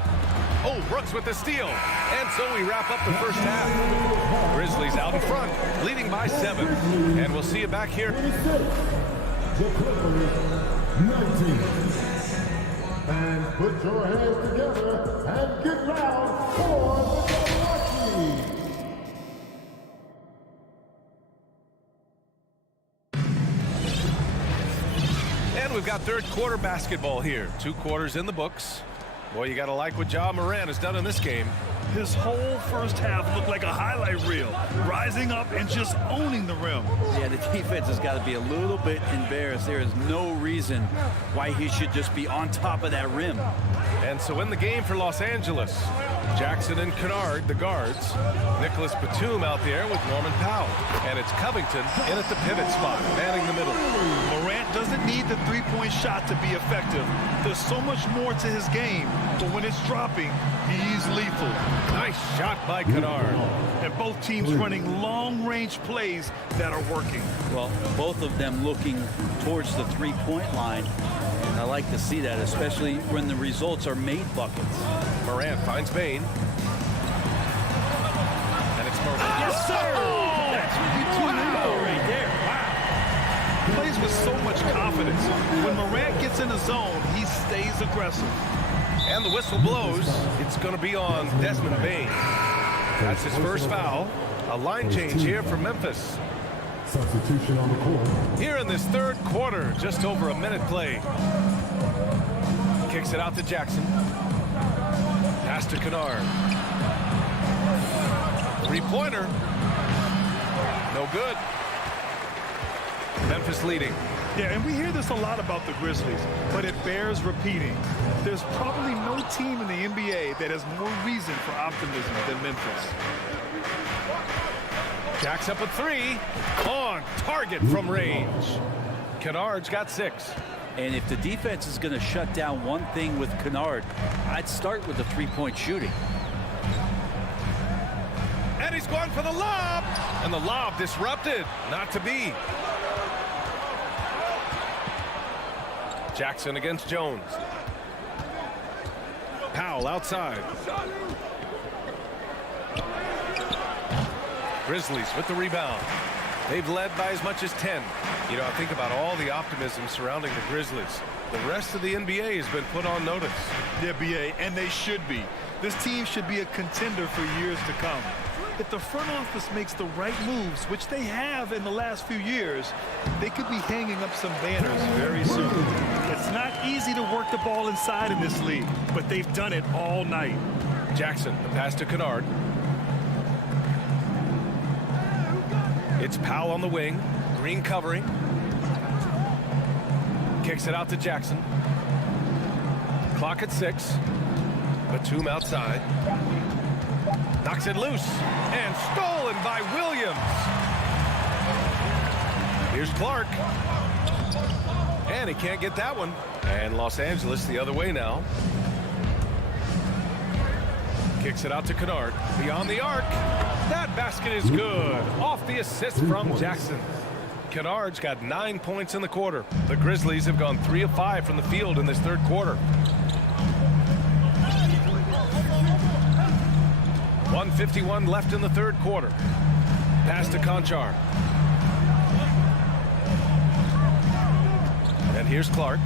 Oh, Brooks with the steal. And so we wrap up the first half. Grizzlies out in front, leading by 7. And we'll see you back here. The Clippers, 19. And put your hands together and get loud for the Grizzlies. And we've got third quarter basketball here. 2 quarters in the books. Boy, you got to like what Ja Morant has done in this game. His whole first half looked like a highlight reel, rising up and just owning the rim. Yeah, the defense has got to be a little bit embarrassed. There is no reason why he should just be on top of that rim. And so in the game for Los Angeles, Jackson and Kennard, the guards. Nicholas Batum out there with Norman Powell. And it's Covington in at the pivot spot, manning the middle. Morant doesn't need the three-point shot to be effective. There's so much more to his game, but when it's dropping, he's lethal. Nice shot by Kennard. And both teams running long-range plays that are working. Well, both of them looking towards the three-point line. And I like to see that, especially when the results are made buckets. Morant finds Bane. And it's Morant. Yes, sir! That's what you tune in for right there. Wow. Plays with so much confidence. When Morant gets in the zone, he stays aggressive. And the whistle blows. It's going to be on Desmond Bane. That's his first foul. A line change here for Memphis. Substitution on the court. Here in this third quarter, just over a minute play. Kicks it out to Jackson. Pass to Kennard. Three-pointer. No good. Memphis leading. Yeah, and we hear this a lot about the Grizzlies, but it bears repeating. There's probably no team in the NBA that has more reason for optimism than Memphis. Jack's up at 3. On target from range. Kennard's got 6. And if the defense is going to shut down one thing with Kennard, I'd start with the three-point shooting. And he's going for the lob. And the lob disrupted. Not to be. Jackson against Jones. Powell outside. Grizzlies with the rebound. They've led by as much as 10. You know, I think about all the optimism surrounding the Grizzlies. The rest of the NBA has been put on notice. Yeah, BA, and they should be. This team should be a contender for years to come. If the front office makes the right moves, which they have in the last few years, they could be hanging up some banners very soon. It's not easy to work the ball inside in this league, but they've done it all night. Jackson, the pass to Kennard. It's Powell on the wing. Green covering. Kicks it out to Jackson. Clock at 6. Batum outside. Knocks it loose. And stolen by Williams. Here's Clark. And he can't get that one. And Los Angeles the other way now. Kicks it out to Kennard. Beyond the arc. That basket is good. Off the assist from Jackson. Kennard's got 9 points in the quarter. The Grizzlies have gone 3 of 5 from the field in this third quarter. 1:51 left in the third quarter. Pass to Conchar. And here's Clark.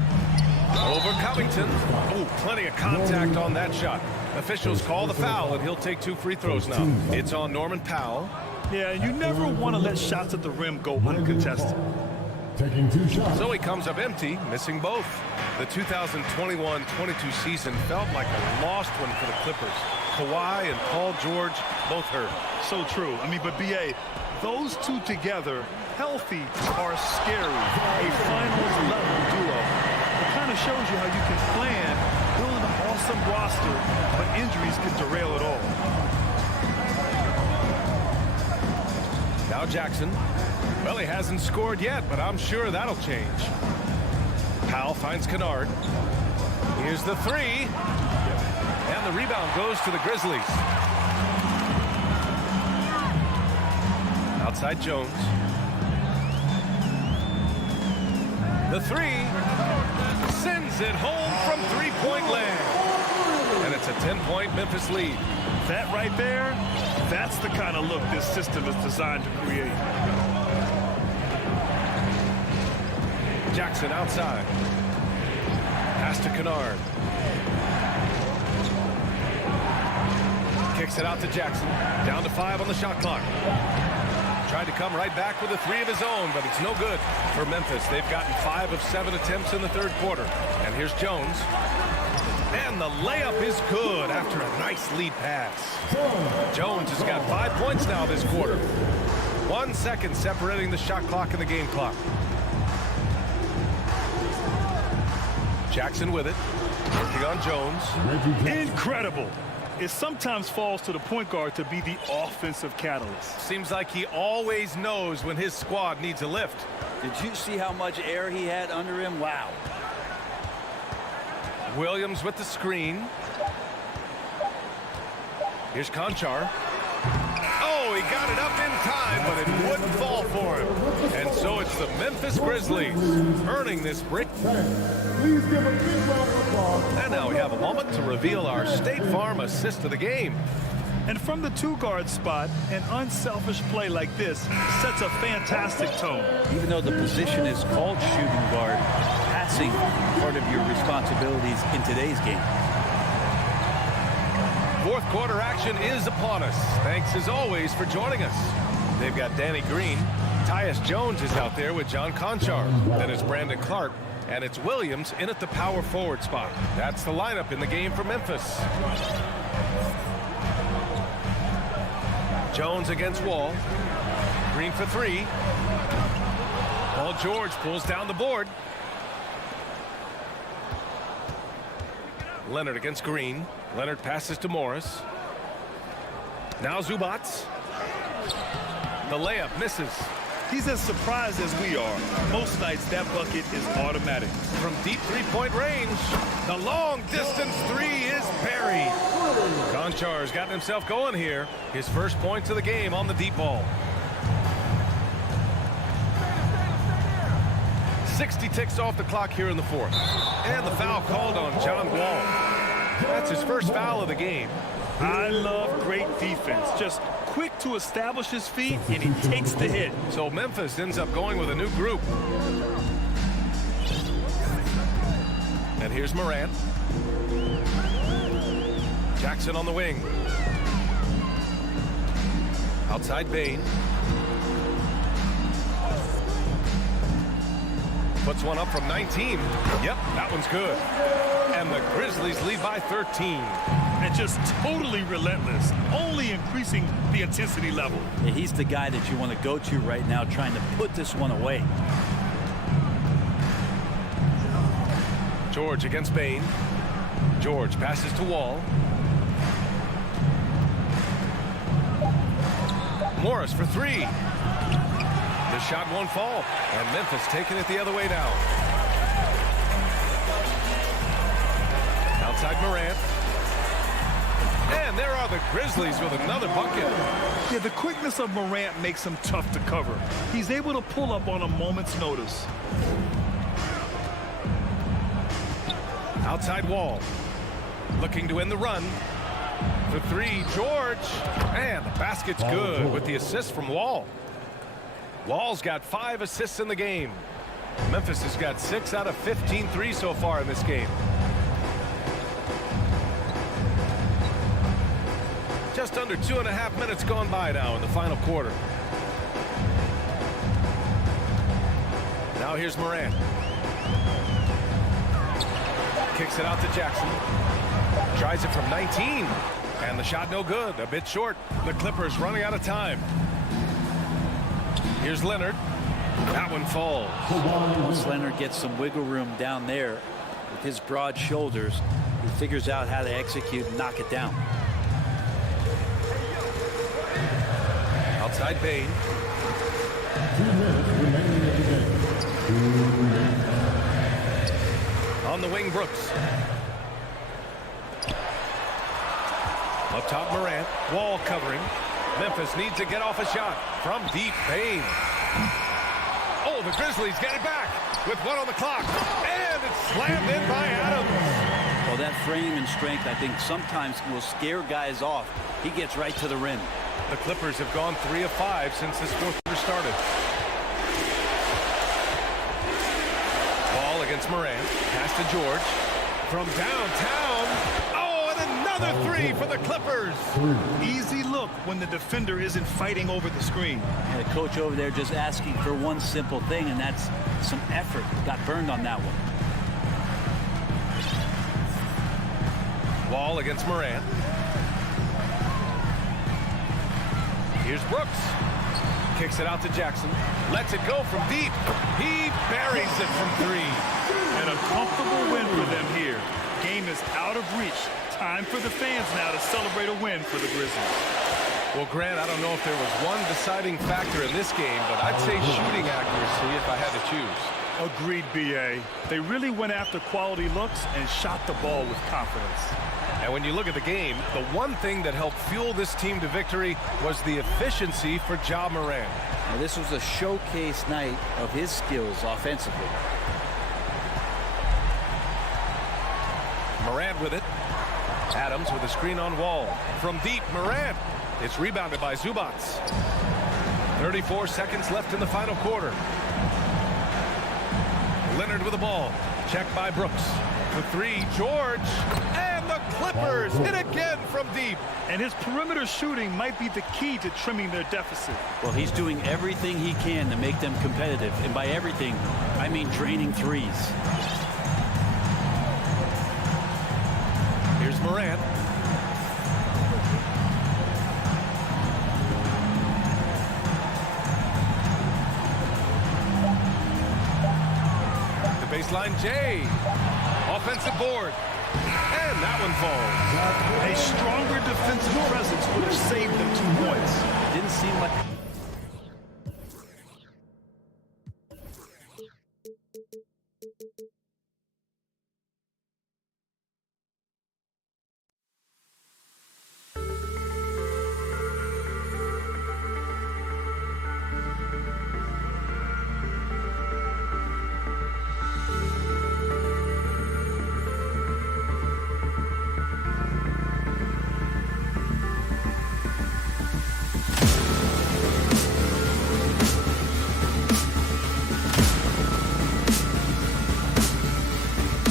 Over Covington. Oh, plenty of contact on that shot. Officials call the foul, and he'll take 2 free throws now. It's on Norman Powell. Yeah, you never want to let shots at the rim go uncontested. Taking 2 shots. So he comes up empty, missing both. The 2021-22 season felt like a lost one for the Clippers. Kawhi and Paul George both hurt. So true. I mean, but BA, those two together, healthy, are scary. A finals level duo. It kind of shows you how you can plan, build an awesome roster, but injuries can derail it all. Now Jackson. Well, he hasn't scored yet, but I'm sure that'll change. Powell finds Kennard. Here's the three. And the rebound goes to the Grizzlies. Outside Jones. The three sends it home from three-point land. And it's a 10-point Memphis lead. That right there, that's the kind of look this system is designed to create. Jackson outside. Pass to Kennard. Kicks it out to Jackson. Down to 5 on the shot clock. Tried to come right back with a 3 of his own, but it's no good for Memphis. They've gotten 5 of 7 attempts in the third quarter. And here's Jones. And the layup is good after a nice lead pass. Jones has got 5 points now this quarter. 1 second separating the shot clock and the game clock. Jackson with it. Working on Jones. Incredible. It sometimes falls to the point guard to be the offensive catalyst. Seems like he always knows when his squad needs a lift. Did you see how much air he had under him? Wow. Williams with the screen. Here's Conchar. Oh, he got it up in time, but it wouldn't fall for him. And so it's the Memphis Grizzlies earning this break. Please give a big round of applause. And now we have a moment to reveal our State Farm assist of the game. And from the 2-guard spot, an unselfish play like this sets a fantastic tone. Even though the position is called shooting guard, passing part of your responsibilities in today's game. Fourth quarter action is upon us. Thanks as always for joining us. They've got Danny Green. Tyus Jones is out there with John Conchar. Then it's Brandon Clark. And it's Williams in at the power forward spot. That's the lineup in the game for Memphis. Jones against Wall. Green for 3. Paul George pulls down the board. Leonard against Green. Leonard passes to Morris. Now Zubats. The layup misses. He's as surprised as we are. Most nights that bucket is automatic. From deep three-point range, the long distance 3 is buried. Conchar's gotten himself going here. His first points of the game on the deep ball. 60 ticks off the clock here in the fourth. And the foul called on John Wall. That's his first foul of the game. I love great defense. Just quick to establish his feet, and he takes the hit. So Memphis ends up going with a new group. And here's Morant. Jackson on the wing. Outside Bane. Puts one up from 19. Yep, that one's good. And the Grizzlies lead by 13. And just totally relentless, only increasing the intensity level. Yeah, he's the guy that you want to go to right now, trying to put this one away. George against Bane. George passes to Wall. Morris for 3. The shot won't fall, and Memphis taking it the other way now. Outside Morant. And there are the Grizzlies with another bucket. Yeah, the quickness of Morant makes him tough to cover. He's able to pull up on a moment's notice. Outside Wall. Looking to end the run. For 3, George. And the basket's good with the assist from Wall. Wall's got 5 assists in the game. Memphis has got 6 out of 15 threes so far in this game. Just under 2.5 minutes gone by now in the final quarter. Now here's Morant. Kicks it out to Jackson. Tries it from 19. And the shot no good. A bit short. The Clippers running out of time. Here's Leonard. That one falls. Once Leonard gets some wiggle room down there with his broad shoulders, He figures out how to execute and knock it down. Outside Bane. 2 minutes remaining in the game. 2 minutes. On the wing, Brooks. Up top, Morant. Wall covering. Memphis needs to get off a shot. From deep, Bane. Oh, the Grizzlies get it back with 1 on the clock. And it's slammed in by Adams. Well, that frame and strength, I think, sometimes will scare guys off. He gets right to the rim. The Clippers have gone 3 of 5 since this fourth quarter started. Ball against Morant. Pass to George. From downtown. Oh, and another 3 for the Clippers. Easy look when the defender isn't fighting over the screen. And the coach over there just asking for one simple thing, and that's some effort. Got burned on that one. Wall against Morant. Here's Brooks. Kicks it out to Jackson. Lets it go from deep. He buries it from 3. And a comfortable win for them here. Game is out of reach. Time for the fans now to celebrate a win for the Grizzlies. Well, Grant, I don't know if there was one deciding factor in this game, but I'd say shooting accuracy if I had to choose. Agreed, B.A. They really went after quality looks and shot the ball with confidence. And when you look at the game, the one thing that helped fuel this team to victory was the efficiency for Ja Morant. Now, this was a showcase night of his skills offensively. Morant with it. Adams with a screen on Wall. From deep, Morant. It's rebounded by Zubac. 34 seconds left in the final quarter. Leonard with the ball. Checked by Brooks. The 3, George. And the Clippers hit again from deep. And his perimeter shooting might be the key to trimming their deficit. Well, he's doing everything he can to make them competitive. And by everything, I mean draining threes. Here's Morant. The baseline, Jay. Offensive board. And that one falls. A stronger defensive presence would have saved them 2 points. Didn't seem like